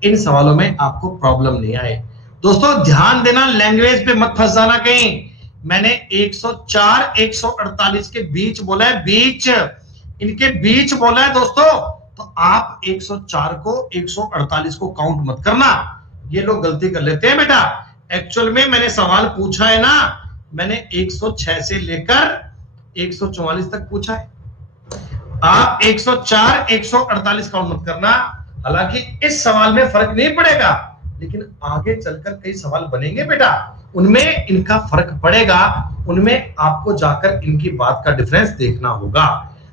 इन सवालों में आपको प्रॉब्लम नहीं आए। दोस्तों ध्यान देना, लैंग्वेज पे मत फंस जाना कहीं। मैंने 104 148 के बीच बोला है, बीच, इनके बीच बोला है दोस्तों। तो आप 104 को 148 को काउंट मत करना, ये लोग गलती कर लेते हैं बेटा। एक्चुअल में मैंने सवाल पूछा है ना, मैंने 106 से लेकर 144 तक पूछा है। आप 104 148 काउंट मत करना। हालांकि इस सवाल में फर्क नहीं पड़ेगा, लेकिन आगे चलकर कई सवाल बनेंगे बेटा, उनमें इनका फर्क पड़ेगा, उनमें आपको जाकर इनकी बात का डिफरेंस देखना होगा।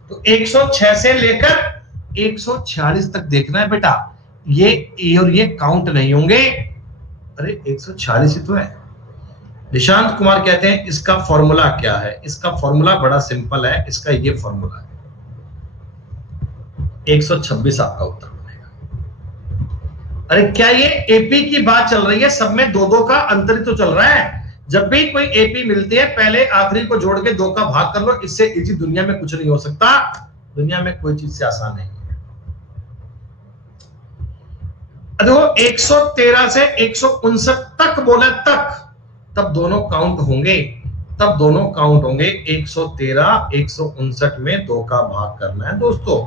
तो 106 से लेकर 146 तक देखना है बेटा, ये और ये काउंट नहीं होंगे। अरे 146 ही तो है। निशांत कुमार कहते हैं इसका फॉर्मूला क्या है? इसका फॉर्मूला बड़ा सिंपल है, इसका ये फॉर्मूला है, 126 आपका उत्तर बनेगा। अरे क्या ये एपी की बात चल रही है? सब में 2-2 का अंतर ही तो चल रहा है। जब भी कोई एपी मिलती है पहले आखिरी को जोड़ के 2 का भाग कर लो, इससे इजी दुनिया में कुछ नहीं हो सकता, दुनिया में कोई चीज से आसान नहीं है। देखो 113 से 159 तक बोला, तक, तब दोनों काउंट होंगे, तब दोनों काउंट होंगे। 113 159 में 2 का भाग करना है दोस्तों,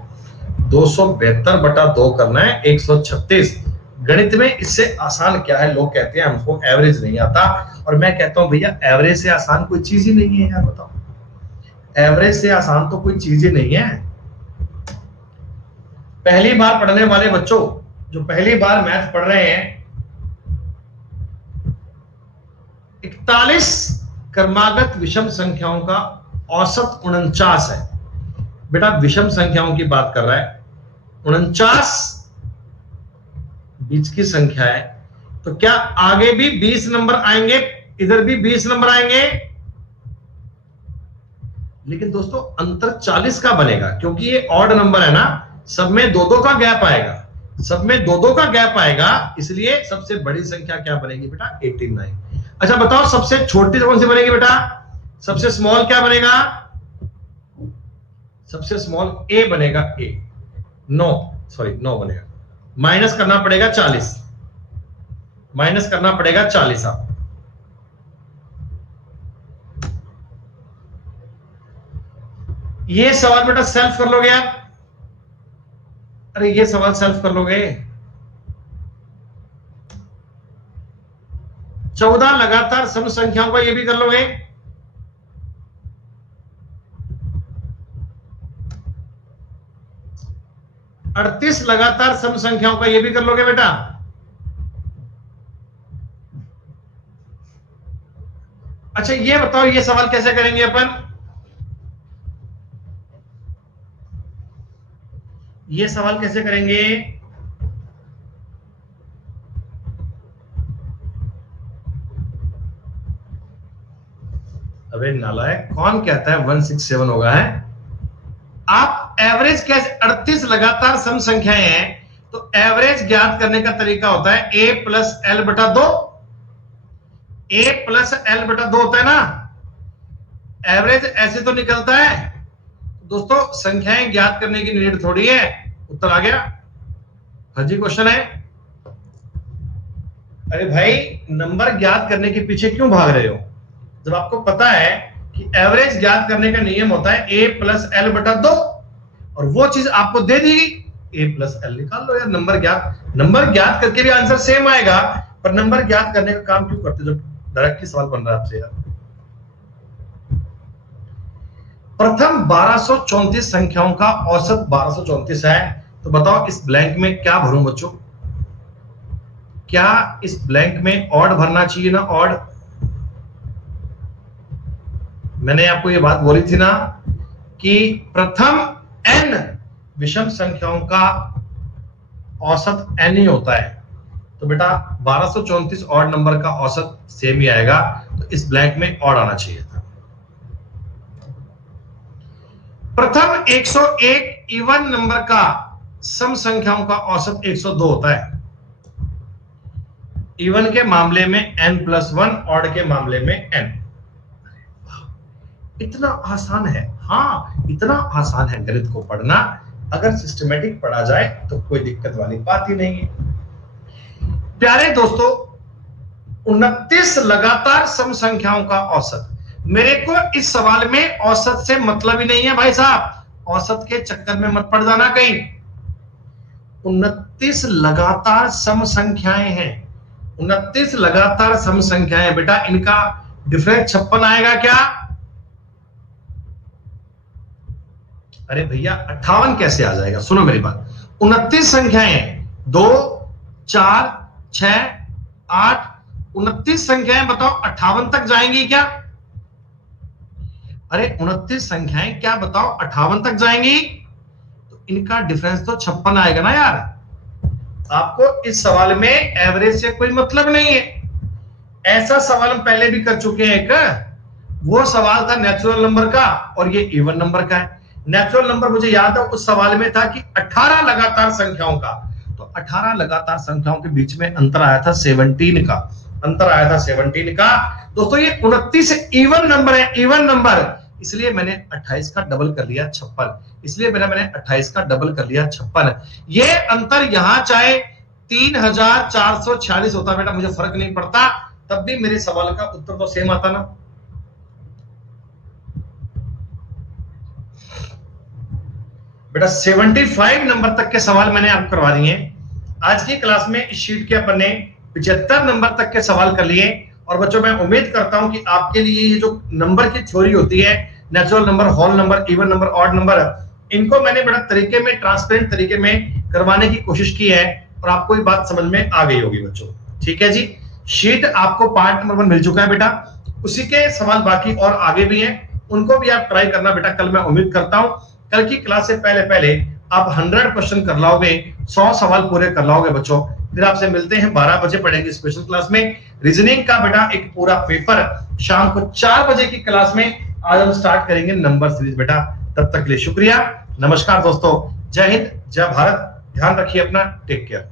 272 बटा 2 करना है, 136। गणित में इससे आसान क्या है? लोग कहते हैं हमको एवरेज नहीं आता, और मैं कहता हूं भैया एवरेज से आसान कोई चीज ही नहीं है यार, बताओ। एवरेज से आसान तो कोई चीज ही नहीं है। पहली बार पढ़ने वाले बच्चों, जो पहली बार मैथ पढ़ रहे हैं, 41 क्रमागत विषम संख्याओं का औसत 49 है। बेटा विषम संख्याओं की बात कर रहा है, 49 बीच की संख्या है, तो क्या आगे भी 20 नंबर आएंगे, इधर भी 20 नंबर आएंगे? लेकिन दोस्तों अंतर 40 का बनेगा, क्योंकि ये ऑड नंबर है ना, सब में 2-2 का गैप आएगा, सब में 2-2 का गैप आएगा, इसलिए सबसे बड़ी संख्या क्या बनेगी बेटा? 89। अच्छा बताओ सबसे छोटी कौन सी बनेगी बेटा? सबसे स्मॉल क्या बनेगा? सबसे स्मॉल ए बनेगा ए, 9 बनेगा, माइनस करना पड़ेगा 40, माइनस करना पड़ेगा 40। आप ये सवाल बेटा सेल्फ कर लोगे आप, अरे ये सवाल सेल्फ कर लोगे। 14 लगातार सम संख्याओं का ये भी कर लोगे। अड़तीस लगातार सम संख्याओं का ये भी कर लोगे बेटा। अच्छा ये बताओ ये सवाल कैसे करेंगे अपन, ये सवाल कैसे करेंगे। अबे नालायक, कौन कहता है 167 होगा है। आप एवरेज कैसे, 38 लगातार सम संख्याएं हैं तो एवरेज ज्ञात करने का तरीका होता है a प्लस एल बटा 2, a प्लस एल बटा 2 होता है ना। एवरेज ऐसे तो निकलता है दोस्तों, संख्याएं ज्ञात करने की नीड थोड़ी है। उत्तर आ गया, हाँ जी क्वेश्चन है। अरे भाई नंबर ज्ञात करने के पीछे क्यों भाग रहे हो, जब आपको पता है कि एवरेज ज्ञात करने का नियम होता है a प्लस एल बटा 2 और वो चीज आपको दे दी गई, a प्लस एल निकाल लो यार। नंबर ज्ञात करके भी आंसर सेम आएगा, पर नंबर ज्ञात करने का काम क्यों करते जो डायरेक्टली सवाल बन रहा है आपसे यार। प्रथम 1234 संख्याओं का औसत 1234 है, तो बताओ इस ब्लैंक में क्या भरूं बच्चों, क्या इस ब्लैंक में ऑड भरना चाहिए ना ऑड। मैंने आपको ये बात बोली थी ना कि प्रथम n विषम संख्याओं का औसत n ही होता है, तो बेटा 1234 ऑड नंबर का औसत सेम ही आएगा, तो इस ब्लैंक में ऑड आना चाहिए था। प्रथम 101 इवन नंबर का सम संख्याओं का औसत 102 होता है। इवन के मामले में n+1, ऑड के मामले में n। इतना आसान है, हाँ इतना आसान है गणित को पढ़ना, अगर सिस्टमेटिक पढ़ा जाए तो कोई दिक्कत वाली बात ही नहीं है। प्यारे दोस्तों 29 लगातार सम संख्याओं का औसत, मेरे को इस सवाल में औसत से मतलब ही नहीं है भाई साहब, औसत के चक्कर में मत पड़ जाना कहीं। 29 लगातार सम संख्याएं हैं, 29 लगातार सम संख्याएं बेटा, इनका डिफरेंस 56 आएगा क्या। अरे भैया 58 कैसे आ जाएगा, सुनो मेरी बात। 29 संख्याएं 2 4 6 8, 29 संख्याएं बताओ 58 तक जाएंगी क्या। अरे 29 संख्याएं क्या बताओ 58 तक जाएंगी, तो इनका डिफरेंस तो 56 आएगा ना यार। आपको इस सवाल में एवरेज से कोई मतलब नहीं है। ऐसा सवाल हम पहले भी कर चुके हैं एक, वो सवाल था नेचुरल नंबर का और ये इवन नंबर का है। नेचुरल नंबर मुझे याद है उस सवाल में था कि 18 लगातार संख्याओं का, तो 18 लगातार संख्याओं के बीच में अंतर आया था 17 का, अंतर आया था 17 का। दोस्तों ये 29 इवन नंबर है, इवन नंबर, इसलिए मैंने 28 का डबल कर लिया 56, इसलिए मैंने 28 का डबल कर लिया 56। ये अंतर यहां चाहे 3446 होता बेटा, मुझे फर्क नहीं पड़ता, तब भी मेरे सवाल का उत्तर तो सेम आता ना। बेटा 75 नंबर तक के सवाल मैंने आपको करवा दिए। आज की क्लास में इस शीट के अपन ने 75 नंबर तक के सवाल कर लिए। और बच्चों मैं उम्मीद करता हूं कि आपके लिए ये जो नंबर की थ्योरी होती है, natural number, whole number, even number, odd number, इनको मैंने बड़ा तरीके में, ट्रांसपेरेंट तरीके में करवाने की कोशिश की है और आपको ये बात समझ में आ गई होगी बच्चों। ठीक है जी, शीट आपको पार्ट नंबर 1 मिल चुका है बेटा, उसी के सवाल बाकी और आगे भी हैं, उनको भी आप ट्राई करना बेटा। कल मैं उम्मीद करता हूं कल की क्लास से पहले आप 100 क्वेश्चन कर लाओगे, 100 सवाल पूरे कर लाओगे बच्चों। फिर आपसे मिलते हैं 12 बजे, पढ़ेंगे स्पेशल क्लास में रीजनिंग का बेटा एक पूरा पेपर। शाम को 4 बजे की क्लास में आज हम स्टार्ट करेंगे नंबर सीरीज बेटा। तब तक के लिए शुक्रिया, नमस्कार दोस्तों, जय हिंद, जय भारत, ध्यान रखिए अपना, टेक केयर।